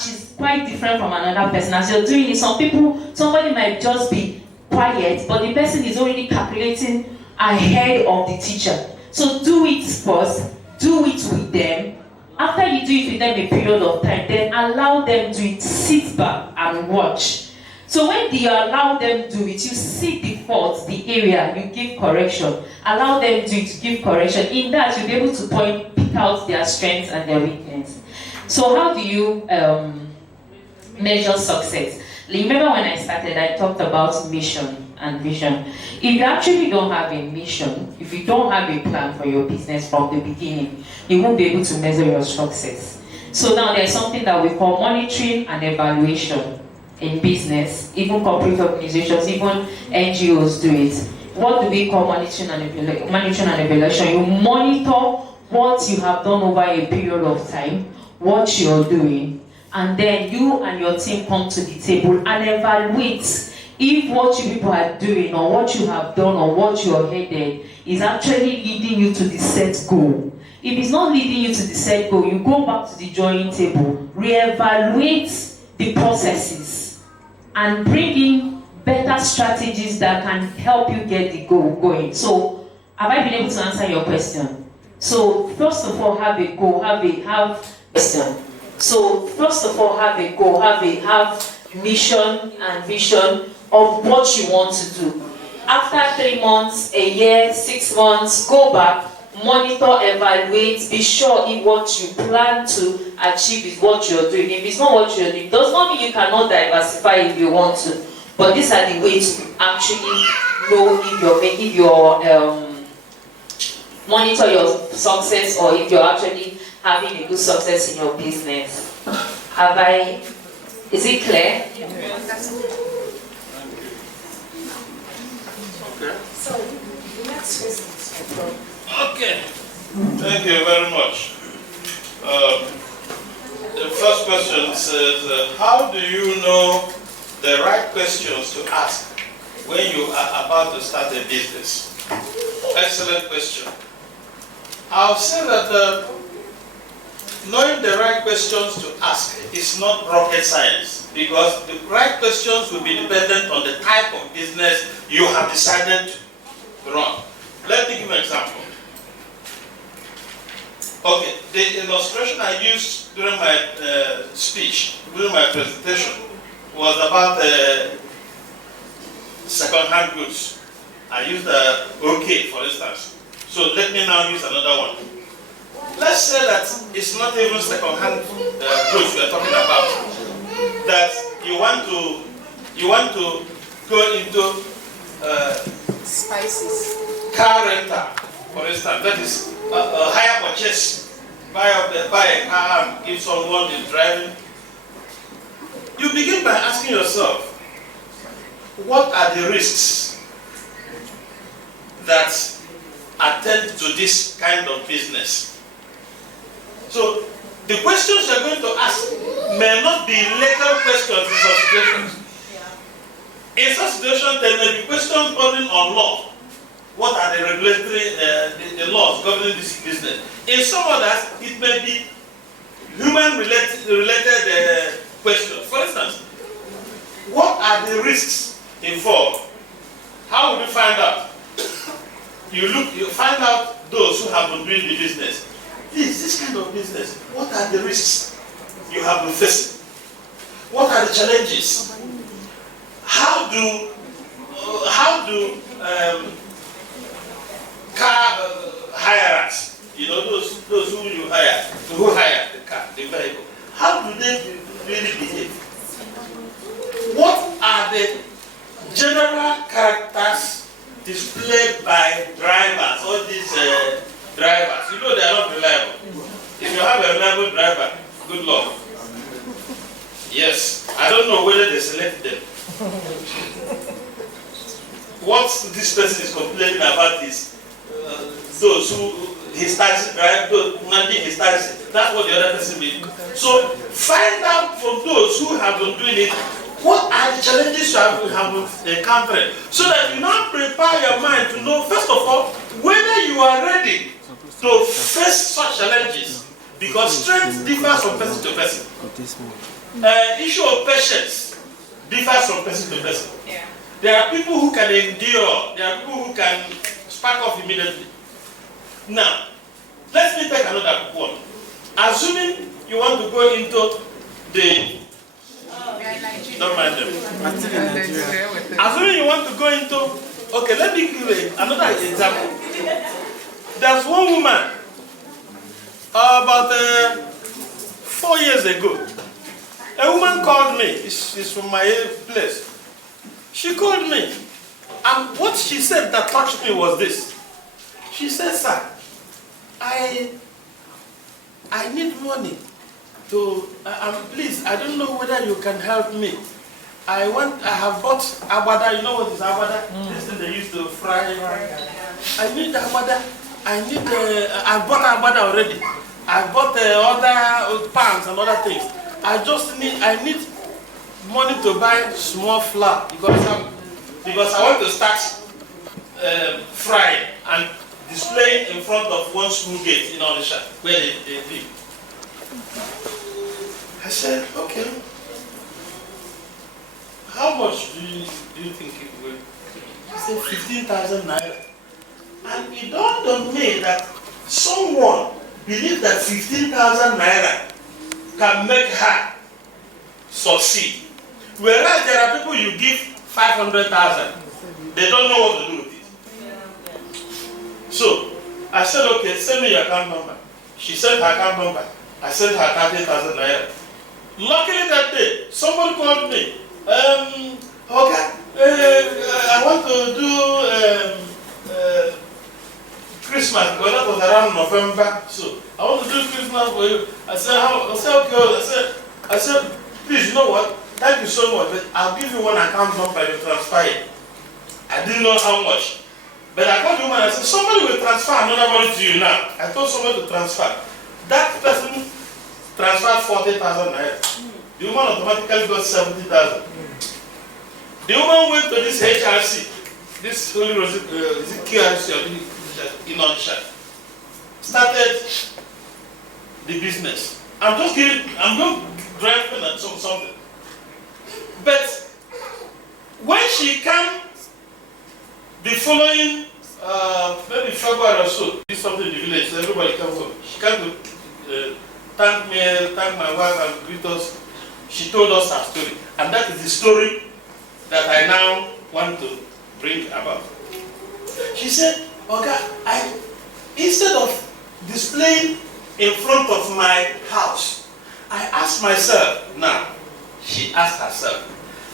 she's quite different from another person. As you're doing it, somebody might just be quiet, but the person is already calculating ahead of the teacher. So do it first, do it with them. After you do it with them a period of time, then allow them to do it, sit back and watch. So when you allow them do it, you see the faults, the area, you give correction. Allow them to give correction. In that, you'll be able to pick out their strengths and their weaknesses. So how do you measure success? Remember when I started, I talked about mission and vision. If you actually don't have a mission, if you don't have a plan for your business from the beginning, you won't be able to measure your success. So now there's something that we call monitoring and evaluation in business. Even corporate organizations, even NGOs do it. What do we call monitoring and evaluation? You monitor what you have done over a period of time, what you're doing, and then you and your team come to the table and evaluate if what you people are doing or what you have done or what you're headed is actually leading you to the set goal. If it's not leading you to the set goal, you go back to the drawing table, reevaluate the processes, and bring in better strategies that can help you get the goal going. So, have I been able to answer your question? So, first of all, have a goal, have question. So, first of all, have a goal, have mission and vision of what you want to do. After 3 months, a year, 6 months, go back, monitor, evaluate, be sure if what you plan to achieve is what you're doing. If it's not what you're doing, does not mean you cannot diversify if you want to. But these are the ways to actually know if you're monitor your success or if you're actually having a good success in your business. Is it clear? Okay. So, the next question is from. Okay. Thank you very much. The first question says, how do you know the right questions to ask when you are about to start a business? Excellent question. I'll say that knowing the right questions to ask is not rocket science, because the right questions will be dependent on the type of business you have decided to run. Let me give an example. Okay, the illustration I used during my speech, during my presentation, was about second-hand goods. I used OK, for instance. So let me now use another one. Let's say that it's not even second-hand goods we're talking about. That you want to go into Spices. car rental, for instance. That is a hire purchase. Buy a car and give someone is driving. You begin by asking yourself, what are the risks that attend to this kind of business? So the questions you're going to ask may not be legal questions in some situations. In some situations, there may be questions bordering on law. What are the regulatory the laws governing this business? In some others, it may be human-related questions. For instance, what are the risks involved? How would you find out? You find out those who have been doing the business. This kind of business, what are the risks you have been facing? What are the challenges? How do car hirers, those who you hire, who hire the car, the vehicle, how do they really behave? What are the general characters displayed by drivers, all these drivers? You know they are not reliable. If you have a reliable driver, good luck. Yes, I don't know whether they select them. What this person is complaining about is those who his taxi drive, those managing his taxi. That's what the other person means. So find out from those who have been doing it, what are the challenges you have encountered, so that you now prepare your mind to know, first of all, whether you are ready to face such challenges, because strength differs from person to person. Issue of patience differs from person to person. Yeah. There are people who can endure, there are people who can spark off immediately. Now, let me take another one. Assuming you want to go into the don't mind them. Assuming you want to go into, okay, let me give you another example. There's one woman about 4 years ago. A woman called me. She's from my place. She called me, and what she said that touched me was this. She said, "Sir, I need money to, please, I don't know whether you can help me. I have bought abada, you know what is abada? This thing they used to fry. I need abada. I bought abada already. I bought other pans and other things. I need money to buy small flour because I want to start frying and displaying in front of one school gate in Onisha where they live." I said, "Okay, how much do you think it will?" He said, 15,000 naira. And it dawned on me that someone believed that 15,000 naira can make her succeed. Whereas there are people you give 500,000, they don't know what to do with it. So I said, "Okay, send me your account number." She sent her account number. I sent her 30,000 naira. Luckily that day, somebody called me. "Okay, I want to do Christmas, because that was around November. So I want to do Christmas for you." I said, "Okay." I said, "Please, you know what? Thank you so much, but I'll give you one account number you transfer it." I didn't know how much. But I called the woman and I said, "Somebody will transfer another money to you now." I told somebody to transfer. That person transferred 40,000 naira. The woman automatically got 70,000. The woman went to this HRC, this Holy Rosary, is it QRC or in Onisha, started the business. I'm just driving at something. But when she came the following, maybe February or so, did something in the village, so everybody came home. She came to thank me, thank my wife, and greet us. She told us her story. And that is the story that I now want to bring about. She said, "Okay, instead of displaying in front of my house, I asked myself," now, she asked herself,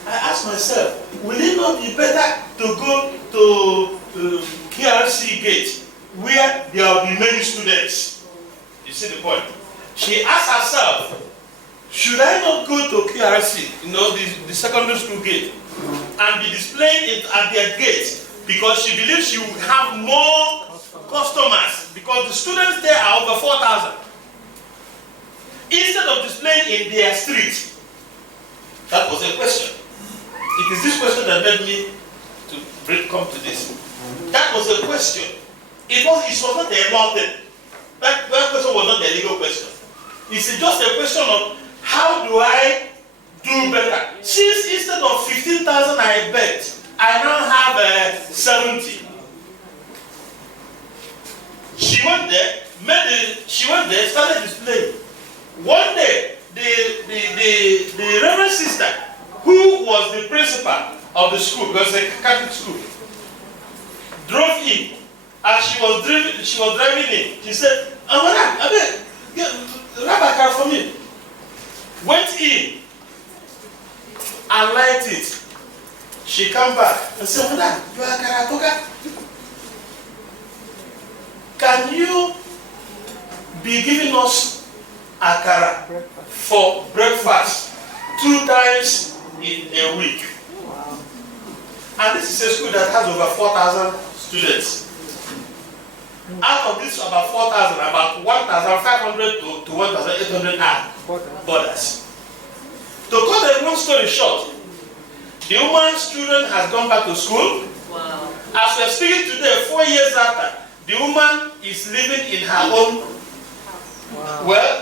"I asked myself, will it not be better to go to KRC gate where there will be many students?" You see the point? She asked herself, should I not go to KRC, the secondary school gate, and be displaying it at their gate, because she believes she will have more customers, because the students there are over 4,000. Instead of displaying in their street. That was a question. It is this question that led me to come to this. That was a question. It was not a law thing. That question was not a legal question. It's just a question of how do I do better. Since instead of 15,000 I bet, I now have 70. She went there, started displaying. One day, the Reverend Sister, who was the principal of the school, because it's a Catholic school, drove in. As she was driving in, she said, "Madam, get Rabbi car for me." went in and light it. She come back and said, Mother, you are Karatoka. Can you be giving us akara for breakfast 2 times in a week? And this is a school that has over 4,000 students. Out of this, about 4,000, about 1,500 to 1,800 are boarders. To cut a long story short, the woman's student has gone back to school. Wow. As we are speaking today, 4 years after, the woman is living in her own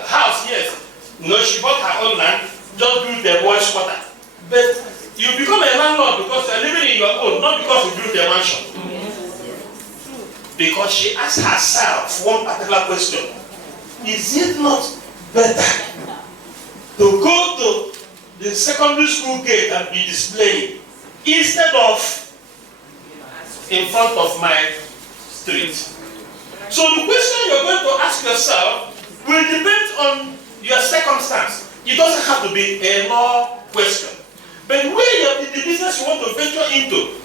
house, yes. No, she bought her own land, just built the boys' quarter. But you become a landlord because you are living in your own, not because you built a mansion. Because she asked herself one particular question. Is it not better to go to the secondary school gate and be displayed instead of in front of my street? So the question you're going to ask yourself will depend on your circumstance. It doesn't have to be a law question. But where the business you want to venture into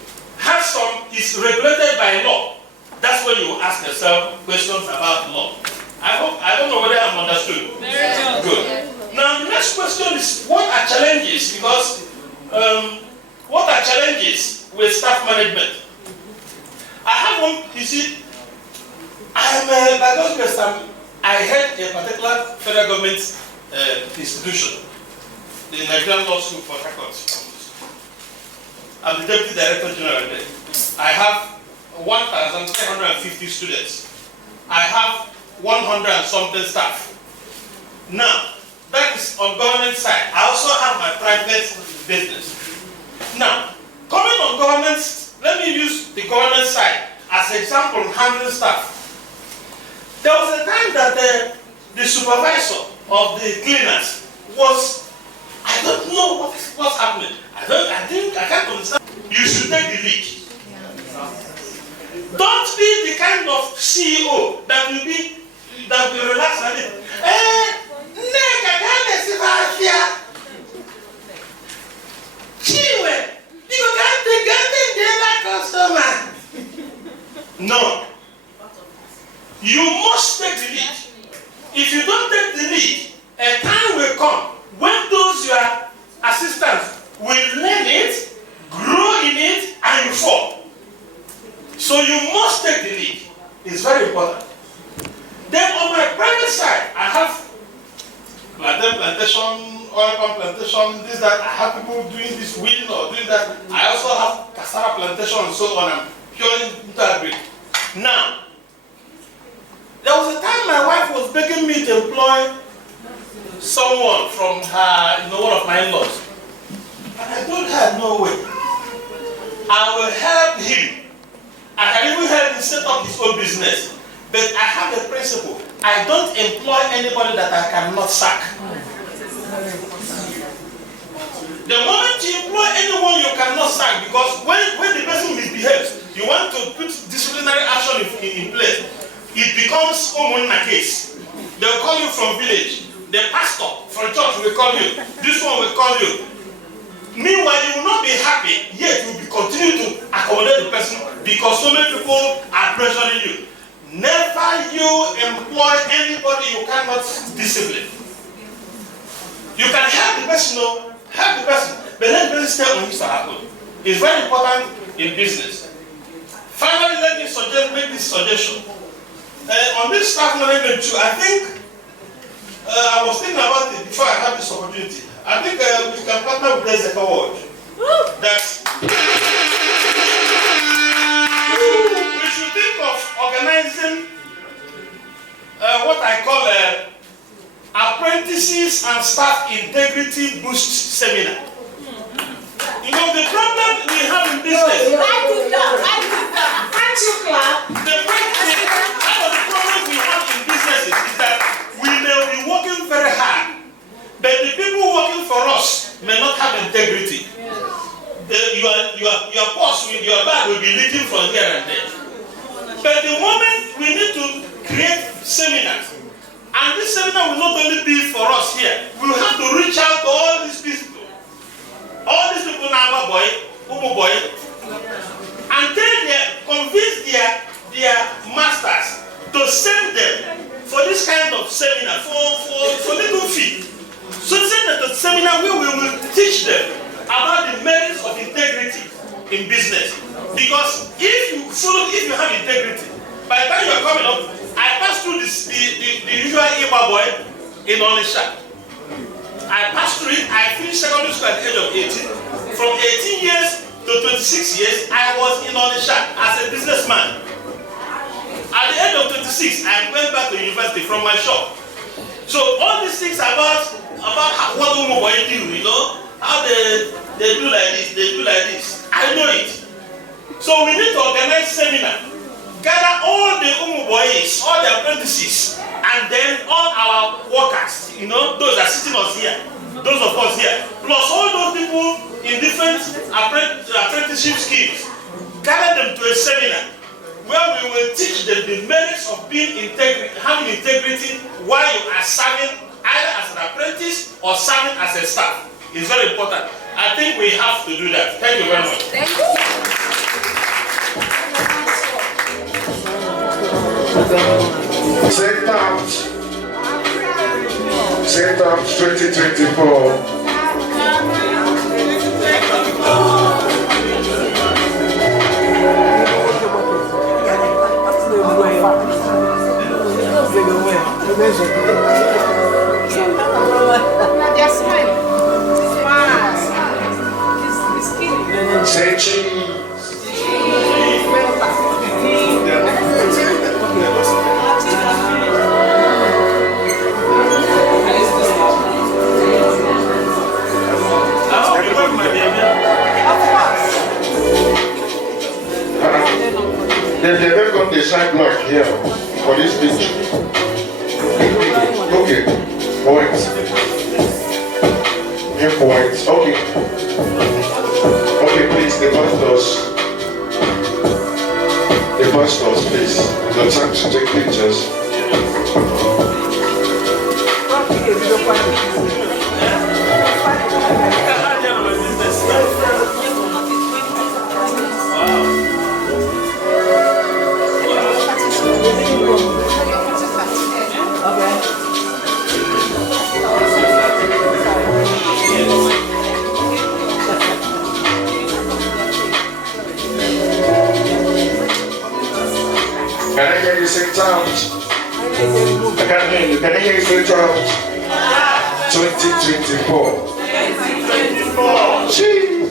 is regulated by law, that's where you ask yourself questions about law. I don't know whether I'm understood. Very good. Now the next question is, what are challenges? Because what are challenges with staff management? I have one, you see, by God's grace, I head a particular federal government institution, the Nigerian Law School for Harcourt. I'm the Deputy Director General there. I have 1,350 students. I have 100 and something staff. Now, that is on government side. I also have my private business. Now, coming on government, let me use the government side as an example of handling staff. There was a time that the supervisor of the cleaners was, I don't know what's happening. I can't understand. You should take the lead. Don't be the kind of CEO that will relax on it. No. You must take the lead. If you don't take the lead, a time will come when those your assistants will learn it, grow in it, and you fall. So you must take the lead. It's very important. Then on my private side, I have plantation, oil palm plantation, this, that. I have people doing this weeding or doing that. I also have cassava plantation and so on. I'm purely into agri. Now, there was a time my wife was begging me to employ someone from her, one of my in-laws. And I told her, no way. I will help him. I can even help him set up his own business. But I have a principle. I don't employ anybody that I cannot sack. The moment you employ anyone you cannot sack, because when the person misbehaves, you want to put disciplinary action in place, it becomes a case. They'll call you from village. The pastor from church will call you. This one will call you. Meanwhile, you will not be happy, yet you will continue to accommodate the person because so many people are pressuring you. Never you employ anybody you cannot discipline. You can help the person, but let the person stay on his or her own. It's very important in business. Finally, let me make this suggestion. On this staff management too, I think I was thinking about it before I had this opportunity. I think we can partner with Ezeka that we should think of organizing what I call apprentices and staff integrity boost seminar. You know, the problem we have in business. Can't you clap? The problem we have in businesses is that we may be working very hard, but the people working for us may not have integrity. Your boss with your bag will be leaking from here and there. But the moment we need to create seminars And this seminar will not only be for us here, we will have to reach out to all these people. All these people now, boy, and convince their masters to send them for this kind of seminar, for little fee. So send them to seminar where we will teach them about the merits of integrity in business. Because if you have integrity, by the time you are coming up, I passed through the usual Iba boy in Onisha. I passed through it, I finished secondary school at the age of 18. From 18 years to 26 years, I was in Onisha as a businessman. At the age of 26, I went back to university from my shop. So all these things about what boy do, how they do like this, they do like this. I know it. So we need to organize seminar, gather all the boys, all the apprentices, and then all our workers, those that are sitting us here, those of us here, plus all those people in different apprenticeship schemes, gather them to a seminar where we will teach them the merits of having integrity while you are serving either as an apprentice or serving as a staff. It's very important. I think we have to do that. Thank you very much. Thank you. Taft 2024. Say cheese. They've never got the side block here for this picture. Okay, points. Here points. Okay. Okay, please, the pastors, please. The time to take pictures. Can I hear you say Taft? I can't hear you. Can I hear you say Taft? 2024. 2024. Gee.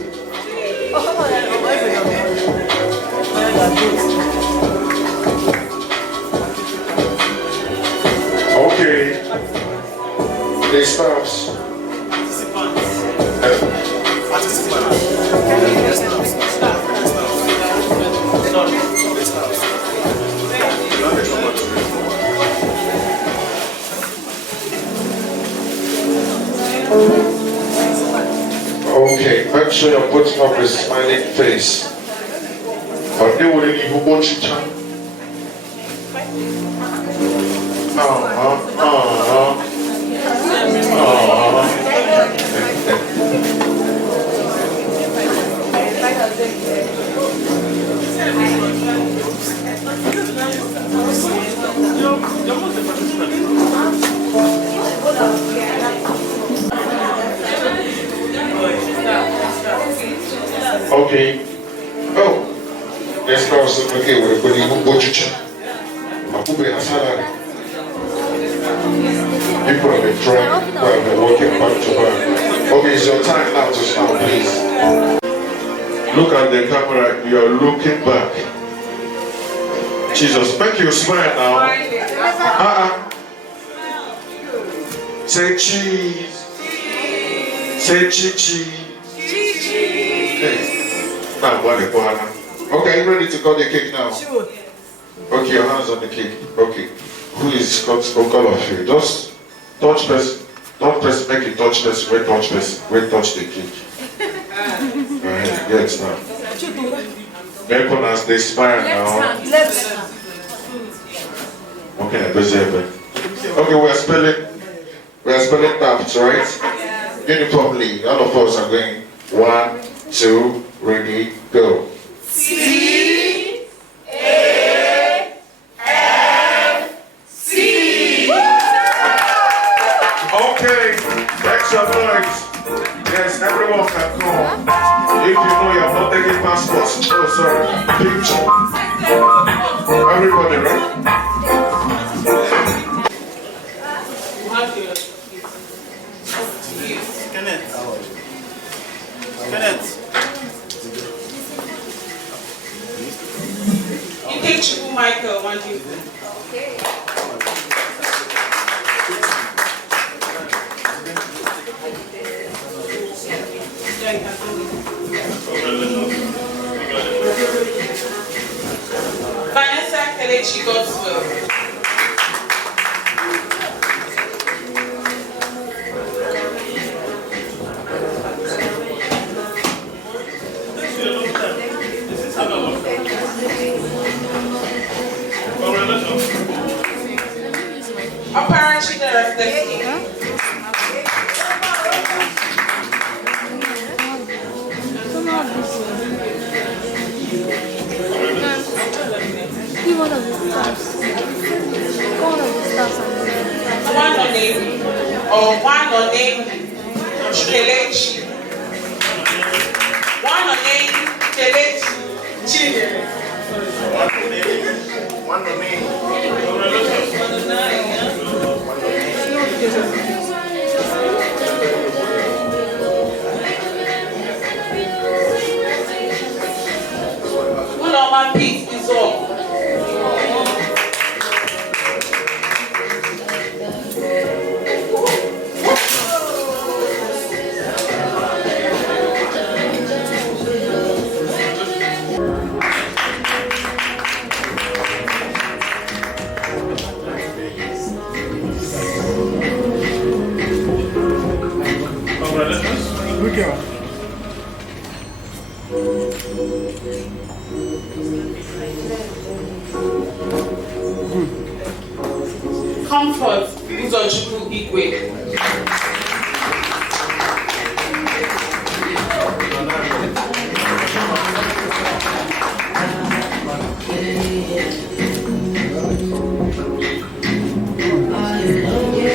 Okay. The staffs. Okay, make sure you're putting up a smiling face. But they wouldn't even want you to. Okay. Oh, let's go. Okay, we're going to go to church. People have been trying, people have been working back to back. Okay, it's your time now to start, please. Look at the camera, you are looking back. Jesus, make you smile now. Say cheese. Say cheese. Okay. Now, okay, you ready to cut the cake now? Sure. Okay, your hands on the cake. Okay. Who is cut all of you? Just touch person. Don't press, make it touch person. Wait, touch person. Wait, touch the cake. Yes, now. Make one as they smile now. Okay, I deserve it. Okay, we're spelling Taft, right? Yeah. Uniformly, all of us are going. 1, 2, ready, go. Okay, extra noise. Yes, everyone can come. If you know you have not taken passports, oh sorry, picture. Everybody, right? Kenneth. You take Chibu Michael, one you. Okay. Vanessa Kelechi Gospel. Apparently there are One of the stars. one on name or one on name Kelechi. One on name Kelechi. One on name. One on my peace is all. Comfort Uzochukwu Igwe.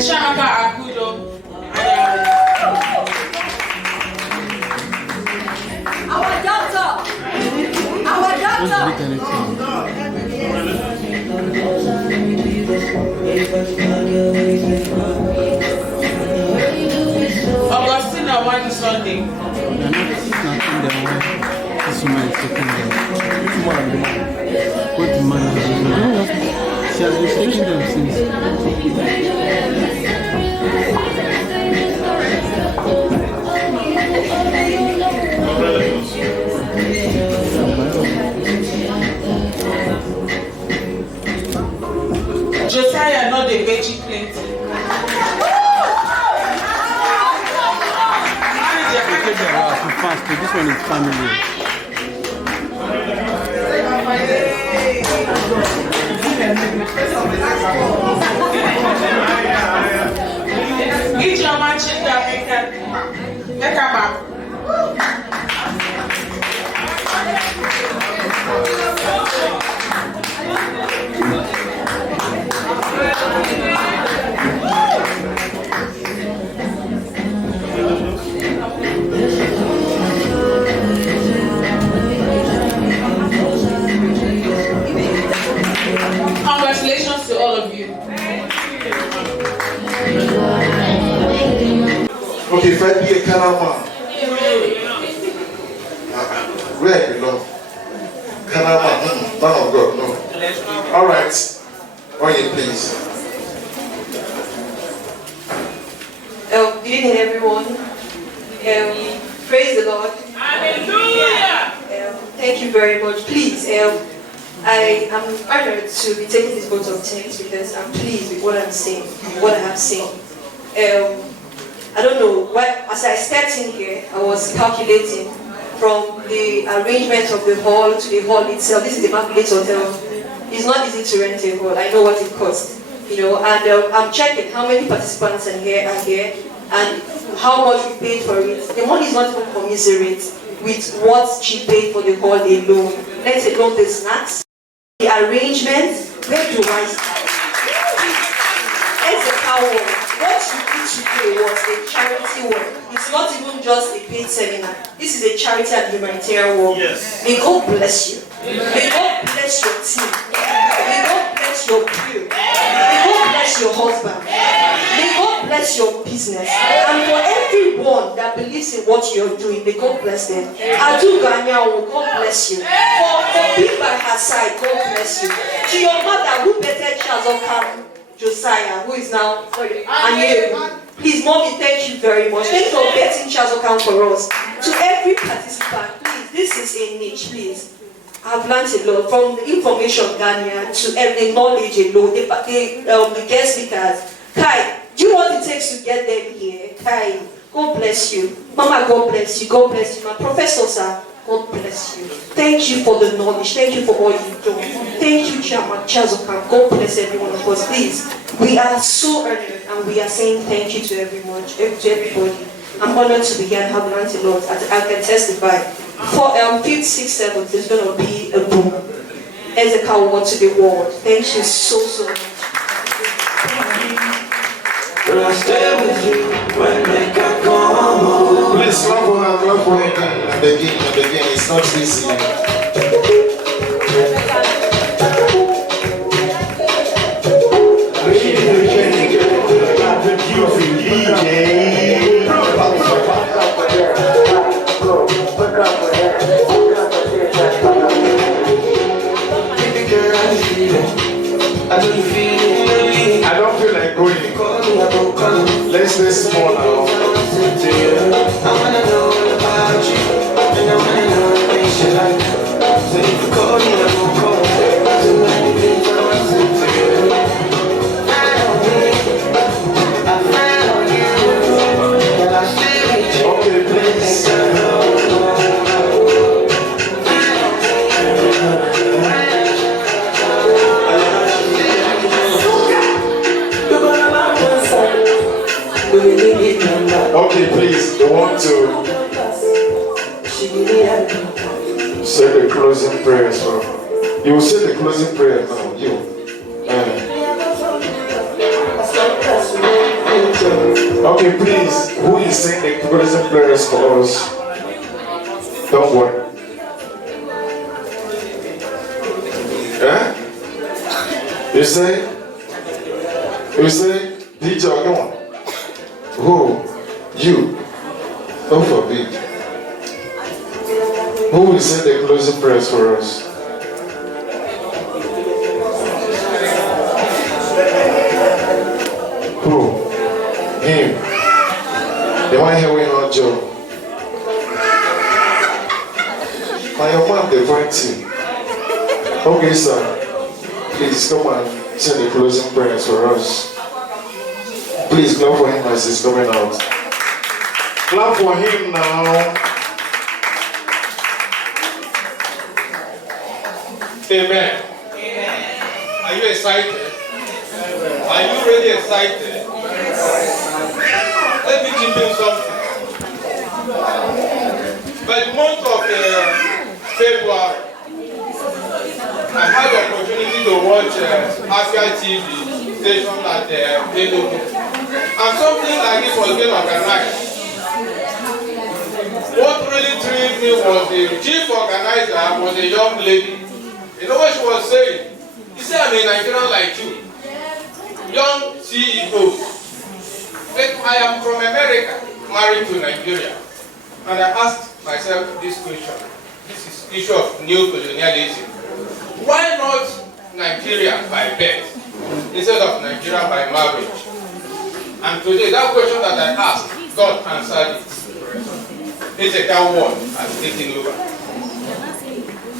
Chiamaka Akudo. Our doctor! Our doctor! Augustina one Sunday. She has been taking them since. Josiah not the veggie plenty. Fast, this one is family. Each your man check that make a map. Congratulations to all of you. Okay, if I be a Kanama, where I belong? Kanama, man of God, no. All right, on you please. Good evening, everyone. Praise the Lord. Hallelujah. Thank you very much. Please, I am honored to be taking this vote of thanks because I'm pleased with what I'm seeing, what I have seen. I don't know, as I stepped in here, I was calculating from the arrangement of the hall to the hall itself. This is the Immaculate Hotel. It's not easy to rent a hall. I know what it costs. and I'm checking how many participants are here, and how much we paid for it. The money is not even commiserate with what she paid for the hall alone. Let's alone the snacks, the arrangements. Where do I start? Ezeka, what you did today was a charity work. It's not even just a paid seminar. This is a charity and humanitarian work. Yes. May God bless you. May God bless your team. May God bless your crew. May God bless your husband. May God bless your business. And for everyone that believes in what you're doing, may God bless them. Adu Ganya, God bless you. For being by her side, God bless you. To your mother, who better Chazokam Josiah, who is now, please, mommy, thank you very much. Thank you for getting Chazokam for us. To every participant, please, this is a niche, please. I've learned a lot from the information Ghana to every knowledge alone. The guest speakers. Kai, do you know what it takes to get them here? Kai, God bless you. Mama, God bless you. God bless you. My professor, sir, God bless you. Thank you for the knowledge. Thank you for all you've done. Thank you, Chairman Chazokam. God bless every one of us. Please, we are so earnest and we are saying thank you to everyone, to everybody. I'm honored to be here and have learned a lot. I can testify. For 5th, 6th, 7th, there's going to be a boom. Ezeka will want to the world. Thank you so much. Will I stay with you when they can come home? Please clap for her and begin. It's not easy. I don't feel like going. Let's stay small now. I wanna know about you, and I wanna know what makes you like. So if you call me, I won't call. So many things I want to do. I found you, and I stay with you. Okay, please. Okay, please, they want to say the closing prayers. You will say the closing prayer now. You. Okay, please, who is saying the closing prayers for us? Don't worry. You say, DJ, come on. Who? You. Don't forbid. Who will say the closing prayers for us? Who? Him. The one here with our job. Now your mom, they point you. Okay, sir. Please come and say the closing prayers for us. Please clap for him as he's coming out. Clap for him now. Amen. Are you excited? Are you really excited? Let me give you something. By the month of February, I had the opportunity to watch Asia TV station at Enugu. And something like this was being organized. What really thrilled me was the chief organizer was a young lady. You know what she was saying? She said, I'm a Nigerian like you. Young CEO. I am from America, married to Nigeria. And I asked myself this question. This is issue of neo-colonialism. Why not Nigeria by birth instead of Nigeria by marriage? And today, that question that I asked, God answered it. Ezeka word has taken over.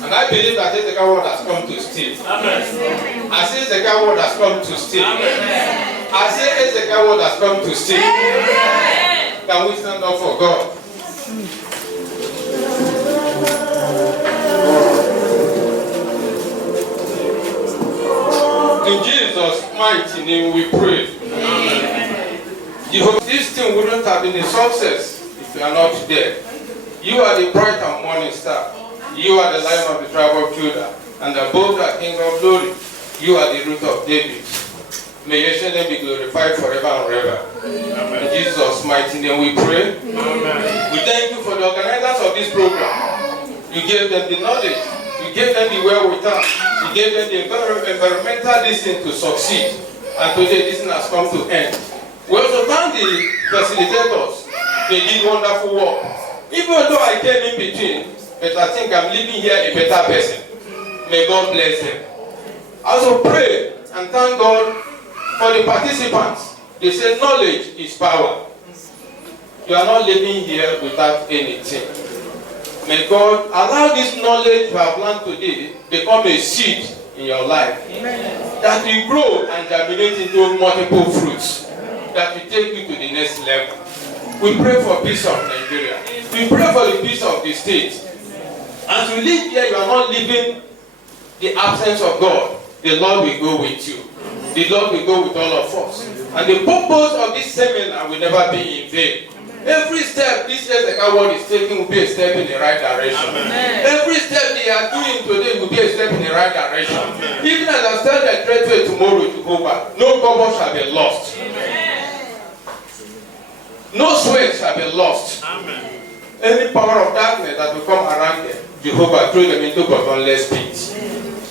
And I believe that Ezeka word has come to stay. Amen. I say Ezeka word has come to stay. Amen. I say Ezeka word has come to stay. Amen. Can we stand up for God? In Jesus' mighty name we pray. Jehovah, this thing wouldn't have been a success if you are not there. You are the bright and morning star. You are the Lion of the tribe of Judah, and above that King of glory, you are the root of David. May your name be glorified forever and ever. In Jesus' mighty name we pray. Amen. We thank you for the organizers of this program. You gave them the knowledge. You gave them the wherewithal. You gave them the environmental listen to succeed. And today this thing has come to end. We also thank the facilitators. They did wonderful work. Even though I came in between, but I think I'm leaving here a better person. May God bless them. I also pray and thank God for the participants. They say knowledge is power. You are not living here without anything. May God allow this knowledge you have learned today become a seed in your life. Amen. That will grow and germinate into multiple fruits that will take you to the next level. We pray for peace of Nigeria. We pray for the peace of the state. As you live here, you are not living the absence of God. The Lord will go with you. The Lord will go with all of us. And the purpose of this seminar will never be in vain. Every step this Ezeka word is taking will be a step in the right direction. Amen. Every step they are doing today will be a step in the right direction. Amen. Even as I start the great way tomorrow to go back, no cover shall be lost. Amen. No sweat shall be lost. Amen. Any power of darkness that will come around them, Jehovah throw them into bottomless pits.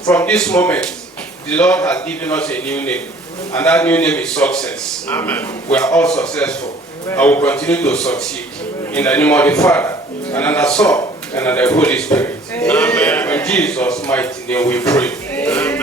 From this moment, the Lord has given us a new name, and that new name is success. Amen. We are all successful. I will continue to succeed. In the name of the Father, and of the Son, and of the Holy Spirit. Amen. In Jesus' mighty name we pray. Amen.